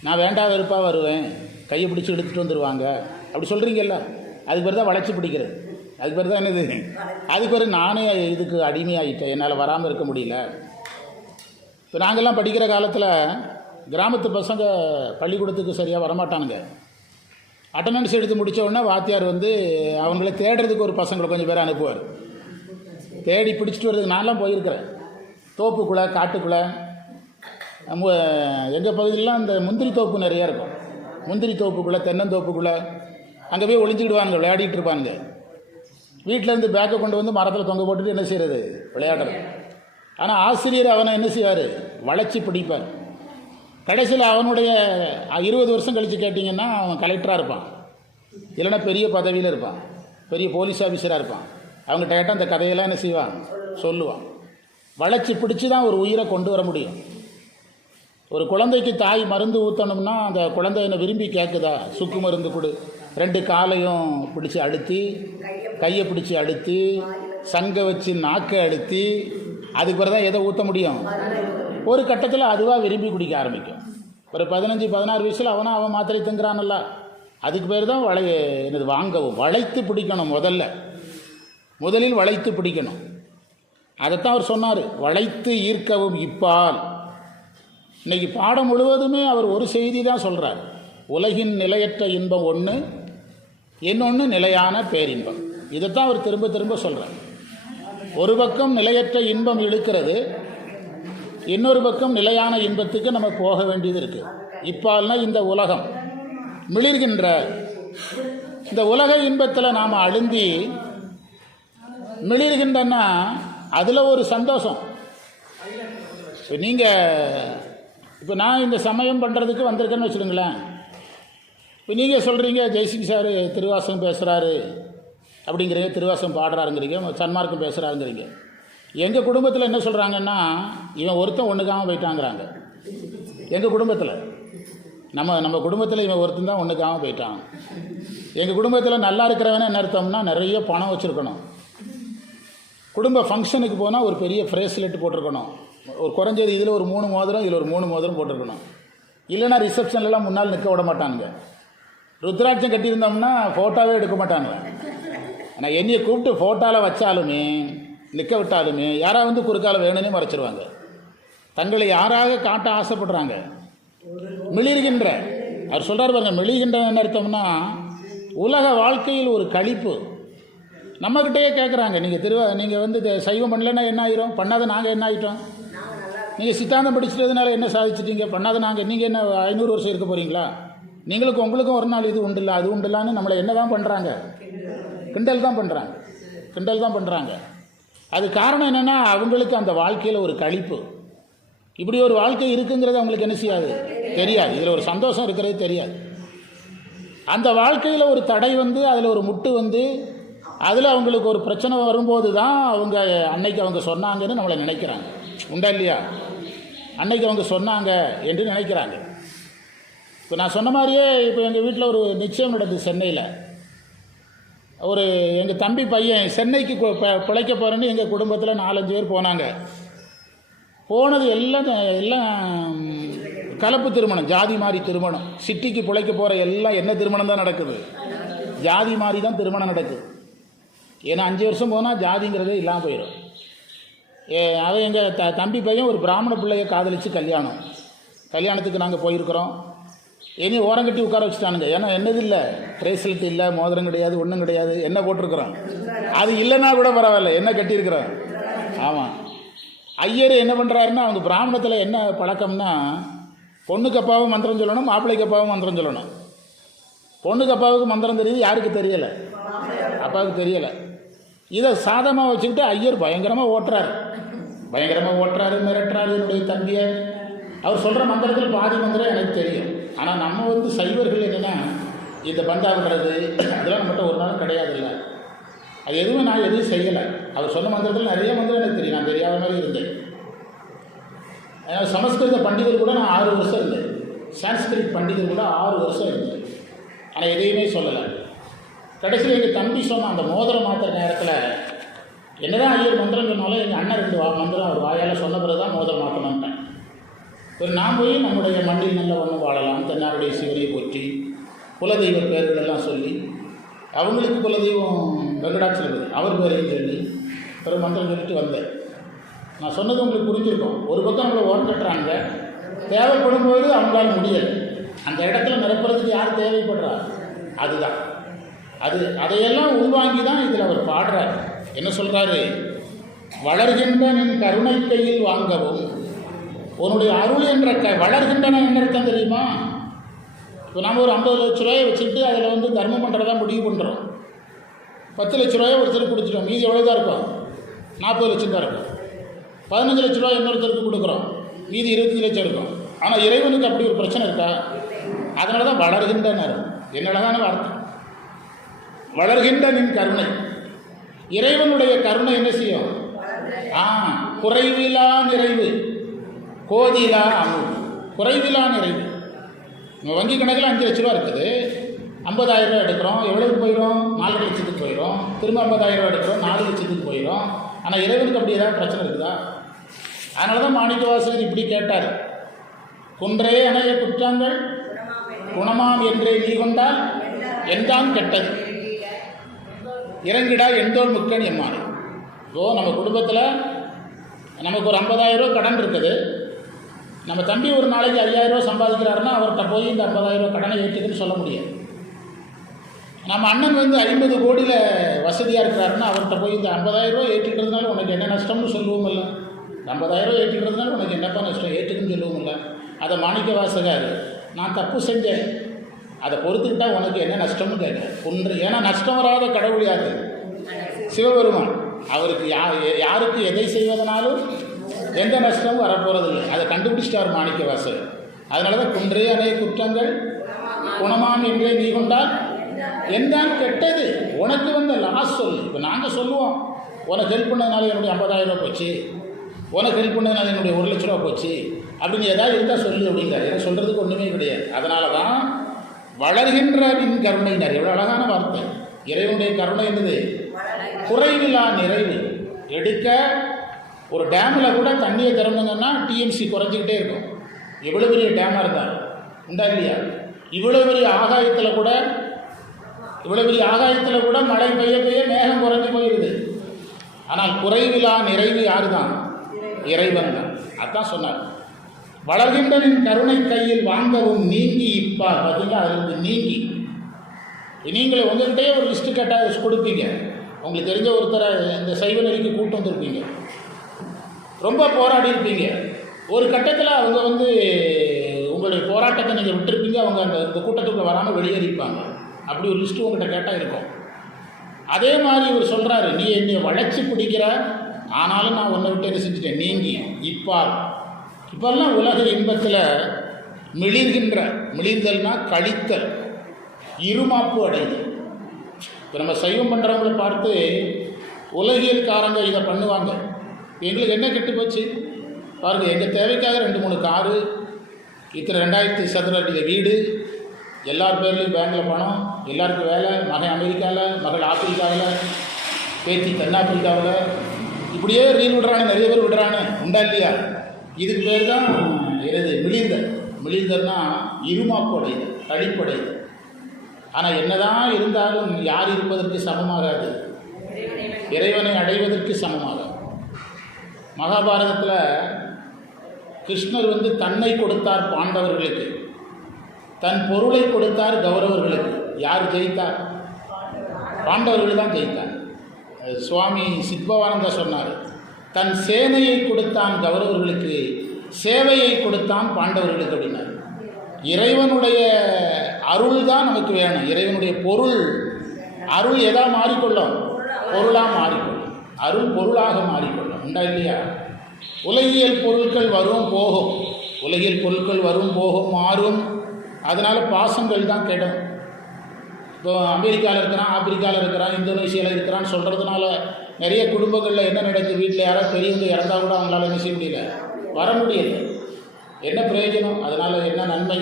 நான் வேண்டா வெறுப்பாக வருவேன், கையை பிடிச்சி எடுத்துகிட்டு வந்துடுவாங்க, அப்படி சொல்கிறீங்கல்ல. அதுக்கு பேர் தான் வளைச்சி பிடிக்கிறது. அதுக்கு பேர் தான் என்னது? அதுக்கு பேர் நானே இதுக்கு அடிமையாகிட்டேன், என்னால் வராமல் இருக்க முடியல. இப்போ நாங்கள்லாம் படிக்கிற காலத்தில் கிராமத்து பசங்க பள்ளிக்கூடத்துக்கு சரியாக வரமாட்டானுங்க. அட்டண்டன்ஸ் எடுத்து முடித்த உடனே வாத்தியார் வந்து அவங்கள தேடுறதுக்கு ஒரு பசங்களை கொஞ்சம் பேர் அனுப்புவார். தேடி பிடிச்சிட்டு வர்றதுக்கு நான்லாம் போயிருக்கிறேன். தோப்புக்குள்ளே, காட்டுக்குள்ளே. எங்கள் பகுதியிலாம் அந்த முந்திரி தோப்பு நிறையா இருக்கும். முந்திரி தோப்புக்குள்ளே, தென்னந்தோப்புக்குள்ளே அங்கே போய் ஒளிஞ்சிக்கிடுவாங்க, விளையாடிட்டு இருப்பானுங்க. வீட்டிலேருந்து பேக்கை கொண்டு வந்து மரத்தில் தொங்க போட்டுட்டு என்ன செய்கிறது? விளையாடுறது. ஆனால் ஆசிரியர் அவனை என்ன செய்வார்? வளைச்சி பிடிப்பார். கடைசியில் அவனுடைய 20 வருஷம் கழித்து கேட்டிங்கன்னா அவன் கலெக்டராக இருப்பான், இல்லைன்னா பெரிய பதவியில் இருப்பான், பெரிய போலீஸ் ஆஃபீஸராக இருப்பான். அவங்ககிட்ட கேட்டால் அந்த கதையெல்லாம் என்ன செய்வான்? சொல்லுவான். வளைச்சி பிடிச்சி தான் ஒரு உயிரை கொண்டு வர முடியும். ஒரு குழந்தைக்கு தாய் மருந்து ஊற்றணும்னா அந்த குழந்தை என்ன விரும்பி கேட்குதா? சுக்கு மருந்து கொடு. 2 காலையும் பிடிச்சி அழுத்தி, கையை பிடிச்சி அழுத்தி, சங்கை வச்சு நாக்கை அழுத்தி, அதுக்கு பிறகு தான் எதை ஊற்ற முடியும்? ஒரு கட்டத்தில் அதுவாக விரும்பி குடிக்க ஆரம்பிக்கும். ஒரு 15-16 வயசில் அவன் மாத்திரை திங்குறானல்ல, அதுக்கு பேர் தான் என்னது? வாங்கவும். வளைத்து பிடிக்கணும். முதலில் வளைத்து பிடிக்கணும். அதைத்தான் அவர் சொன்னார், வளைத்து ஈர்க்கவும் இப்பால். இன்றைக்கி பாடம் முழுவதுமே அவர் ஒரு செய்தி தான் சொல்கிறார். உலகின் நிலையற்ற இன்பம் ஒன்று, இன்னொன்று நிலையான பேரின்பம். இதைத்தான் அவர் திரும்ப திரும்ப சொல்கிறார். ஒரு பக்கம் நிலையற்ற இன்பம் இழுக்கிறது, இன்னொரு பக்கம் நிலையான இன்பத்துக்கு நம்ம போக வேண்டியது இருக்குது. இப்பால்னா இந்த உலகம் மிளிர்கின்ற இந்த உலக இன்பத்தில் நாம் அழுந்தி மிளிர்கின்றன்னா அதில் ஒரு சந்தோஷம். இப்போ நான் இந்த சமயம் பண்ணுறதுக்கு வந்திருக்கேன்னு வச்சுருங்களேன். இப்போ நீங்கள் சொல்கிறீங்க ஜெய்சிங் சார் திருவாசகம் பேசுகிறாரு அப்படிங்கிறீங்க, திருவாசகம் பாடுறாருங்கிறீங்க, சன்மார்க்கம் பேசுகிறாருங்கிறீங்க. எங்கள் குடும்பத்தில் என்ன சொல்கிறாங்கன்னா, இவன் ஒருத்தன் ஒன்றுக்காமல் போயிட்டாங்கிறாங்க. எங்கள் குடும்பத்தில் நம்ம குடும்பத்தில் இவன் ஒருத்தன் தான் ஒன்றுக்காமல் போயிட்டான். எங்கள் குடும்பத்தில் நல்லா இருக்கிறவனே என்ன அர்த்தம்னா நிறைய பணம் வச்சுருக்கணும், குடும்ப ஃபங்க்ஷனுக்கு போனால் ஒரு பெரிய ஃப்ரேஸ்லெட் போட்டிருக்கணும், ஒரு குறைஞ்சது இதில் ஒரு 3 மோதிரம், இதில் ஒரு 3 மோதிரம் போட்டிருக்கணும். இல்லைன்னா ரிசப்ஷன்லாம் முன்னால் நிற்க விட மாட்டானுங்க. ருத்ராட்சம் கட்டியிருந்தோம்னா ஃபோட்டோவே எடுக்க மாட்டாங்க. ஆனால் என்னையை கூப்பிட்டு ஃபோட்டோவில் வச்சாலுமே நிற்க விட்டாலுமே யாராவது வந்து குறுக்கால வேணும்னே மறைச்சிருவாங்க. தங்களை யாராக காட்ட ஆசைப்படுறாங்க. மிளிர்கின்ற அவர் சொல்கிறார் பாருங்க, மிளிர்கின்ற என்ன அர்த்தம்னா உலக வாழ்க்கையில் ஒரு களிப்பு. நம்மக்கிட்டேயே கேட்குறாங்க, நீங்கள் வந்து சைவம் பண்ணலைன்னா என்ன ஆயிரும்? பண்ணாத நாங்கள் என்ன ஆகிட்டோம்? நீங்கள் சித்தாந்தம் படிச்சிட்டதுனால என்ன சாதிச்சிட்டீங்க? பண்ணாத நாங்கள், நீங்கள் என்ன 500 வருஷம் இருக்க போகிறீங்களா? உங்களுக்கும் ஒரு நாள் இது உண்டுல்ல அது உண்டுலான்னு நம்மளை என்ன தான் பண்ணுறாங்க? கிண்டல் தான் பண்ணுறாங்க. அது காரணம் என்னென்னா அவங்களுக்கு அந்த வாழ்க்கையில் ஒரு களிப்பு. இப்படி ஒரு வாழ்க்கை இருக்குங்கிறது அவங்களுக்கு என்ன செய்யாது? தெரியாது. இதில் ஒரு சந்தோஷம் இருக்கிறது தெரியாது. அந்த வாழ்க்கையில் ஒரு தடை வந்து, அதில் ஒரு முட்டு வந்து, அதில் அவங்களுக்கு ஒரு பிரச்சனை வரும்போது தான் அன்னைக்கு அவங்க சொன்னாங்கன்னு நம்மளை நினைக்கிறாங்க. உண்டா இல்லையா? அன்னைக்கு அவங்க சொன்னாங்க என்று நினைக்கிறாங்க. இப்போ நான் சொன்ன மாதிரியே இப்போ எங்கள் வீட்டில் ஒரு நிச்சயம் நடந்தது சென்னையில். எங்கள் தம்பி பையன் சென்னைக்கு பிழைக்க போகிறேன்னு எங்கள் குடும்பத்தில் 4-5 பேர் போனாங்க. போனது எல்லாம் கலப்பு திருமணம், ஜாதி மாறி திருமணம். சிட்டிக்கு பிழைக்க போகிற எல்லாம் என்ன திருமணம் தான் நடக்குது? ஜாதி மாறி தான் திருமணம் நடக்குது. ஏன்னா 5 வருஷம் போனால் ஜாதிங்கிறதே இல்லாமல் போயிடும். அவன் எங்கள் தம்பி பையன் ஒரு பிராமண பிள்ளையை காதலித்து கல்யாணத்துக்கு நாங்கள் போயிருக்கிறோம். இனி ஓரம் கட்டி உட்கார வச்சுட்டானுங்க. ஏன்னா என்னது இல்லை, பிரேஸ்லெட் இல்லை, மோதிரம் கிடையாது, ஒன்றும் கிடையாது. என்ன போட்டிருக்கிறோம், அது இல்லைன்னா கூட பரவாயில்ல, என்ன கட்டியிருக்கிறோம். ஆமாம், ஐயர் என்ன பண்ணுறாருன்னா, அவங்க பிராமணத்தில் என்ன பழக்கம்னா, பொண்ணுக்கு அப்பாவும் மந்திரம் சொல்லணும், மாப்பிள்ளைக்கு அப்பாவும் மந்திரம் சொல்லணும். பொண்ணுக்கு அப்பாவுக்கு மந்திரம் தெரியுது, யாருக்கு தெரியலை, அப்பாவுக்கு தெரியலை. இதை சாதமாக வச்சுக்கிட்டு ஐயர் பயங்கரமாக ஓட்டுறாரு, மிரட்டுறாரு என்னுடைய தம்பியை. அவர் சொல்கிற மந்திரத்தில் பாதி மந்திரம் எனக்கு தெரியும். ஆனால் நம்ம வந்து சைவர்கள் என்னென்னா, இந்த பந்தா விடுறது அதெல்லாம் நம்மகிட்ட ஒரு நாள் கிடையாது. இல்லை, அது எதுவும் நான் எதுவும் செய்யலை. அவர் சொன்ன மந்திரத்தில் நிறைய மந்திரம் எனக்கு தெரியும், நான் தெரியாத மாதிரி இருந்தேன். சமஸ்கிருத பண்டிதர் கூட நான் 6 வருஷம் இருந்தேன், சான்ஸ்கிரிட் பண்டிதர் கூட 6 வருஷம் இருந்தேன். ஆனால் எதையுமே சொல்லலை. கடைசியில் எங்கள் தம்பி சொன்ன அந்த மோதிரம் மாத்திர நேரத்தில் என்னதான் ஐயர் மந்திரம் சொன்னாலும் எங்கள் அண்ணன் 2 மந்திரம் அவர் வாயால் சொன்ன பிறகு தான் மோதிரம் மாற்றணும்ட்டேன். ஒரு நான் போய் நம்முடைய மண்ணில் நல்ல ஒன்று வாழலாம், தென்னாருடைய சிவனை போற்றி குலதெய்வ பேர்களெல்லாம் சொல்லி, அவங்களுக்கு குலதெய்வம் வெங்கடாச்சலபதி அவர் பேரையும் சொல்லி ஒரு மந்திரம் சொல்லிட்டு வந்தேன். நான் சொன்னது உங்களுக்கு புரிஞ்சிருக்கும். ஒரு பக்கம் நம்மளை ஓரம் கட்டுறாங்க, தேவைப்படும் போது அவங்களால முடியலை. அந்த இடத்துல நிரப்புறதுக்கு யார் தேவைப்படுறா, அதுதான் அதையெல்லாம் உள்வாங்கி தான் இதில் அவர் பாடுறார். என்ன சொல்கிறாரு, வளர்கின்ற நின் கருணை கையில் வாங்கவும், உன்னுடைய அருள் என்ற வளர்கின்றன என்ன அர்த்தம் தெரியுமா? இப்போ நம்ம ஒரு 50 லட்ச ரூபாயை வச்சுக்கிட்டு அதில் வந்து தர்மம் பண்ணுறதா முடிவு பண்ணுறோம். 10 லட்ச ரூபாயை ஒருத்தருக்கு கொடுத்துட்டோம், மீதி எவ்வளோ தான் இருக்கும், 40 லட்சம் தான் இருக்கும். 15 லட்ச ரூபாய் இன்னொருத்தருக்கு கொடுக்குறோம், மீதி 25 லட்சம் இருக்கும். ஆனால் இறைவனுக்கு அப்படி ஒரு பிரச்சனை இருக்கா? அதனால தான் வளர்கின்றனர். என்ன அழகான வார்த்தை, வளர்கின்ற நின் கருணை. இறைவனுடைய கருணை என்ன செய்யும்? குறைவிலா நிறைவு, கோதிலா அமுது. குறைவிலா நிறைவு. நம்ம வங்கி கணக்கில் 5 லட்ச ரூபா இருக்குது, 50,000 ரூபா எடுக்கிறோம், எவ்வளவுக்கு போயிடும்? 4 லட்சத்துக்கு போயிடும். திரும்ப 50,000 ரூபா எடுக்கிறோம், 4 லட்சத்துக்கு போயிடும். ஆனால் இறைவனுக்கு அப்படி ஏதாவது பிரச்சனை இருக்குதா? அதனால தான் மாணிக்கவாசகர் இப்படி கேட்டார், குன்றே அணைய குற்றங்கள் குணமாம் என்றே நீ கொண்டால் எந்தான் கெட்டது, இறங்கிடா எந்தோல் முக்கன் எம்மாறு. நம்ம குடும்பத்தில் நமக்கு ஒரு 50,000 ரூபா கடன் இருக்குது. நம்ம தம்பி ஒரு நாளைக்கு 5,000 ரூபா சம்பாதிக்கிறாருன்னா அவர்கிட்ட போய் இந்த 50,000 ரூபா கடனை ஏற்றுக்குன்னு சொல்ல முடியாது. நம்ம அண்ணன் வந்து 50 கோடியில் வசதியாக இருக்கிறாருன்னா அவர்கிட்ட போய் இந்த 50,000 ரூபா ஏற்றுக்கிறதுனால உனக்கு என்ன நஷ்டம்னு சொல்லுவோம் இல்லை. 50,000 ரூபா ஏற்றுக்கிறதுனால உனக்கு என்னப்பா நஷ்டம், ஏற்றுக்குன்னு சொல்லுவோம் இல்லை. அதை மாணிக்கவாசகர், நான் தப்பு செஞ்சேன், அதை பொறுத்துக்கிட்டால் உனக்கு என்ன நஷ்டம்னு கேட்க. ஏன்னா நஷ்டம் வராத கடவுள் யாரு? சிவபெருமான். அவருக்கு யாருக்கு எதை செய்வதனாலும் எந்த நஷ்டமும் வரப்போகிறதில்லை. அதை கண்டுபிடிச்சிட்டார் மாணிக்கவாசகர். அதனால தான் குன்றே அணைய குற்றங்கள் குணமாம் என்றே நீ கொண்டால் எந்தான் கெட்டது, உனக்கு வந்து லாஸ் சொல்லு. இப்போ நாங்கள் சொல்லுவோம், உனக்கு ஹெல்ப் பண்ணதுனால என்னுடைய 50,000 ரூபா போச்சு, உனக்கு ஹெல்ப் பண்ணதுனால என்னுடைய 1 லட்ச ரூபா போச்சு அப்படின்னு ஏதாவது இருந்தால் சொல்லு அப்படிங்கிறார். ஏன்னா சொல்கிறதுக்கு ஒன்றுமே கிடையாது. அதனால தான் வளர்கின்றின் கருணையினர். எவ்வளோ அழகான வார்த்தை. இறைவனுடைய கருணை என்னது? குறைவிலா நிறைவு. எடுக்க ஒரு டேமில் கூட தண்ணியை திறந்துங்கன்னா டிஎம்சி குறைஞ்சிக்கிட்டே இருக்கும். எவ்வளோ பெரிய டேமாக இருந்தால் உண்டா இல்லையா? இவ்வளோ பெரிய ஆகாயத்தில் கூட மழை பெய்ய மேகம் குறைஞ்சி போயிடுது. ஆனால் குறைவிலா நிறைவு யாரு தான்? இறைவன் தான். அதான் சொன்னார், வளர்கின்றனின் கருணை கையில் வாங்கவும் நீங்கி இப்பா. பார்த்தீங்கன்னா அதிலிருந்து நீங்கி. நீங்களே உங்கள்கிட்டயே ஒரு லிஸ்ட்டு கேட்டால் கொடுப்பீங்க. உங்களுக்கு தெரிஞ்ச ஒருத்தரை இந்த சைவ நெறிக்கு கூட்டு வந்திருப்பீங்க, ரொம்ப போராடி இருப்பீங்க. ஒரு கட்டத்தில் அவங்க வந்து உங்களுடைய போராட்டத்தை நீங்கள் விட்டுருப்பீங்க, அவங்க அந்த கூட்டத்துக்குள்ள வராமல் வெளியேறிப்பாங்க. அப்படி ஒரு லிஸ்ட்டு உங்கள்கிட்ட கேட்டால் இருக்கும். அதே மாதிரி இவர் சொல்கிறாரு, நீ என்னை வளைச்சி பிடிக்கிற, ஆனாலும் நான் உன்னை விட்டு என்ன செஞ்சுட்டேன், நீங்கி இப்போல்லாம் உலக இன்பத்தில் மிளிர்கின்ற, மிளிர்தல்னா கழித்தல், இருமாப்பு அடையுது. இப்போ நம்ம சைவம் பண்ணுறவங்களை பார்த்து உலகியல்காரங்க இதை பண்ணுவாங்க. எங்களுக்கு என்ன கெட்டு போச்சு பாருங்கள், எங்கள் தேவைக்காக 2-3 காரு, இத்தனை 2000 சதுர அடி வீடு, எல்லார் பேர்லேயும் பேங்கில் பணம், எல்லாருக்கும் வேலை, மகன் அமெரிக்காவில், மகள் ஆப்பிரிக்காவில், பேத்தி தென்னாப்பிரிக்காவில், இப்படியே ரீல் விடுறானு, நிறைய பேர் விடுறானு, உண்டா இல்லையா? இதுக்கு பேர் தான் மிளிர்தல்னா இருமாப்பு அடையுது, கழிப்படையுது. ஆனால் என்னதான் இருந்தாலும் யார் இருப்பதற்கு சமமாகாது, இறைவனை அடைவதற்கு சமமாகாது. மகாபாரதத்தில் கிருஷ்ணர் வந்து தன்னை கொடுத்தார் பாண்டவர்களுக்கு. தன் பொருளை கொடுத்தார் கௌரவர்களுக்கு. யார் ஜெயித்தார்? பாண்டவர்கள் தான் ஜெயித்தார். சுவாமி சித்பவானந்தா சொன்னார், தன் சேனையை கொடுத்தான் கௌரவர்களுக்கு, சேவையை கொடுத்தான் பாண்டவர்களுக்கு அப்படின்னார். இறைவனுடைய அருள் தான் நமக்கு வேணும். இறைவனுடைய பொருள், அருள் எதா மாறிக்கொள்ளும்? பொருளாக மாறிக்கொள்ளும். அருள் பொருளாக மாறிக்கொள்ளும். உண்டா இல்லையா? உலகியல் பொருட்கள் வரும் போகும், உலகியல் பொருட்கள் வரும் போகும், மாறும். அதனால் பாசங்கள் தான் கெடும். இப்போ அமெரிக்காவில் இருக்கிறான், ஆப்பிரிக்காவில் இருக்கிறான், இந்தோனேஷியாவில் இருக்கிறான்னு சொல்கிறதுனால நிறைய குடும்பங்களில் என்ன நடக்குது? வீட்டில் யாராவது பெரியவங்க இறந்தால் கூட அவங்களால என்ன செய்ய முடியல, வர முடியல. என்ன பிரயோஜனம்? அதனால் என்ன நன்மை?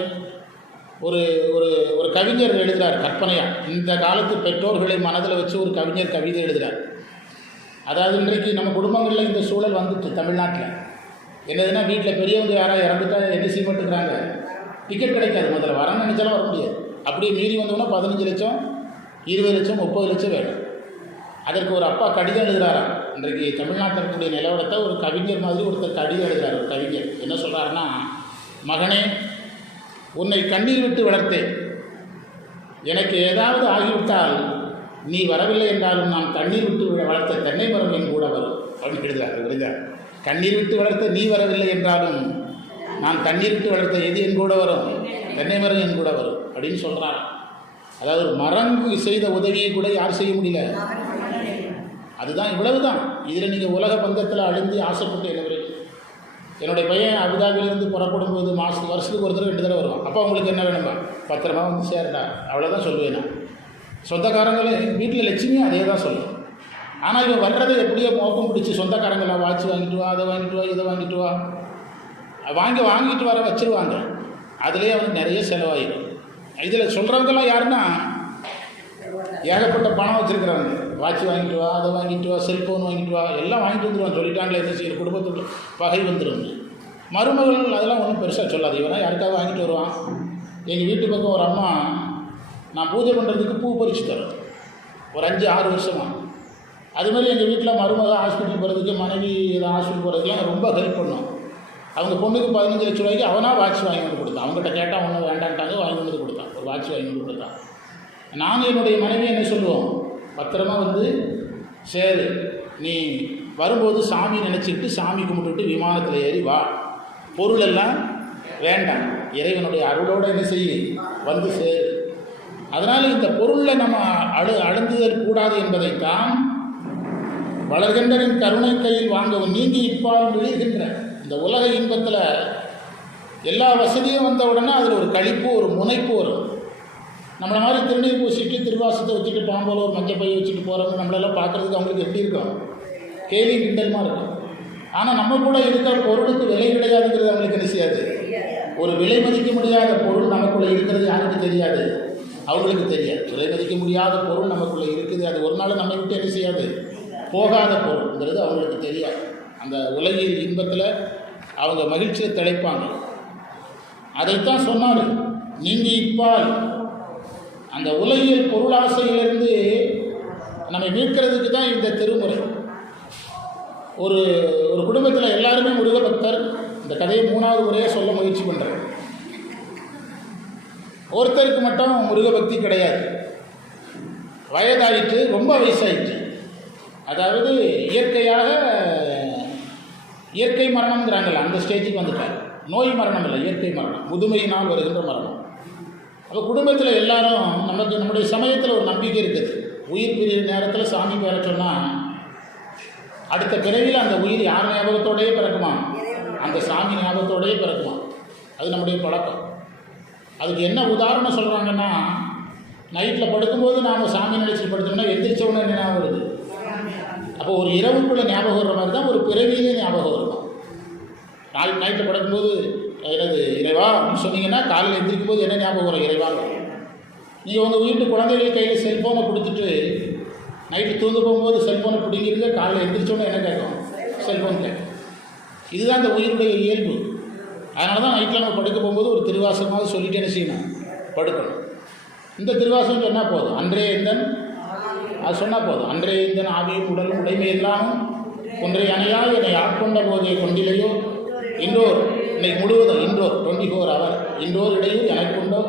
ஒரு ஒரு ஒரு கவிஞர் எழுதுகிறார் கற்பனையாக. இந்த காலத்து பெற்றோர்களை மனதில் வச்சு ஒரு கவிஞர் கவிதை எழுதுகிறார். அதாவது இன்றைக்கு நம்ம குடும்பங்களில் இந்த சூழல் வந்துட்டு தமிழ்நாட்டில் என்னதுன்னா, வீட்டில் பெரியவங்க யாராவது இறந்துட்டா என்ன செய்ய மாட்டேங்கிறாங்க? டிக்கெட் கிடைக்காது. முதல்ல வரணும்னு நினச்சாலும் வர முடியாது. அப்படியே மீறி வந்தோம்னா 15 லட்சம், 20 லட்சம், 30 லட்சம் வேணும். அதற்கு ஒரு அப்பா கடிதம் எழுதுகிறாராம். இன்றைக்கு தமிழ்நாட்டிற்குடைய நிலவரத்தை ஒரு கவிஞர் மாதிரி ஒருத்தர் கடிதம் எழுதுகிறார். ஒரு கவிஞர் என்ன சொல்கிறாருன்னா, மகனே, உன்னை கண்ணீர் விட்டு வளர்த்தேன். எனக்கு ஏதாவது ஆகிவிட்டால் நீ வரவில்லை என்றாலும் நான் கண்ணீர் விட்டு வளர்த்த தென்னை மரம் என் கூட வரும் அப்படின்னு எழுதுகிறார். எழுதுகிறார், கண்ணீர் விட்டு வளர்த்த நீ வரவில்லை என்றாலும் நான் தண்ணீர் விட்டு வளர்த்த எது என் கூட வரும்? தென்னை மரம் என் கூட வரும் அப்படின்னு சொல்கிறார். அதாவது ஒரு மரங்கு செய்த உதவியை கூட யார் செய்ய முடியல. அதுதான், இவ்வளவு தான். இதில் நீங்கள் உலக பந்தத்தில் அழிந்து ஆசைப்பட்டு என்னுடைய பையன் அபுதாபிலேருந்து புறப்படும் போது வருஷத்துக்கு ஒரு தடவை 2 தடவை வருவான். அப்போ அவங்களுக்கு என்ன வேணும்பா? பத்திரமா வந்து சேரடா, அவ்வளோதான் சொல்லுவேன் நான். சொந்தக்காரங்களே வீட்டில் லட்சுமியும் அதே தான் சொல்லுவேன். ஆனால் இவன் வர்றதை எப்படியோ மோப்பம் பிடிச்சி சொந்தக்காரங்களாம் வாட்சி வாங்கிட்டு வா, அதை வாங்கிட்டு வா, இதை வாங்கிட்டு வா, வாங்கிட்டு வர வச்சுருவாங்க. அதுலேயே அவனுக்கு நிறைய செலவாயிடும். இதில் சொல்கிறவங்கெல்லாம் யாருன்னா, ஏகப்பட்ட பணம் வச்சுருக்குறாங்க. வாட்சி வாங்கிட்டு வா, அதை வாங்கிட்டு வா, செல்ஃபோன் வாங்கிட்டு வா, எல்லாம் வாங்கிட்டு வந்துடுவான். சொல்லிட்டாங்களே என்ன செய்ய, குடும்பத்துக்கு பகை வந்துடும். மருமகள் அதெல்லாம் ஒன்றும் பெருசாக சொல்லாது. இவனா யாருக்காக வாங்கிட்டு வருவான். எங்கள் வீட்டு பக்கம் ஒரு அம்மா, நான் பூஜை பண்ணுறதுக்கு பூ பறித்து தரும் ஒரு 5-6 வருஷமாக. அதுமாதிரி எங்கள் வீட்டில் மருமகள் ஹாஸ்பிட்டல் போகிறதுக்கு, மனைவி ஹாஸ்பிட்டல் போகிறதுக்குலாம் ரொம்ப ஹெல்ப் பண்ணோம். அவங்க பொண்ணுக்கு 15 லட்சம் ரூபாய்க்கு அவனாக வாட்ச் வாங்கி வந்து கொடுத்தான். அவங்ககிட்ட கேட்டால் ஒன்றும் வேண்டான்ட்டாங்க, வாங்கி வந்து கொடுத்தான். ஒரு வாட்ச் வாங்கி வந்து கொடுத்தான். நாங்கள் என்னுடைய மனைவி என்ன சொல்லுவோம், பத்திரமா வந்து சரி, நீ வரும்போது சாமி நினச்சிக்கிட்டு சாமி கும்பிட்டுட்டு விமானத்தில் ஏறி வா, பொருளெல்லாம் வேண்டாம், இறைவனுடைய அருளோடு என்ன செய்ய வந்து சேரு. அதனால் இந்த பொருளில் நம்ம அழுந்துதல் கூடாது என்பதைத்தான் வளர்கின்றனின் கருணை கையில் வாங்கவும் நீங்கி இப்பால் விழுகின்ற இந்த உலக இன்பத்தில் எல்லா வசதியும் வந்த உடனே அதில் ஒரு களிப்பு, ஒரு முனைப்பு வரும். நம்மளை மாதிரி திருநீர் பூசிட்டு திருவாசத்தை வச்சுட்டு பாம்போல ஒரு மஞ்சள் பையை வச்சுட்டு போகிறவங்க நம்மளெல்லாம் பார்க்குறதுக்கு அவங்களுக்கு எப்படி இருக்கும்? கேலி கிண்டல்மா இருக்கும். ஆனால் நம்ம கூட இருக்கிற பொருளுக்கு விலை கிடையாதுங்கிறது அவங்களுக்கு என்ன செய்யாது. ஒரு விலை மதிக்க முடியாத பொருள் நமக்குள்ளே இருக்கிறது யாருக்கு தெரியாது? அவங்களுக்கு தெரியாது. விலை மதிக்க முடியாத பொருள் நமக்குள்ளே இருக்குது. அது ஒரு நாள் நம்ம விட்டு என்ன செய்யாது, போகாத பொருள்ங்கிறது அவங்களுக்கு தெரியாது. அந்த உலகில் இன்பத்தில் அவங்க மகிழ்ச்சியை திளைப்பாங்க. அதைத்தான் சொன்னார், நீங்கள் இப்பால் அந்த உலகியல் பொருளாசையிலிருந்து நம்ம மீட்கிறதுக்கு தான் இந்த திருமுறை. ஒரு ஒரு குடும்பத்தில் எல்லாருமே முருக பக்தர். இந்த கதையை 3வது முறையாக சொல்ல முயற்சி பண்ணுறேன். ஒருத்தருக்கு மட்டும் முருக பக்தி கிடையாது. வயதாயிட்டு, ரொம்ப வயசாயிட்டு. அதாவது இயற்கை மரணம்ங்கிறாங்கல்ல, அந்த ஸ்டேஜுக்கு வந்துட்டார். நோய் மரணம் இல்லை, இயற்கை மரணம், முதுமையினால் வருகின்ற மரணம். அப்போ குடும்பத்தில் எல்லாரும் நம்முடைய சமயத்தில் ஒரு நம்பிக்கை இருக்குது. உயிர் பிரிகிற நேரத்தில் சாமி பேர சொன்னால் அடுத்த பிறவியில் அந்த உயிர் யார் ஞாபகத்தோடையே பிறக்குமா? அந்த சாமி ஞாபகத்தோடையே பிறக்குமா? அது நம்முடைய பழக்கம். அதுக்கு என்ன உதாரணம் சொல்கிறாங்கன்னா, நைட்டில் படுக்கும்போது நாம் சாமி நினைச்சு படுத்தோம்னா எந்திரிச்சவொன்னே என்ன ஞாபகம் வருது? அப்போ ஒரு இரவுக்குள்ளே ஞாபகம் வர்ற மாதிரி தான் ஒரு பிறவியிலே ஞாபகம் வரும். நைட்டில் படுக்கும்போது எனது இறைவா அப்படின்னு சொன்னீங்கன்னா காலையில் எந்திரிக்கும் போது என்ன ஞாபகம் வரும்? இறைவாங்க. நீங்கள் உங்கள் வீட்டு குழந்தைகள் கையில் செல்ஃபோனை கொடுத்துட்டு நைட்டு தூங்க போகும்போது செல்ஃபோனை பிடிங்கிறீங்க, காலையில் எந்திரிச்சோன்னே என்ன கேட்கும்? செல்ஃபோன் கேட்கும். இதுதான் இந்த உயிருடைய இயல்பு. அதனால தான் நைட்டில் நம்ம படுக்க போகும்போது ஒரு திருவாசகமாக சொல்லிட்டு என்ன செய்யணும்? படுக்கணும். இந்த திருவாசகம் சொன்னால் போதும். அன்றே எந்தன், அது சொன்னால் போதும். அன்றே எந்தன் ஆவியும் உடலும் உடைமை இல்லாமல் ஒன்றை அணையா என்னை ஆட்கொண்ட போதே கொண்டிலையோ இன்றோர் இன்னைக்கு முழுவதும் இன்றோர் 24 hour இன்றோர் இடையூர் எனக்கு உண்டோ.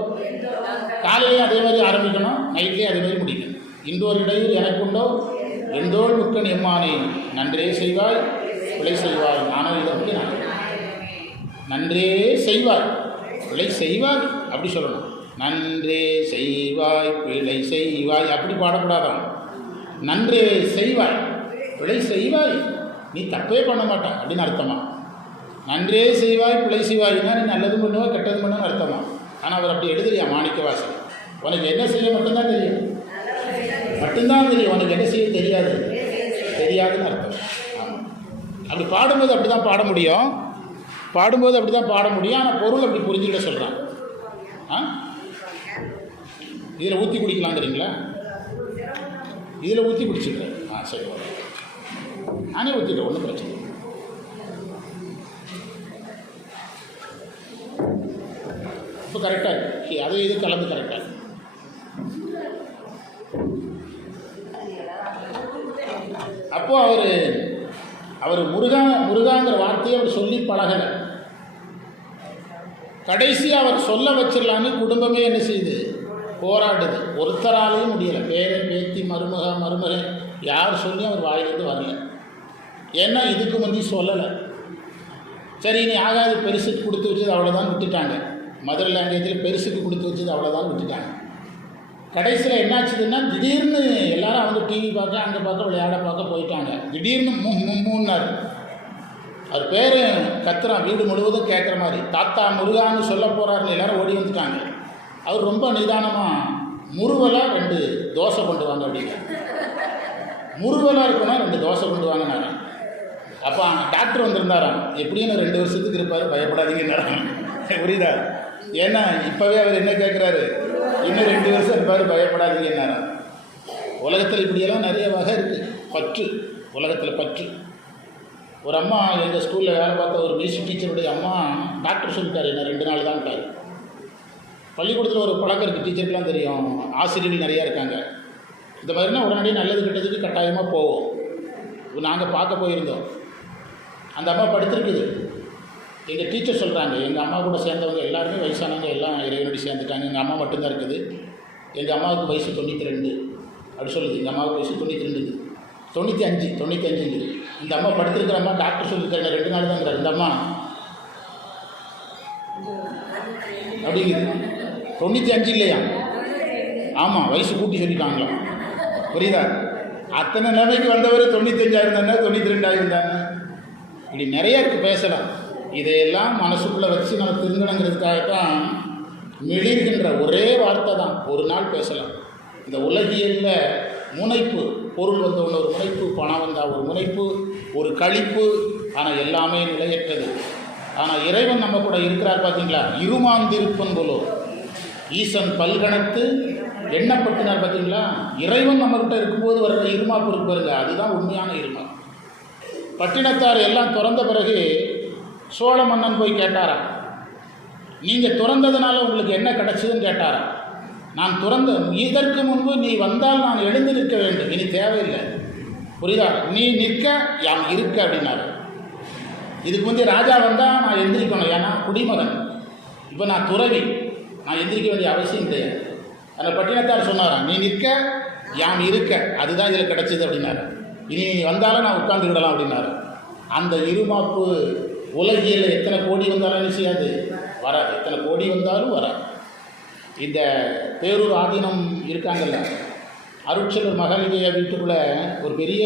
காலையிலையும் அதே மாதிரி ஆரம்பிக்கணும், நைட்லேயும் அதே மாதிரி முடிக்கணும். இன்றோர் இடையூர் எனக்கு உண்டோ, எந்தோள் முக்கன் எம்மானே நன்றே செய்வாய் பிழை செய்வாய். நானும் இதை வந்து நான் நன்றே செய்வாய் பிழை செய்வாய் அப்படி சொல்லணும். நன்றே செய்வாய் பிழை செய்வாய் அப்படி பாடக்கூடாதான். நன்றே செய்வாய் பிழை செய்வாய், நீ தப்பே பண்ண மாட்டான் அப்படின்னு அர்த்தமா. நன்றே செய்வாய் பிழை செய்வாய்னா நீ நல்லதும் பண்ணுவா கெட்டதும் பண்ணுன்னு அர்த்தமா. ஆனால் அவர் அப்படி எழுதுறியா மாணிக்கவாசகர். உனக்கு என்ன செய்ய மட்டும்தான் தெரியும், உனக்கு என்ன செய்ய தெரியாது, தெரியாதுன்னு அர்த்தம். ஆமாம், அப்படி பாடும்போது அப்படி தான் பாட முடியும், ஆனால் பொருள் அப்படி புரிஞ்சுக்கிட்ட சொல்கிறான். இதில் ஊற்றி குடிக்கலாங்கிறீங்களா? இதில் ஊற்றி குடிச்சுக்கிறேன். சரி, நானே ஊற்றிக்கிறேன், ஒன்றும் பிரச்சனை இல்லை. இப்போ கரெக்டாக இருக்கு, அது இது கலந்து கரெக்டாக இருக்கு. அப்போது அவர் முருகாங்கிற வார்த்தையை அவர் சொல்லி பழகலை. கடைசியாக அவர் சொல்ல வச்சிடலான்னு குடும்பமே என்ன செய்யுது, போராடுது. ஒருத்தராலையும் முடியலை. பேரன் பேத்தி மருமகன் யார் சொல்லி அவர் வாயிலிருந்து வரல. ஏன்னா இதுக்கு முந்தி சொல்லலை. சரி நீ ஆகாது, பெருசுக்கு கொடுத்து வச்சது அவ்வளோதான் விட்டுட்டாங்க. மதுரை லாங்குவேஜில் பெருசுக்கு கொடுத்து வச்சது அவ்வளோதான் விட்டுட்டாங்க. கடைசியில் என்னாச்சுதுன்னா திடீர்னு எல்லாரும் அவங்க டிவி பார்க்க அங்கே பார்க்க விளையாட பார்க்க போயிட்டாங்க. திடீர்னு மூன்னார். அவர் பேர் கத்துறான், வீடு முழுவதும் கேட்குற மாதிரி. தாத்தா முருகான்னு சொல்ல போகிறாருன்னு எல்லாரும் ஓடி வந்துட்டாங்க. அவர் ரொம்ப நிதானமாக முருவலாக 2 தோசை கொண்டு வாங்க அப்படிங்க. முருவலாக இருக்கணும் 2 தோசை கொண்டு வாங்கினாங்க. அப்போ டாக்டர் வந்திருந்தாராம். எப்படின்னு 2 வருஷத்துக்கு இருப்பார், பயப்படாதீங்கன்னாராம். புரியுதா? ஏன்னா இப்போவே அவர் என்ன கேட்குறாரு, இன்னும் 2 வருஷம் இருப்பார், பயப்படாதீங்கன்னாராம். உலகத்தில் இப்படியெல்லாம் நிறைய வகை இருக்குது. பற்று, உலகத்தில் பற்று. ஒரு அம்மா எங்கள் ஸ்கூலில் வேலை பார்த்த ஒரு மியூசிக் டீச்சருடைய அம்மா டாக்டர் சொல்லிட்டார், என்ன 2 நாள் தான்ட்டார். பள்ளிக்கூடத்தில் ஒரு பழக்கம் இருக்குது, டீச்சருக்கெலாம் தெரியும், ஆசிரியர்கள் நிறையா இருக்காங்க. இந்த மாதிரினா உடனடியே நல்லது கெட்டதுக்கு கட்டாயமாக போவோம். இப்போ நாங்கள் பார்க்க போயிருந்தோம். அந்த அம்மா படுத்துருக்குது. எங்கள் டீச்சர் சொல்கிறாங்க, எங்கள் அம்மா கூட சேர்ந்தவங்க எல்லாருமே வயசானவங்க எல்லாம் இறைவனடி சேர்ந்துட்டாங்க, எங்கள் அம்மா மட்டும்தான் இருக்குது. எங்கள் அம்மாவுக்கு வயசு 92 அப்படி சொல்லுது. எங்கள் அம்மாவுக்கு வயசு 92, 95. இந்த அம்மா படுத்திருக்கிற அம்மா டாக்டர் சொல்லியிருக்காங்க 2 நாள் தாங்கிறார். இந்த அம்மா அப்படிங்குது. 95 இல்லையா? ஆமாம், வயசு கூட்டி சொல்லிட்டாங்களாம். புரியுதா? அத்தனை நிலைமைக்கு வந்தவர் 95 இருந்தாங்க, 92 இருந்தாங்க. இப்படி நிறைய இருக்குது, பேசலாம். இதையெல்லாம் மனசுக்குள்ளே வச்சு நம்ம திருந்தணுங்கிறதுக்காகத்தான் மெளிர்கின்ற ஒரே வார்த்தை தான். ஒரு நாள் பேசலாம். இந்த உலகியலில் முனைப்பு, பொருள் வந்த ஒன்று ஒரு முனைப்பு, பணம் வந்தால் ஒரு முனைப்பு, ஒரு கழிப்பு. ஆனால் எல்லாமே நிலையற்றது. ஆனால் இறைவன் நம்ம கூட இருக்கிறார் பார்த்தீங்களா? இருமாந்திருப்பன் போலோ ஈசன் பல்கணத்து எண்ணப்பட்டினார் பார்த்தீங்களா? இறைவன் நம்மகிட்ட இருக்கும்போது வர்ற இருமாப்பு இருக்கு பாருங்க, அதுதான் உண்மையான இருமா. பட்டினத்தார் எல்லாம் திறந்த பிறகு சோழ மன்னன் போய் கேட்டாரா, நீங்கள் திறந்ததுனால உங்களுக்கு என்ன கிடைச்சதுன்னு கேட்டாரா? நான் திறந்த இதற்கு முன்பு நீ வந்தால் நான் எழுந்து நிற்க வேண்டும், இனி தேவையில்லை. புரியுதா? நீ நிற்க யாம் இருக்க அப்படின்னாரு. இதுக்கு முந்தைய ராஜா வந்தால் நான் எந்திரிக்கணும், ஏன்னா குடிமகன். இப்போ நான் துறவி, நான் எந்திரிக்க வேண்டிய அவசியம் கிடையாது. அந்த பட்டினத்தார் சொன்னாராம், நீ நிற்க யாம் இருக்க, அதுதான் இதில் கிடைச்சது அப்படின்னாரு. இனி நீ வந்தாலும் நான் உட்கார்ந்துக்கிடலாம் அப்படின்னாரு. அந்த இருமாப்பு உலகியல் எத்தனை கோடி வந்தாலும் என்ன செய்யாது, வராது. எத்தனை கோடி வந்தாலும் வராது. இந்த பேரூர் ஆதீனம் இருக்காங்கல்ல, அருட்செல்வர் மகாலிங்க வீட்டுக்குள்ளே ஒரு பெரிய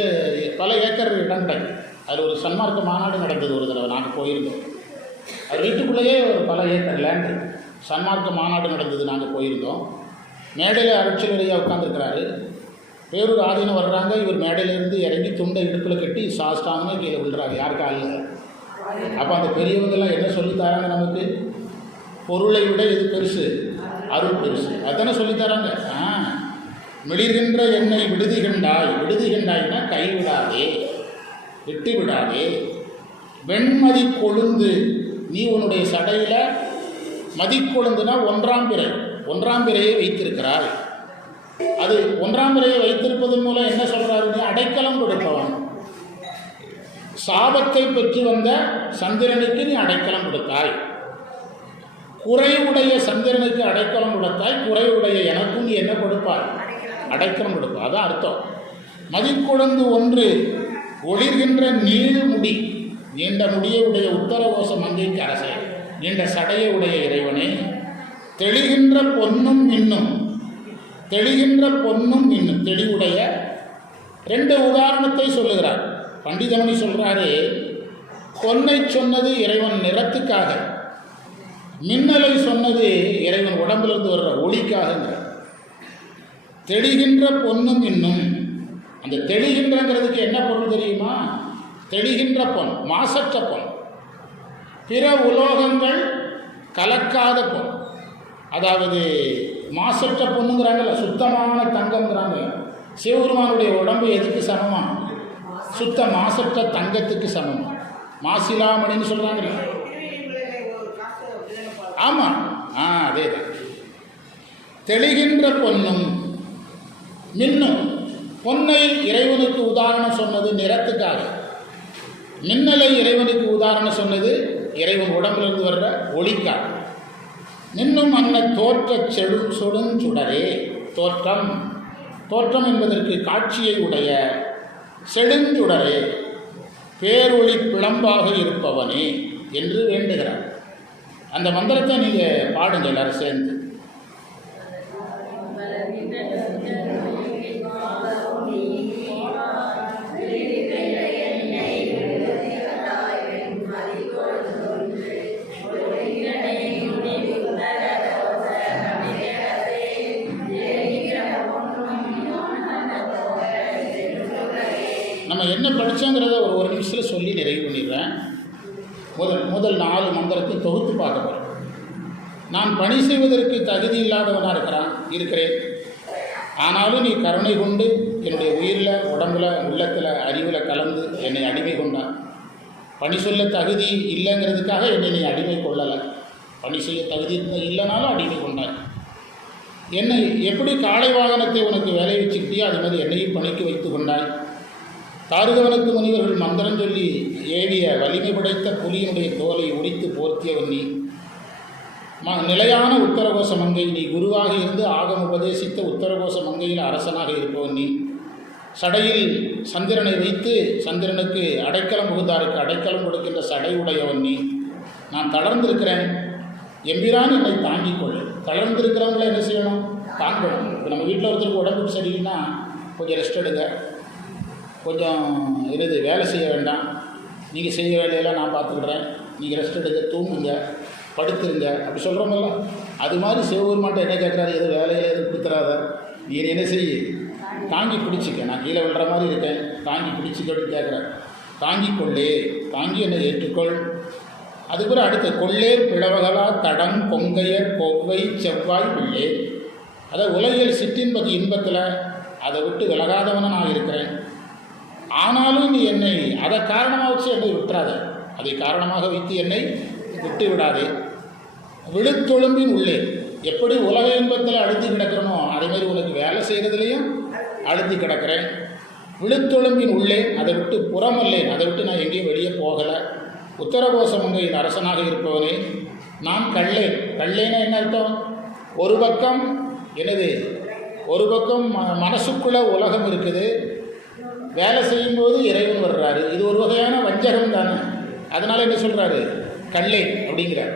பல ஏக்கர் இடம் கிடைக்கும். அதில் ஒரு சன்மார்க்க மாநாடு நடந்தது ஒரு தடவை, நாங்கள் போயிருந்தோம். அது வீட்டுக்குள்ளேயே ஒரு பல ஏக்கர் லேண்டு சன்மார்க்க மாநாடு நடந்தது, நாங்கள் போயிருந்தோம். மேடையில் அருட்செல்வரையா உட்காந்துருக்கிறாரு. பேரூர் ஆதீனம் வர்றாங்க. இவர் மேடையிலேருந்து இறங்கி துண்டை இடுப்பில் கட்டி சாஸ்தானமே கீழே விழுறாங்க, யாருக்கா இல்லை. அப்போ அந்த பெரியவங்கெல்லாம் என்ன சொல்லித்தராங்க நமக்கு? பொருளை விட எது பெருசு? அருள் பெருசு. அதுதானே சொல்லித்தராங்க. மிளிர்கின்ற என்னை விடுதிகண்டாய்னா கைவிடாதே, விட்டு விடாதே. வெண்மதி கொழுந்து, நீ உன்னுடைய சடையில் மதிக்கொழுந்துனா 1ஆம் பிறையை வைத்திருக்கிறாய். அது 1ஆம் பிறையை வைத்திருப்பதன் மூலம் என்ன சொல்கிறாரு? நீ அடைக்கலம் கொடுப்பவன். சாபத்தை பெற்று வந்த சந்திரனுக்கு நீ அடைக்கலம் கொடுத்தாய், குறைவுடைய சந்திரனுக்கு அடைக்கலம் கொடுத்தாய், குறைவுடைய எனக்கும் நீ என்ன கொடுப்பாய்? அடைக்கலம் கொடுப்பாய். அதான் அர்த்தம். மதிக்குழந்து ஒன்று ஒளிர்கின்ற நீள்முடி, நீண்ட முடியை உடைய உத்தரகோச மங்கைக்கு அரசே, நீண்ட சடையை உடைய இறைவனே, தெளிகின்ற பொன்னும் மின்னும், தெளிகின்ற பொன்னும் மின்னும், தெளிவுடைய. ரெண்டு உதாரணத்தை சொல்லுகிறார் பண்டிதமணி. சொல்கிறாரு, பொன்னை சொன்னது இறைவன் நிறத்துக்காக, மின்னலை சொன்னது இறைவன் உடம்பிலிருந்து வர்ற ஒளிக்காக. தெளிகின்ற பொன்னும் மின்னும், அந்த தெளிகின்றங்கிறதுக்கு என்ன பொருள் தெரியுமா? தெளிகின்ற பொன், மாசற்ற பொன், பிற உலோகங்கள் கலக்காத பொன். அதாவது மாசற்ற பொண்ணுங்கிறாங்கல்ல, சுத்தமான தங்கம்ங்கிறாங்க. சிவபெருமானுடைய உடம்பு எதுக்கு சமமா? சுத்த மாசற்ற தங்கத்துக்கு சமம். மாசிலாமணின்னு சொல்கிறாங்க. ஆமாம், அதே தான். தெளிகின்ற பொன்னும் மின்னும். பொன்னை இறைவனுக்கு உதாரணம் சொன்னது நிறத்துக்காக, மின்னலை இறைவனுக்கு உதாரணம் சொன்னது இறைவன் உடம்பிலிருந்து வர்ற ஒளிக்காக. மின்னும் அன்ன தோற்ற சொடுஞ்சுடரே, தோற்றம், தோற்றம் என்பதற்கு காட்சியை உடைய செடுஞ்சுடரே, பேரொளி பிளம்பாக இருப்பவனே என்று வேண்டுகிறார். அந்த மந்திரத்தை நீங்கள் பாடுங்க எல்லாரும் சேர்ந்து. நம்ம என்ன படித்தோங்கிறத ஒரு நிமிஷத்தில் சொல்லி நிறைவு பண்ணிடுறேன். முதல் 4 மந்திரத்தை தொகுத்து பார்க்க போகிறேன். நான் பணி செய்வதற்கு தகுதி இல்லாதவனாக இருக்கிறேன். ஆனாலும் நீ கருணை கொண்டு என்னுடைய உயிரில், உடம்பில், உள்ளத்தில், அறிவில் கலந்து என்னை அடிமை கொண்டான். பணி சொல்ல தகுதி இல்லைங்கிறதுக்காக என்னை நீ அடிமை கொள்ளலை. பணி செய்ய தகுதி இல்லைனாலும் அடிமை கொண்டாய். என்னை எப்படி காளை வாகனத்தை உனக்கு வேலை வச்சுக்கிட்டியோ அது மாதிரி என்னையும் பணிக்கு வைத்து கொண்டாய். தாருகவனுக்கு முனிவர்கள் மந்திரம் சொல்லி ஏவிய வலிமை படைத்த புலியினுடைய தோலை உடித்து போர்த்தியவன் நீ. நிலையான உத்தரகோச மங்கை நீ. குருவாக இருந்து ஆகம் உபதேசித்த உத்தரகோச மங்கையில் அரசனாக இருப்பவன் நீ. சடையில் சந்திரனை வைத்து சந்திரனுக்கு அடைக்கலம் புகுந்தாருக்கு அடைக்கலம் கொடுக்கின்ற சடை உடையவன் நீ. நான் தளர்ந்திருக்கிறேன், எம்பிரான் என்னை தாங்கிக் கொள். தளர்ந்திருக்கிறவங்கள என்ன செய்யணும்? தாங்கணும். இப்போ நம்ம வீட்டில் ஒருத்தருக்கு உடம்புக்கு சரியில்லைன்னா கொஞ்சம் ரெஸ்ட் எடுங்க, கொஞ்சம் வேலை செய்ய வேண்டாம், நீங்கள் செய்ய வேலையெல்லாம் நான் பார்த்துக்கிறேன், நீங்கள் ரெஸ்ட் எடுங்க, தூங்குங்க, படுத்துருங்க, அப்படி சொல்கிறோமல்ல. அது மாதிரி சிவபெருமான்ட்ட என்ன கேட்குறாரு? எதுவும் வேலையில் எதுவும் கொடுத்துறாத, நீ என்ன செய்ய, தாங்கி பிடிச்சிக்க, நான் கீழே விழுற மாதிரி இருக்கேன், தாங்கி பிடிச்சிக்கன்னு கேட்குறேன். தாங்கிக் கொள்ளே, தாங்கி என்னை ஏற்றுக்கொள். அதுக்கப்புறம் அடுத்த கொள்ளேர் பிளவகளா தடம் பொங்கையர் கொவ்வை செவ்வாய் பிள்ளை. அதாவது உலகியல் சிற்றின்பது இன்பத்தில் அதை விட்டு விலகாதவன நான் இருக்கிறேன். ஆனாலும் நீ என்னை அதை காரணமாக வச்சு என்னை விட்டுறாத, அதை காரணமாக வைத்து என்னை விட்டு விடாதே. விழுத்தொழும்பின் உள்ளே, எப்படி உலக இன்பத்தில் அழுத்தி கிடக்கிறனோ அதேமாதிரி உனக்கு வேலை செய்கிறதுலையும் அழுத்தி கிடக்கிறேன். விழுத்தொழும்பின் உள்ளே, அதை விட்டு புறமல்லேன், அதை விட்டு நான் எங்கேயும் வெளியே போகலை. உத்தரகோச மங்கையின் அரசனாக இருப்பவனே நான் கள்ளேன். கள்ளேன்னா என்ன அர்த்தம்? ஒரு பக்கம் என்னது, ஒரு பக்கம் மனசுக்குள்ளே உலகம் இருக்குது, வேலை செய்யும்போது இறைவன் வர்றாரு. இது ஒரு வகையான வஞ்சகம் தானே. அதனால் என்ன சொல்கிறாரு? கள்ளேன் அப்படிங்கிறார்.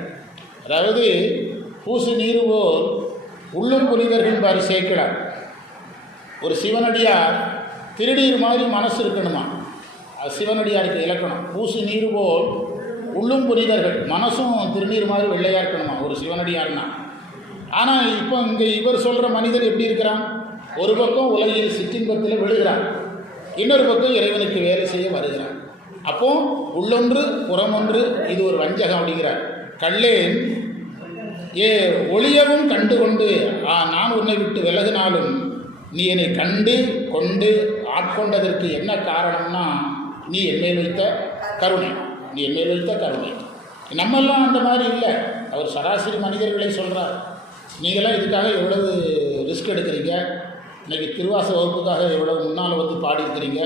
அதாவது பூசு நீருவோர் உள்ளும் புனிதர்கள் பாரு சேர்க்கிறார். ஒரு சிவனடியார் திருநீர் மாதிரி மனசு இருக்கணுமா, அது சிவனடியாருக்கு இலக்கணம். பூசு நீர் போல் உள்ளும் புனிதர்கள், மனசும் திருநீர் மாதிரி வெள்ளையாக இருக்கணுமா ஒரு சிவனடியார்னா. ஆனால் இப்போ இங்கே இவர் சொல்கிற மனிதர் எப்படி இருக்கிறான்? ஒரு பக்கம் உலகில் சிற்றின்பத்தில் விழுகிறான், இன்னொரு பக்கம் இறைவனுக்கு வேலை செய்ய வருகிறான். அப்போ உள்ளொன்று புறமொன்று, இது ஒரு வஞ்சகம் அப்படிங்கிறார். கள்ளேன் ஒளியவும் கண்டு கொண்டு நான் உன்னை விட்டு விலகினாலும் நீ என்னை கண்டு கொண்டு ஆட்கொண்டதற்கு என்ன காரணம்னா நீ என்மேல் வைத்த கருணை, நீ என்மேல் வைத்த கருணை. நம்மெல்லாம் அந்த மாதிரி இல்லை. அவர் சராசரி மனிதர்களை சொல்கிறார். நீங்களாம் இதுக்காக எவ்வளவு ரிஸ்க் எடுக்கிறீங்க, இன்றைக்கி திருவாச வகுப்புக்காக எவ்வளவு முன்னால் வந்து பாடியிருக்கிறீங்க,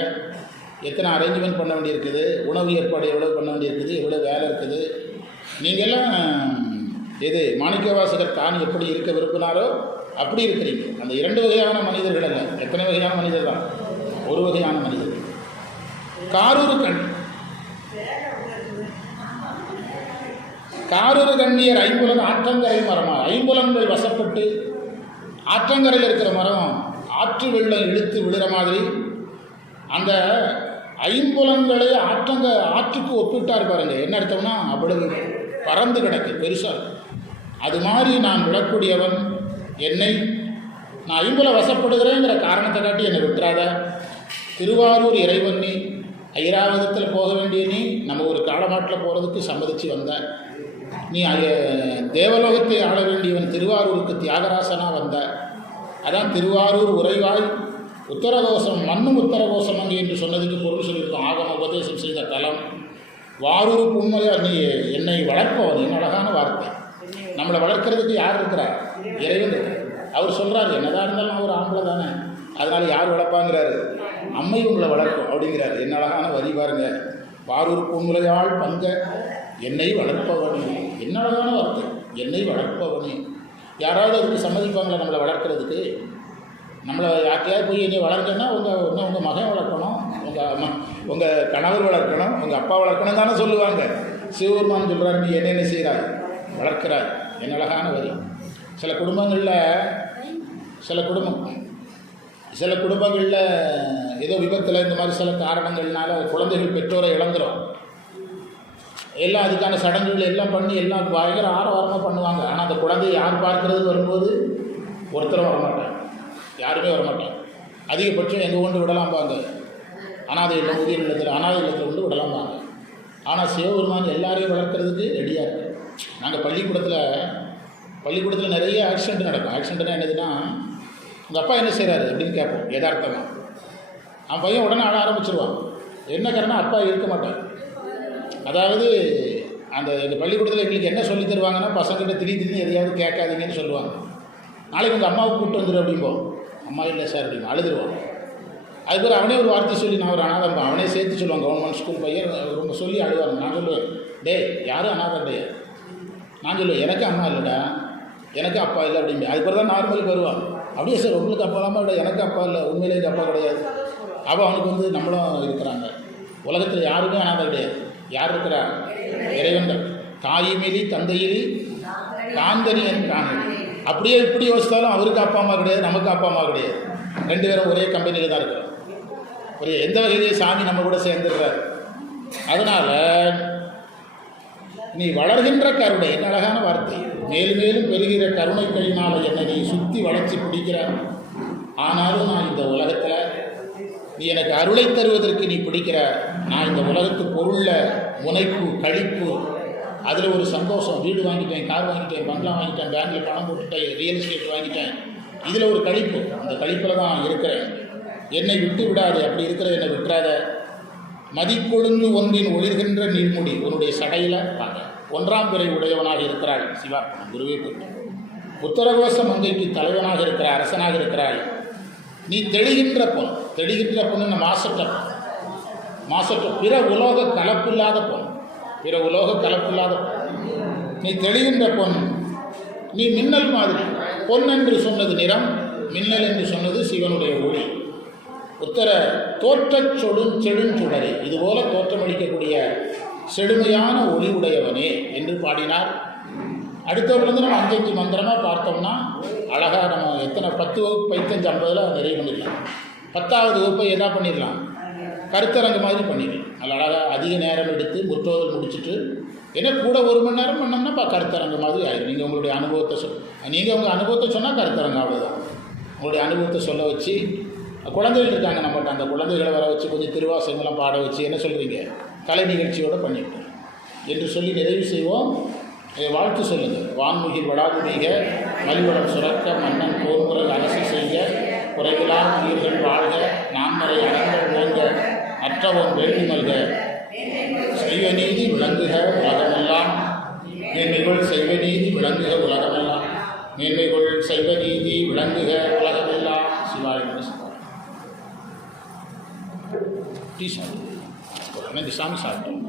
எத்தனை அரேஞ்ச்மெண்ட் பண்ண வேண்டியிருக்குது, உணவு ஏற்பாடு எவ்வளோ பண்ண வேண்டியிருக்குது, எவ்வளோ வேலை இருக்குது. நீங்கள்லாம் எது மாணிக்கவாசகர் தான் எப்படி இருக்க விரும்பினாரோ அப்படி இருக்கிறீங்க. அந்த 2 வகையான மனிதர்கள் அல்ல, எத்தனை வகையான மனிதர் தான், ஒரு வகையான மனிதர். காரூர் கண்ணியர் ஐம்புலன் ஆற்றங்கரை மரமா, ஐம்புலன்கள் வசப்பட்டு ஆற்றங்கரையில் இருக்கிற மரம் ஆற்று வெள்ளம் இழுத்து விழுற மாதிரி அந்த ஐம்புலன்களை ஆற்றுக்கு ஒப்பிட்டார் பாருங்க. என்ன அர்த்தம்னா அவ்வளவு பறந்து கிடக்கு, பெருசாக. அது மாதிரி நான் விடக்கூடியவன், என்னை நான் ஐம்புல வசப்படுகிறேங்கிற காரணத்தை காட்டி என்னை விட்டுறாத. திருவாரூர் இறைவன் நீ, ஐராவதத்தில் போக வேண்டிய நீ நம்ம ஒரு காலமாட்டில் போகிறதுக்கு சம்மதிச்சு வந்த நீ, தேவலோகத்தை ஆள வேண்டியவன் திருவாரூருக்கு தியாகராசனாக வந்த. அதான் திருவாரூர் உறைவாய் உத்தரகோசம் மண்ணும் உத்தரகோசம் அங்கே என்று சொன்னதுக்கு பொருள் சொல்லியிருக்கோம். ஆகம உபதேசம் செய்த தலம் வாரூருக்கு உண்மையாக நீ என்னை வளர்ப்பவன். என்ன அழகான வார்த்தை. நம்மளை வளர்க்கறதுக்கு யார் இருக்கிறார்? இறைவன் இருக்கிறார். அவர் சொல்கிறார், என்னதான் இருந்தாலும் அவர் ஆம்பளை தானே, அதனால் யார் வளர்ப்பாங்கிறாரு? அம்மை உங்களை வளர்க்கும் அப்படிங்கிறார். என்ன அழகான வரி பாருங்க. வாரூருக்கு உண்மையால் பங்க என்னை வளர்ப்பவனே. என்ன அழகான வார்த்தை, என்னை வளர்ப்பவனே. யாராவது அதுக்கு சம்மதிப்பாங்களா நம்மளை வளர்க்குறதுக்கு? நம்மளை யார்ட்டையாவது போய் என்னை வளர்க்கணும்னா உங்கள் மகன் வளர்க்கணும், உங்கள் கணவர் வளர்க்கணும், உங்கள் அப்பா வளர்க்கணும் தானே சொல்லுவாங்க. சிவபெருமான் சொல்கிறார், நீ என்னென்ன செய்கிறாய்? வளர்க்கிறாய். என்ன அழகான வரி. சில குடும்பங்களில் ஏதோ விபத்தில் இந்த மாதிரி சில காரணங்கள்னால குழந்தைகள் பெற்றோரை இழந்துடும். எல்லாம் அதுக்கான சடங்குகள் எல்லாம் பண்ணி எல்லாம் பயங்கர ஆரவாரமாக பண்ணுவாங்க. ஆனால் அந்த குழந்தையை யார் பார்க்கறது வரும்போது ஒருத்தரும் வரமாட்டாங்க, யாருமே வரமாட்டாங்க. அதிகபட்சம் எங்கே கொண்டு விடலாம்பாங்க, அனாதை இல்லம், முதியோர் இல்லத்தில் அனாதை இல்லத்தில் கொண்டு விடலாம்பாங்க. ஆனால் சிவபெருமான் எல்லாரையும் வளர்க்குறதுக்கு ரெடியாக இருக்குது. நாங்கள் பள்ளிக்கூடத்தில் நிறைய ஆக்சிடென்ட் நடக்கும். ஆக்சிடென்ட்னா என்னதுன்னா, உங்கள் அப்பா என்ன செய்கிறாரு அப்படின்னு கேட்போம் யதார்த்தமாக. அவன் பையன் உடனே ஆட ஆரம்பிச்சிருவான். என்ன காரணம்? அப்பா இருக்க மாட்டான். அதாவது எங்கள் பள்ளிக்கூடத்தில் எங்களுக்கு என்ன சொல்லி தருவாங்கன்னா, பசங்கிட்ட திடீர்னு எதையாவது கேட்காதீங்கன்னு சொல்லுவாங்க. நாளைக்கு உங்கள் அம்மாவுக்கு கூப்பிட்டு வந்துடும் அப்படிம்போம். அம்மா இல்லை சார் அப்படின்னு அழுதுருவான். அதுக்கப்புறம் அவனே ஒரு வார்த்தை சொல்லி, நான் ஒரு அனாதம்பா, அவனே சேர்த்து சொல்லுவான். கவர்மெண்ட் ஸ்கூல் பையன் ரொம்ப சொல்லி அழுவாங்க. நான் சொல்லுவேன், யாரும் அனாதண்டையா? நான் சொல்லுவேன், எனக்கு அம்மா இல்லைடா, எனக்கு அப்பா இல்லை அப்படிங்க. அதுக்கப்புறம் தான் நார்மலுக்கு வருவான். அப்படியே சார் உங்களுக்கு அப்பா இல்லாமல் இல்லை, எனக்கு அப்பா இல்லை, உண்மையிலே எங்கள் அப்பா கிடையாது. அவனுக்கு நம்மளும் இருக்கிறாங்க. உலகத்தில் யாருமே அனாதை கிடையாது. யார் இருக்கிறா? இறைவன். தாயுமிலி தந்தையிலி காந்தனியன் காணல். அப்படியே இப்படி யோசித்தாலும் அவருக்கு அப்பா அம்மா கிடையாது, நமக்கு அப்பா அம்மா கிடையாது. 2 பேரும் ஒரே கம்பெனியில் தான் இருக்கிறோம். எந்த வகையிலேயே சாமி நம்ம கூட சேர்ந்துடுறாரு. அதனால் நீ வளர்கின்ற கருணை, என்ன அழகான வார்த்தை. மேலும் மேலும் பெறுகிற கருணை கையினால் என்னை நீ சுற்றி வளர்ச்சி பிடிக்கிற. ஆனாலும் நான் இந்த உலகத்தில் நீ எனக்கு அருளை தருவதற்கு நீ பிடிக்கிற. நான் இந்த உலகத்து பொருளில் முனைப்பு, கழிப்பு, அதில் ஒரு சந்தோஷம். வீடு வாங்கிட்டேன், கார் வாங்கிட்டேன், பங்களா வாங்கிட்டேன், பேங்கில் பணம் போட்டுட்டேன், ரியல் எஸ்டேட் வாங்கிட்டேன், இதில் ஒரு கழிப்பு. அந்த கழிப்பில் தான் இருக்கிறேன். என்னை விட்டு விடாது. அப்படி இருக்கிற என்னை விட்டுறாத. மதிக்கொழுந்து ஒன்றின் ஒளிர்கின்ற நீர்முடி உன்னுடைய சடையில் வாங்க. 1ஆம் பிறை உடையவனாக இருக்கிறாள் சிவா, குருவே போட்டு. உத்தரகோச மங்கைக்கு தலைவனாக இருக்கிற அரசனாக இருக்கிறாள். நீ தெளிகின்ற பொன். தெளிகின்ற பொண்ணு மாசற்ற பிற உலோக கலப்பில்லாத பொன். நீ தெளிகின்ற பொன். நீ மின்னல் மாதிரி. பொன் என்று சொன்னது நிறம், மின்னல் என்று சொன்னது சிவனுடைய ஒளி. உத்தர தோற்றச் செடுஞ்சுடரே, இதுபோல தோற்றமளிக்கக்கூடிய செழுமையான ஒளி உடையவனே என்று பாடினார். அடுத்தவங்களுக்கு நம்ம 5 மந்திரமாக பார்த்தோம்னா அழகாக நம்ம எத்தனை 10 வகுப்பு 55 நிறைவு பண்ணிடலாம். 10வது வகுப்பை என்ன பண்ணிடலாம்? கருத்தரங்கு மாதிரி பண்ணிடலாம். நல்ல அழகாக அதிக நேரம் எடுத்து முற்றோதல் முடிச்சுட்டு, ஏன்னா கூட 1 மணி நேரம் பண்ணோம்னா கருத்தரங்கு மாதிரி ஆயிடும். நீங்கள் உங்களுடைய அனுபவத்தை சொன்னால் கருத்தரங்கு அவ்வளோதான். உங்களுடைய அனுபவத்தை சொல்ல வச்சு, குழந்தைகள் இருக்காங்க நம்மகிட்ட, அந்த குழந்தைகளை வர வச்சு கொஞ்சம் திருவாசகங்களாம் பாட வச்சு என்ன சொல்கிறீங்க, கலை நிகழ்ச்சியோடு பண்ணிவிட்டோம் என்று சொல்லி நிறைவு செய்வோம். வாழ்த்து சொல்லுங்கள். வான்முகில் வடாதுமிக மலிவளம் சுரக்க மன்னன் போர்முறை அரசு செய்ய குறைவிலா உயிர்கள் வாழ்க நான்மறை அறங்கள் ஓங்க அற்றவன் வேள்வி மல்க செய்வ நீதி விளங்குக உலகமெல்லாம் மேன்மைகள் செய்வ நீதி விளங்குக உலகமெல்லாம் மேன்மைகள் செய்வ நீதி விளங்குக உலகமெல்லாம். சிவாய நம. டீ சாப்பிடுவோம். இந்த சாமி சாப்பிட்டோம்.